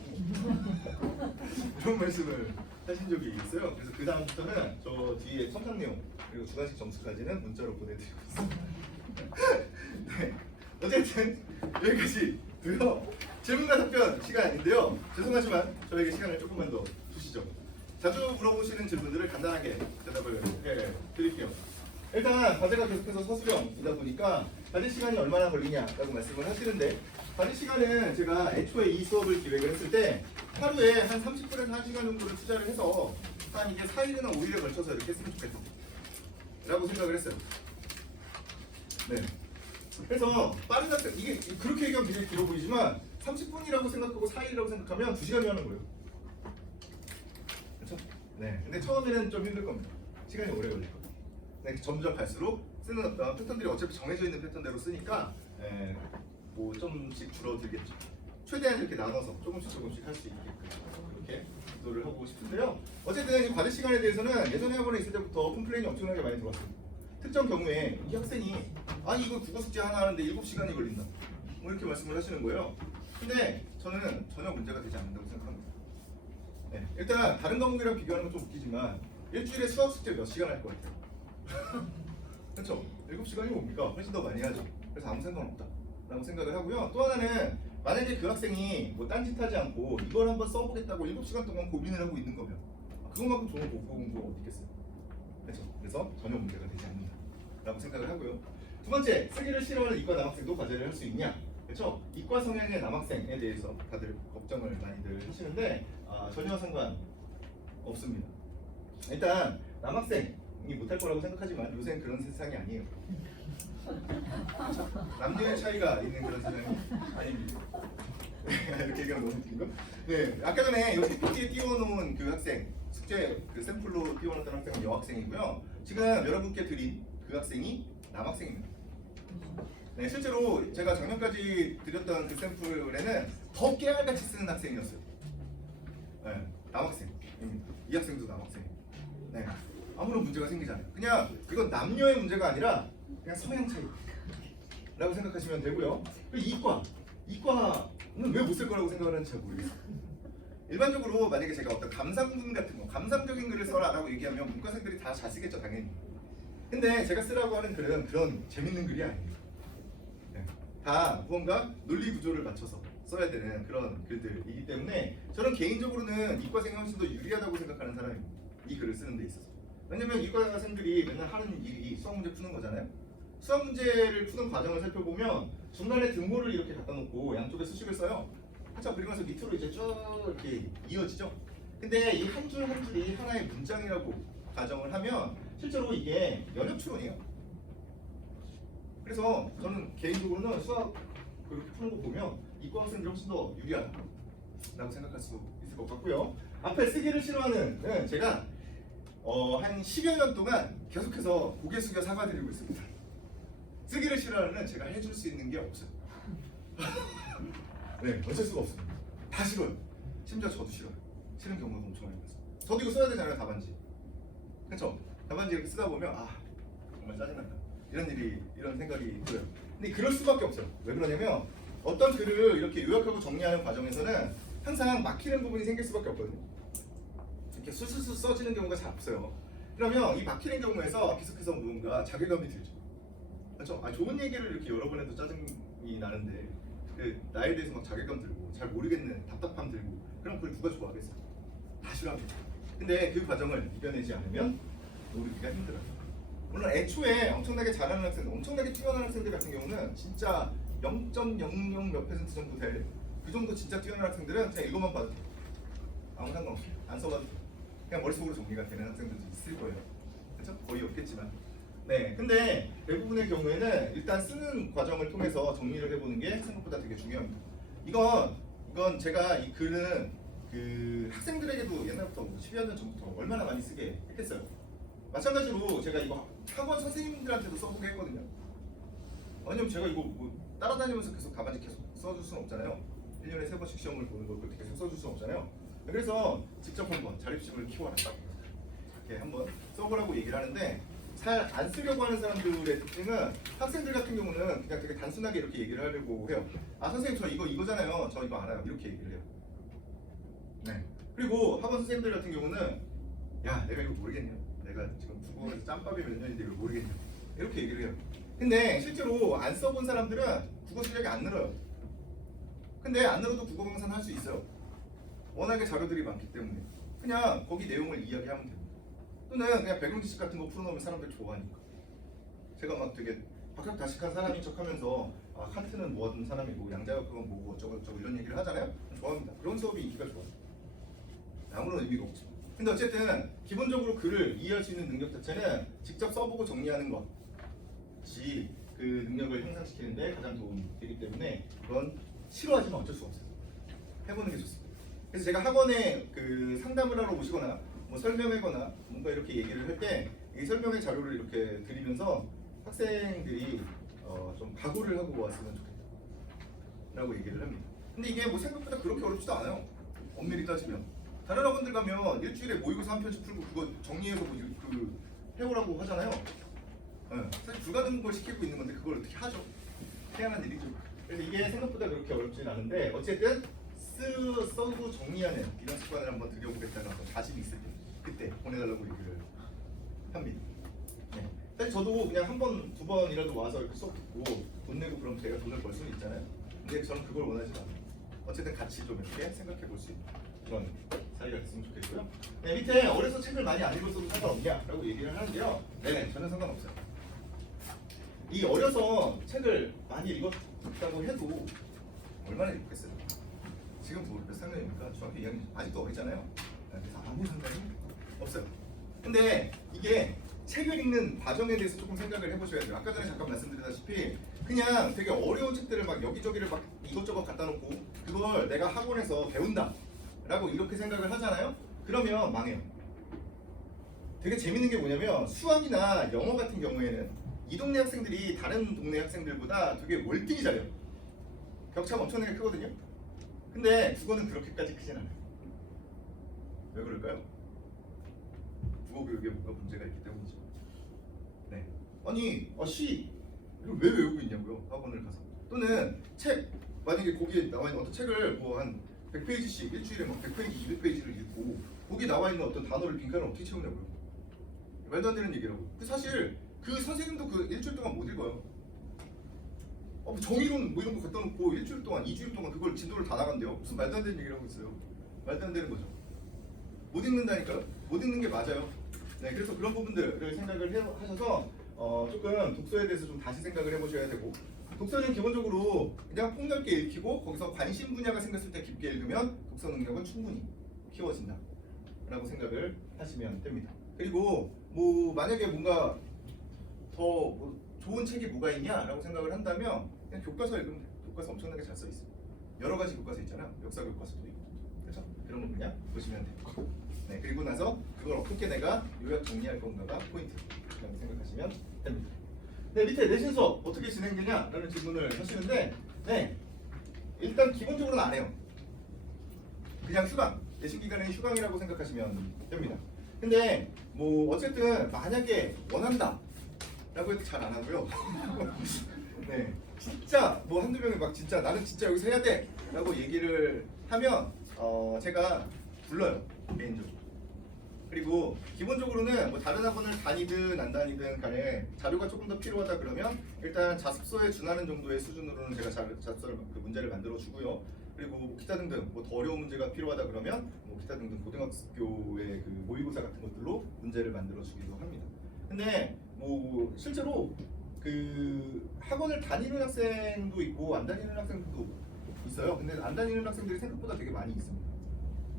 이런 말씀을 하신 적이 있어요. 그래서 그 다음부터는 저 뒤에 첨삭 내용 그리고 주관식 점수까지는 문자로 보내드리고 있습니다. 네. 어쨌든 여기까지고요. 질문과 답변 시간인데요. 죄송하지만 저에게 시간을 조금만 더 주시죠. 자주 물어보시는 질문들을 간단하게 대답을 드릴게요. 일단 과제가 계속해서 서술형이다 보니까 과제 시간이 얼마나 걸리냐라고 말씀을 하시는데 과제 시간은 제가 애초에 이 수업을 기획을 했을 때 하루에 한 30분에서 1시간 정도를 투자를 해서 한 이게 4일이나 5일에 걸쳐서 이렇게 했으면 좋겠다 라고 생각을 했어요. 네. 그래서 빠른 학생 이게 그렇게 얘기하면 되게 길어 보이지만 30분이라고 생각하고 4일이라고 생각하면 2시간이 하는 거예요. 그렇죠? 네. 근데 처음에는 좀 힘들 겁니다. 시간이 오래 걸릴 겁니다. 네, 점점 갈수록 쓰는 어떤 패턴들이 어차피 정해져 있는 패턴대로 쓰니까 뭐 좀씩 줄어들겠죠. 최대한 이렇게 나눠서 조금씩 할 수 있게끔 이렇게 기도를 하고 싶은데요. 어쨌든 이 과제 시간에 대해서는 예전에 학원에 있을 때부터 컴플레인이 엄청나게 많이 들어왔습니다. 특정 경우에 이 학생이 이거 국어 숙제 하나 하는데 7시간이 걸린다 뭐 이렇게 말씀을 하시는 거예요. 근데 저는 전혀 문제가 되지 않는다고 생각합니다. 네, 일단 다른 과목이랑 비교하는 건 좀 웃기지만 일주일에 수학 숙제 몇 시간 할 것 같아요? 그렇죠? 7시간이 뭡니까? 훨씬 더 많이 하죠. 그래서 아무 상관없다 라고 생각을 하고요. 또 하나는 만약에 그 학생이 뭐 딴짓하지 않고 이걸 한번 써보겠다고 7시간 동안 고민을 하고 있는 거면 그것만큼 좋은 국어 공부가 어디 있겠어요? 그렇죠? 그래서 전혀 문제가 되지 않는다 라고 생각을 하고요. 두 번째, 쓰기를 싫어하는 이과 남학생도 과제를 할 수 있냐? 그렇죠? 이과 성향의 남학생에 대해서 다들 걱정을 많이들 하시는데 전혀 상관 없습니다. 일단 남학생이 못할 거라고 생각하지만 요새는 그런 세상이 아니에요. 남녀의 차이가 있는 그런 세상이 아닙니다. 이렇게 얘기하면 너무 웃긴가? 네, 아까 전에 여기 PPT에 띄워놓은 그 학생 숙제 그 샘플로 띄워놨던 학생은 여학생이고요. 지금 여러분께 드린 그 학생이 남학생입니다. 네, 실제로 제가 작년까지 드렸던 그 샘플에는 더 깨알같이 쓰는 학생이었어요. 네, 남학생입니다. 이 학생도 남학생이에요. 네, 아무런 문제가 생기지 않아요. 그냥 이건 남녀의 문제가 아니라 그냥 성향 차이라고 생각하시면 되고요. 그리고 이과는 왜 못 쓸 거라고 생각을 하는지 잘 모르겠어요. 일반적으로 만약에 제가 어떤 감상문 같은 거, 감상적인 글을 써라라고 얘기하면 문과생들이 다 잘 쓰겠죠, 당연히. 근데 제가 쓰라고 하는 글은 그런 재밌는 글이 아니에요. 네. 다 무언가 논리 구조를 맞춰서 써야 되는 그런 글들이기 때문에 저는 개인적으로는 이과생이 훨씬 더 유리하다고 생각하는 사람입니다. 이 글을 쓰는 데 있어서. 왜냐면 이과생들이 맨날 하는 일이 수학 문제 푸는 거잖아요. 수학 문제를 푸는 과정을 살펴보면 중간에 등호를 이렇게 갖다 놓고 양쪽에 수식을 써요. 그렇죠? 그리고 나서 밑으로 이제 쭉 이렇게 이어지죠. 근데 이 한 줄 한 줄이 하나의 문장이라고 가정을 하면 실제로 이게 연역 추론이에요. 그래서 저는 개인적으로는 수학 그렇게 푸는 거 보면 이과 학생들이 훨씬 더 유리하다고 생각할 수 있을 것 같고요. 앞에 쓰기를 싫어하는 제가 한 10여 년 동안 계속해서 고개 숙여 사과드리고 있습니다. 쓰기를 싫어하는 제가 해줄 수 있는 게 없어요. 네, 어쩔 수가 없습니다. 다 싫어요. 심지어 저도 싫어요. 싫은 경우가 엄청 많이 있어요. 저도 이거 써야 되잖아요, 답안지. 그렇죠? 답안지 이렇게 쓰다 보면 정말 짜증난다. 이런 생각이 들어요. 근데 그럴 수밖에 없어요. 왜 그러냐면 어떤 글을 이렇게 요약하고 정리하는 과정에서는 항상 막히는 부분이 생길 수밖에 없거든요. 이렇게 술술술 써지는 경우가 잘 없어요. 그러면 이 막히는 경우에서 계속해서 뭔가 자괴감이 들죠. 그렇죠? 좋은 얘기를 이렇게 여러 번 해도 짜증이 나는데 나에 대해서 막 자괴감 들고 잘 모르겠는 답답함 들고 그럼 그걸 누가 좋아하겠어요? 다 싫어합니다. 근데 그 과정을 이겨내지 않으면 모르기가 힘들어요. 물론 애초에 엄청나게 잘하는 학생들, 엄청나게 뛰어난 학생들 같은 경우는 진짜 0.00 몇 % 정도 될 그 정도 진짜 뛰어난 학생들은 그냥 이것만 봐도 돼요. 아무 상관없어요. 안 써봐도 돼요. 그냥 머릿속으로 정리가 되는 학생들도 있을 거예요. 그렇죠? 거의 없겠지만. 네, 근데 대부분의 경우에는 일단 쓰는 과정을 통해서 정리를 해보는 게 생각보다 되게 중요합니다. 이건 제가 이 글은 그 학생들에게도 옛날부터 10여 년 전부터 얼마나 많이 쓰게 했겠어요. 마찬가지로 제가 이거 학원 선생님들한테도 써보게 했거든요. 왜냐면 제가 이거 뭐 따라다니면서 계속 답안지 계속 써줄 수는 없잖아요. 1년에 3번씩 시험을 보는 걸 그렇게 계속 써줄 수는 없잖아요. 그래서 직접 한번 자립심을 키워라. 이렇게 한번 써보라고 얘기를 하는데, 잘 안 쓰려고 하는 사람들의 특징은, 학생들 같은 경우는 그냥 되게 단순하게 이렇게 얘기를 하려고 해요. 아 선생님 저 이거잖아요. 저 이거 알아요. 이렇게 얘기를 해요. 네. 그리고 학원 선생님들 같은 경우는 야 내가 이거 모르겠냐. 내가 지금 국어에서 짬밥이 몇 년인데 이걸 모르겠냐. 이렇게 얘기를 해요. 근데 실제로 안 써본 사람들은 국어 실력이 안 늘어요. 근데 안 늘어도 국어 강사는 할 수 있어요. 워낙에 자료들이 많기 때문에 그냥 거기 내용을 이야기하면 됩니다. 또는 그냥 배경 지식 같은 거 풀어놓으면 사람들 좋아하니까. 제가 막 되게 박학다식한 사람인 척하면서 아 칸트는 뭐 하던 사람이고 양자역학은 뭐고 어쩌고저쩌고 이런 얘기를 하잖아요. 좋아합니다. 그런 수업이 인기가 좋아요. 아무런 의미가 없죠. 근데 어쨌든 기본적으로 글을 이해할 수 있는 능력 자체는 직접 써보고 정리하는 것이 그 능력을 향상시키는데 가장 도움이 되기 때문에 그건 싫어하지만 어쩔 수 없어요. 해보는 게 좋습니다. 그래서 제가 학원에 그 상담을 하러 오시거나 뭐 설명하거나 뭔가 이렇게 얘기를 할 때 이 설명의 자료를 이렇게 드리면서 학생들이 좀 각오를 하고 왔으면 좋겠다 라고 얘기를 합니다. 근데 이게 뭐 생각보다 그렇게 어렵지도 않아요. 엄밀히 따지면 다른 학원들 가면 일주일에 모의고사 한 편씩 풀고 그거 정리해서 뭐 그 해오라고 하잖아요. 사실 불가능한 걸 시키고 있는 건데 그걸 어떻게 하죠? 희한한 일이죠. 그래서 이게 생각보다 그렇게 어렵진 않은데 어쨌든 써고 정리하는 이런 습관을 한번 들여보겠다는 자신이 있을 때 그때 보내달라고 얘기를 합니다. 네. 사실 저도 그냥 한 번, 두 번이라도 와서 이렇게 수업 듣고 돈 내고 그럼 제가 돈을 벌 수는 있잖아요. 근데 저는 그걸 원하지 않아요. 어쨌든 같이 좀 이렇게 생각해 볼 수 있는 그런 사이가 됐으면 좋겠고요. 네, 밑에 어려서 책을 많이 안 읽었어도 상관없냐라고 얘기를 하는데요. 네, 전혀 상관없어요. 이 어려서 책을 많이 읽었다고 해도 얼마나 읽겠어요? 지금 몇 학년입니까? 중학교 2학년 아직도 어리잖아요. 그래서 아무 상관이 없어요. 근데 이게 책을 읽는 과정에 대해서 조금 생각을 해보셔야 돼요. 아까 전에 잠깐 말씀드렸다시피 그냥 되게 어려운 책들을 막 여기저기를 막 이것저것 갖다 놓고 그걸 내가 학원에서 배운다 라고 이렇게 생각을 하잖아요. 그러면 망해요. 되게 재밌는 게 뭐냐면 수학이나 영어 같은 경우에는 이 동네 학생들이 다른 동네 학생들보다 되게 월등히 잘해요. 격차가 엄청나게 크거든요. 근데 국어는 그렇게까지 크진 않아요. 왜 그럴까요? 국어 교육에 뭔가 문제가 있기 때문이죠. 네. 아니, 시 이걸 왜 외우고 있냐고요? 학원을 가서. 또는 책, 만약에 거기에 나와 있는 어떤 책을 뭐 한 100페이지씩 일주일에 막 100페이지, 200페이지를 읽고 거기 나와 있는 어떤 단어를 빈칸을 어떻게 채우냐고요? 말도 안 되는 얘기라고. 사실 그 선생님도 그 일주일 동안 못 읽어요. 정의론 뭐 이런 거 갖다 놓고 일주일 동안, 2주일 동안 그걸 진도를 다 나간대요. 무슨 말도 안 되는 얘기를 하고 있어요. 말도 안 되는 거죠. 못 읽는다니까요. 못 읽는 게 맞아요. 네, 그래서 그런 부분들을 생각을 하셔서 조금 독서에 대해서 좀 다시 생각을 해보셔야 되고, 독서는 기본적으로 그냥 폭넓게 읽히고 거기서 관심 분야가 생겼을 때 깊게 읽으면 독서 능력은 충분히 키워진다 라고 생각을 하시면 됩니다. 그리고 뭐 만약에 뭔가 더 좋은 책이 뭐가 있냐 라고 생각을 한다면 그냥 교과서 읽으면 돼요. 교과서 엄청나게 잘 써 있어요. 여러 가지 교과서 있잖아요. 역사 교과서도 있고. 그래서 그런 거 그냥 보시면 돼요. 네, 그리고 나서 그걸 어떻게 내가 요약 정리할 건가가 포인트라고 생각하시면 됩니다. 네, 밑에 내신 수업 어떻게 진행되냐라는 질문을 하시는데, 네, 일단 기본적으로는 안 해요. 그냥 휴강, 내신 기간에 휴강이라고 생각하시면 됩니다. 근데 뭐 어쨌든 만약에 원한다 라고 해도 잘 안 하고요. 네, 진짜 뭐 한두 명이 막 진짜 나는 진짜 여기서 해야 돼 라고 얘기를 하면 제가 불러요, 개인적으로. 그리고 기본적으로는 뭐 다른 학원을 다니든 안 다니든 간에 자료가 조금 더 필요하다 그러면 일단 자습서에 준하는 정도의 수준으로는 제가 자습서를 그 문제를 만들어 주고요. 그리고 기타 등등 뭐 더 어려운 문제가 필요하다 그러면 뭐 기타 등등 고등학교의 그 모의고사 같은 것들로 문제를 만들어 주기도 합니다. 근데 뭐 실제로 그 학원을 다니는 학생도 있고 안 다니는 학생도 있어요. 근데 안 다니는 학생들이 생각보다 되게 많이 있습니다.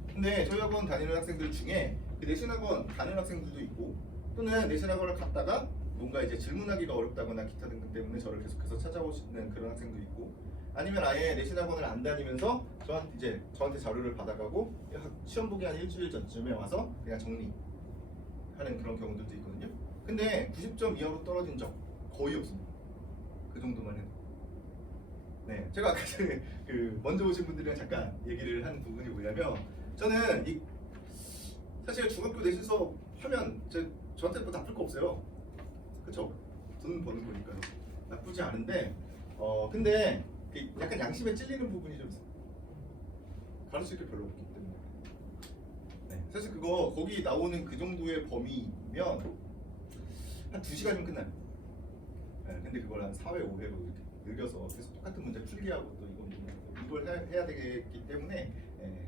근데 저희 학원 다니는 학생들 중에 그 내신학원 가는 학생들도 있고, 또는 내신학원을 갔다가 뭔가 이제 질문하기가 어렵다거나 기타 등등 때문에 저를 계속해서 찾아오시는 그런 학생도 있고, 아니면 아예 내신학원을 안 다니면서 저한테 자료를 받아가고 시험 보기 한 일주일 전쯤에 와서 그냥 정리하는 하는 그런 경우들도 있거든요. 근데 90점 이하로 떨어진 적 거의 없습니다. 그 정도만 해도. 네, 제가 아까 전에 그 먼저 오신 분들이랑 잠깐 얘기를 한 부분이 뭐냐면 저는 사실 중학교 내신 수업 하면 저한테 뭐 나쁠 거 없어요. 그쵸? 돈 버는 거니까요. 나쁘지 않은데 근데 약간 양심에 찔리는 부분이 좀 있어요. 가르칠 게 별로 없기 때문에. 네, 사실 거기 나오는 그 정도의 범위면 한 2시간이면 끝나요. 네, 근데 그걸 한 4회, 5회로 이렇게 늘려서 계속 똑같은 문제를 풀기하고 또 이걸 해야 되기 때문에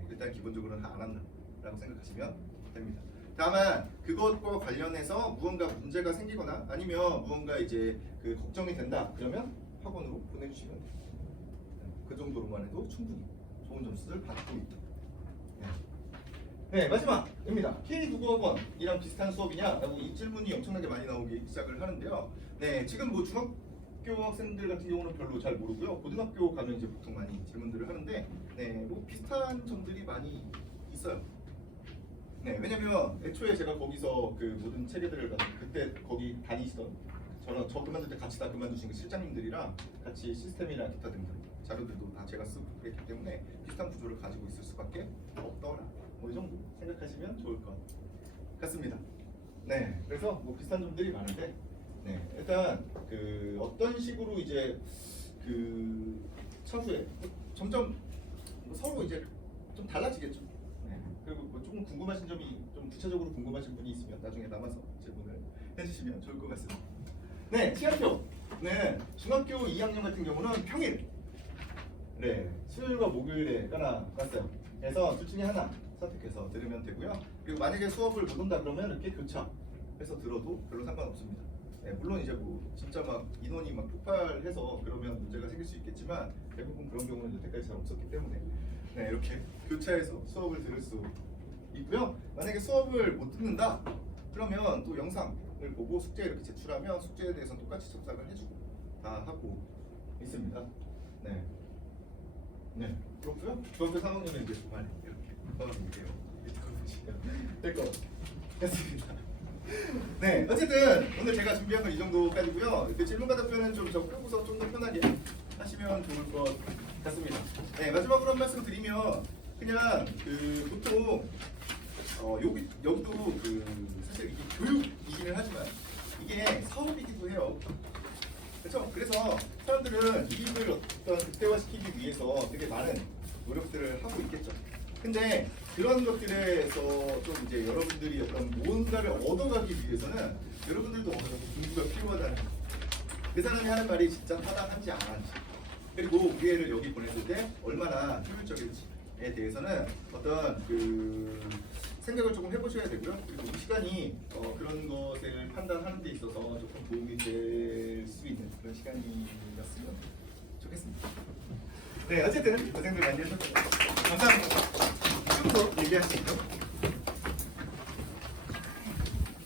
일단 기본적으로는 안 한다라고 생각하시면 됩니다. 다만 그것과 관련해서 무언가 문제가 생기거나 아니면 무언가 이제 그 걱정이 된다 그러면 학원으로 보내주시면 돼요. 그 정도로만 해도 충분히 좋은 점수를 받고 있다. 네, 마지막입니다. K 국어학원이랑 비슷한 수업이냐라고 이 질문이 엄청나게 많이 나오기 시작을 하는데요. 네, 지금 뭐 중학교 학생들 같은 경우는 별로 잘 모르고요. 고등학교 가면 이제 보통 많이 질문들을 하는데, 네, 뭐 비슷한 점들이 많이 있어요. 네, 왜냐면 애초에 제가 거기서 그 모든 체계들을 그때 거기 다니시던 저 그만둘 때 같이 다 그만두신 그 실장님들이랑 같이 시스템이랑 기타 등등 자료들도 다 제가 쓰고 그랬기 때문에 비슷한 구조를 가지고 있을 수밖에 없더라. 뭐 이 정도 생각하시면 좋을 것 같습니다. 네, 그래서 뭐 비슷한 점들이 많은데, 네, 일단 그 어떤 식으로 이제 그 차후에 점점 서로 이제 좀 달라지겠죠. 네, 그리고 뭐 조금 궁금하신 점이 좀 구체적으로 궁금하신 분이 있으면 나중에 남아서 질문을 해주시면 좋을 것 같습니다. 네, 시간표. 네, 중학교 2학년 같은 경우는 평일. 네, 수요일과 목요일에 깔아놨어요. 그래서 둘 중에 하나 선택해서 들으면 되고요. 그리고 만약에 수업을 못 온다 그러면 이렇게 교차해서 들어도 별로 상관없습니다. 네, 물론 이제 뭐 진짜 막 인원이 막 폭발해서 그러면 문제가 생길 수 있겠지만 대부분 그런 경우는 여태까지 잘 없었기 때문에 네, 이렇게 교차해서 수업을 들을 수 있고요. 만약에 수업을 못 듣는다 그러면 또 영상을 보고 숙제 이렇게 제출하면 숙제에 대해서는 똑같이 접삭을 해주고 다 하고 있습니다. 네. 네, 그렇고요. 중학교 3학년은 이제 주말에 이렇게 써주세요. 될 것 같습니다. 네, 어쨌든 오늘 제가 준비한 건 이 정도까지고요. 그 질문과 답변은 좀 저 끌고서 좀 더 편하게 하시면 좋을 것 같습니다. 네, 마지막으로 한 말씀 드리면 그냥 그 보통 여기도 그 사실 이게 교육이기는 하지만 이게 사업이기도 해요. 그렇죠? 그래서 사람들은 이익을 어떤 극대화시키기 위해서 되게 많은 노력들을 하고 있겠죠. 근데 그런 것들에서 좀 이제 여러분들이 어떤 무언가를 얻어가기 위해서는 여러분들도 어느 정도 공부가 필요하다는 거죠. 그 사람이 하는 말이 진짜 타당한지 안 하는지, 그리고 우리 애를 여기 보냈을 때 얼마나 효율적일지에 대해서는 어떤 그 생각을 조금 해보셔야 되고요. 그리고 이 시간이 그런 것을 판단하는 데 있어서 조금 도움이 될 수 있는 그런 시간이었으면 좋겠습니다. 네, 어쨌든 고생들 많이 하셨고 감사합니다. 지금부터 얘기할 수 있죠?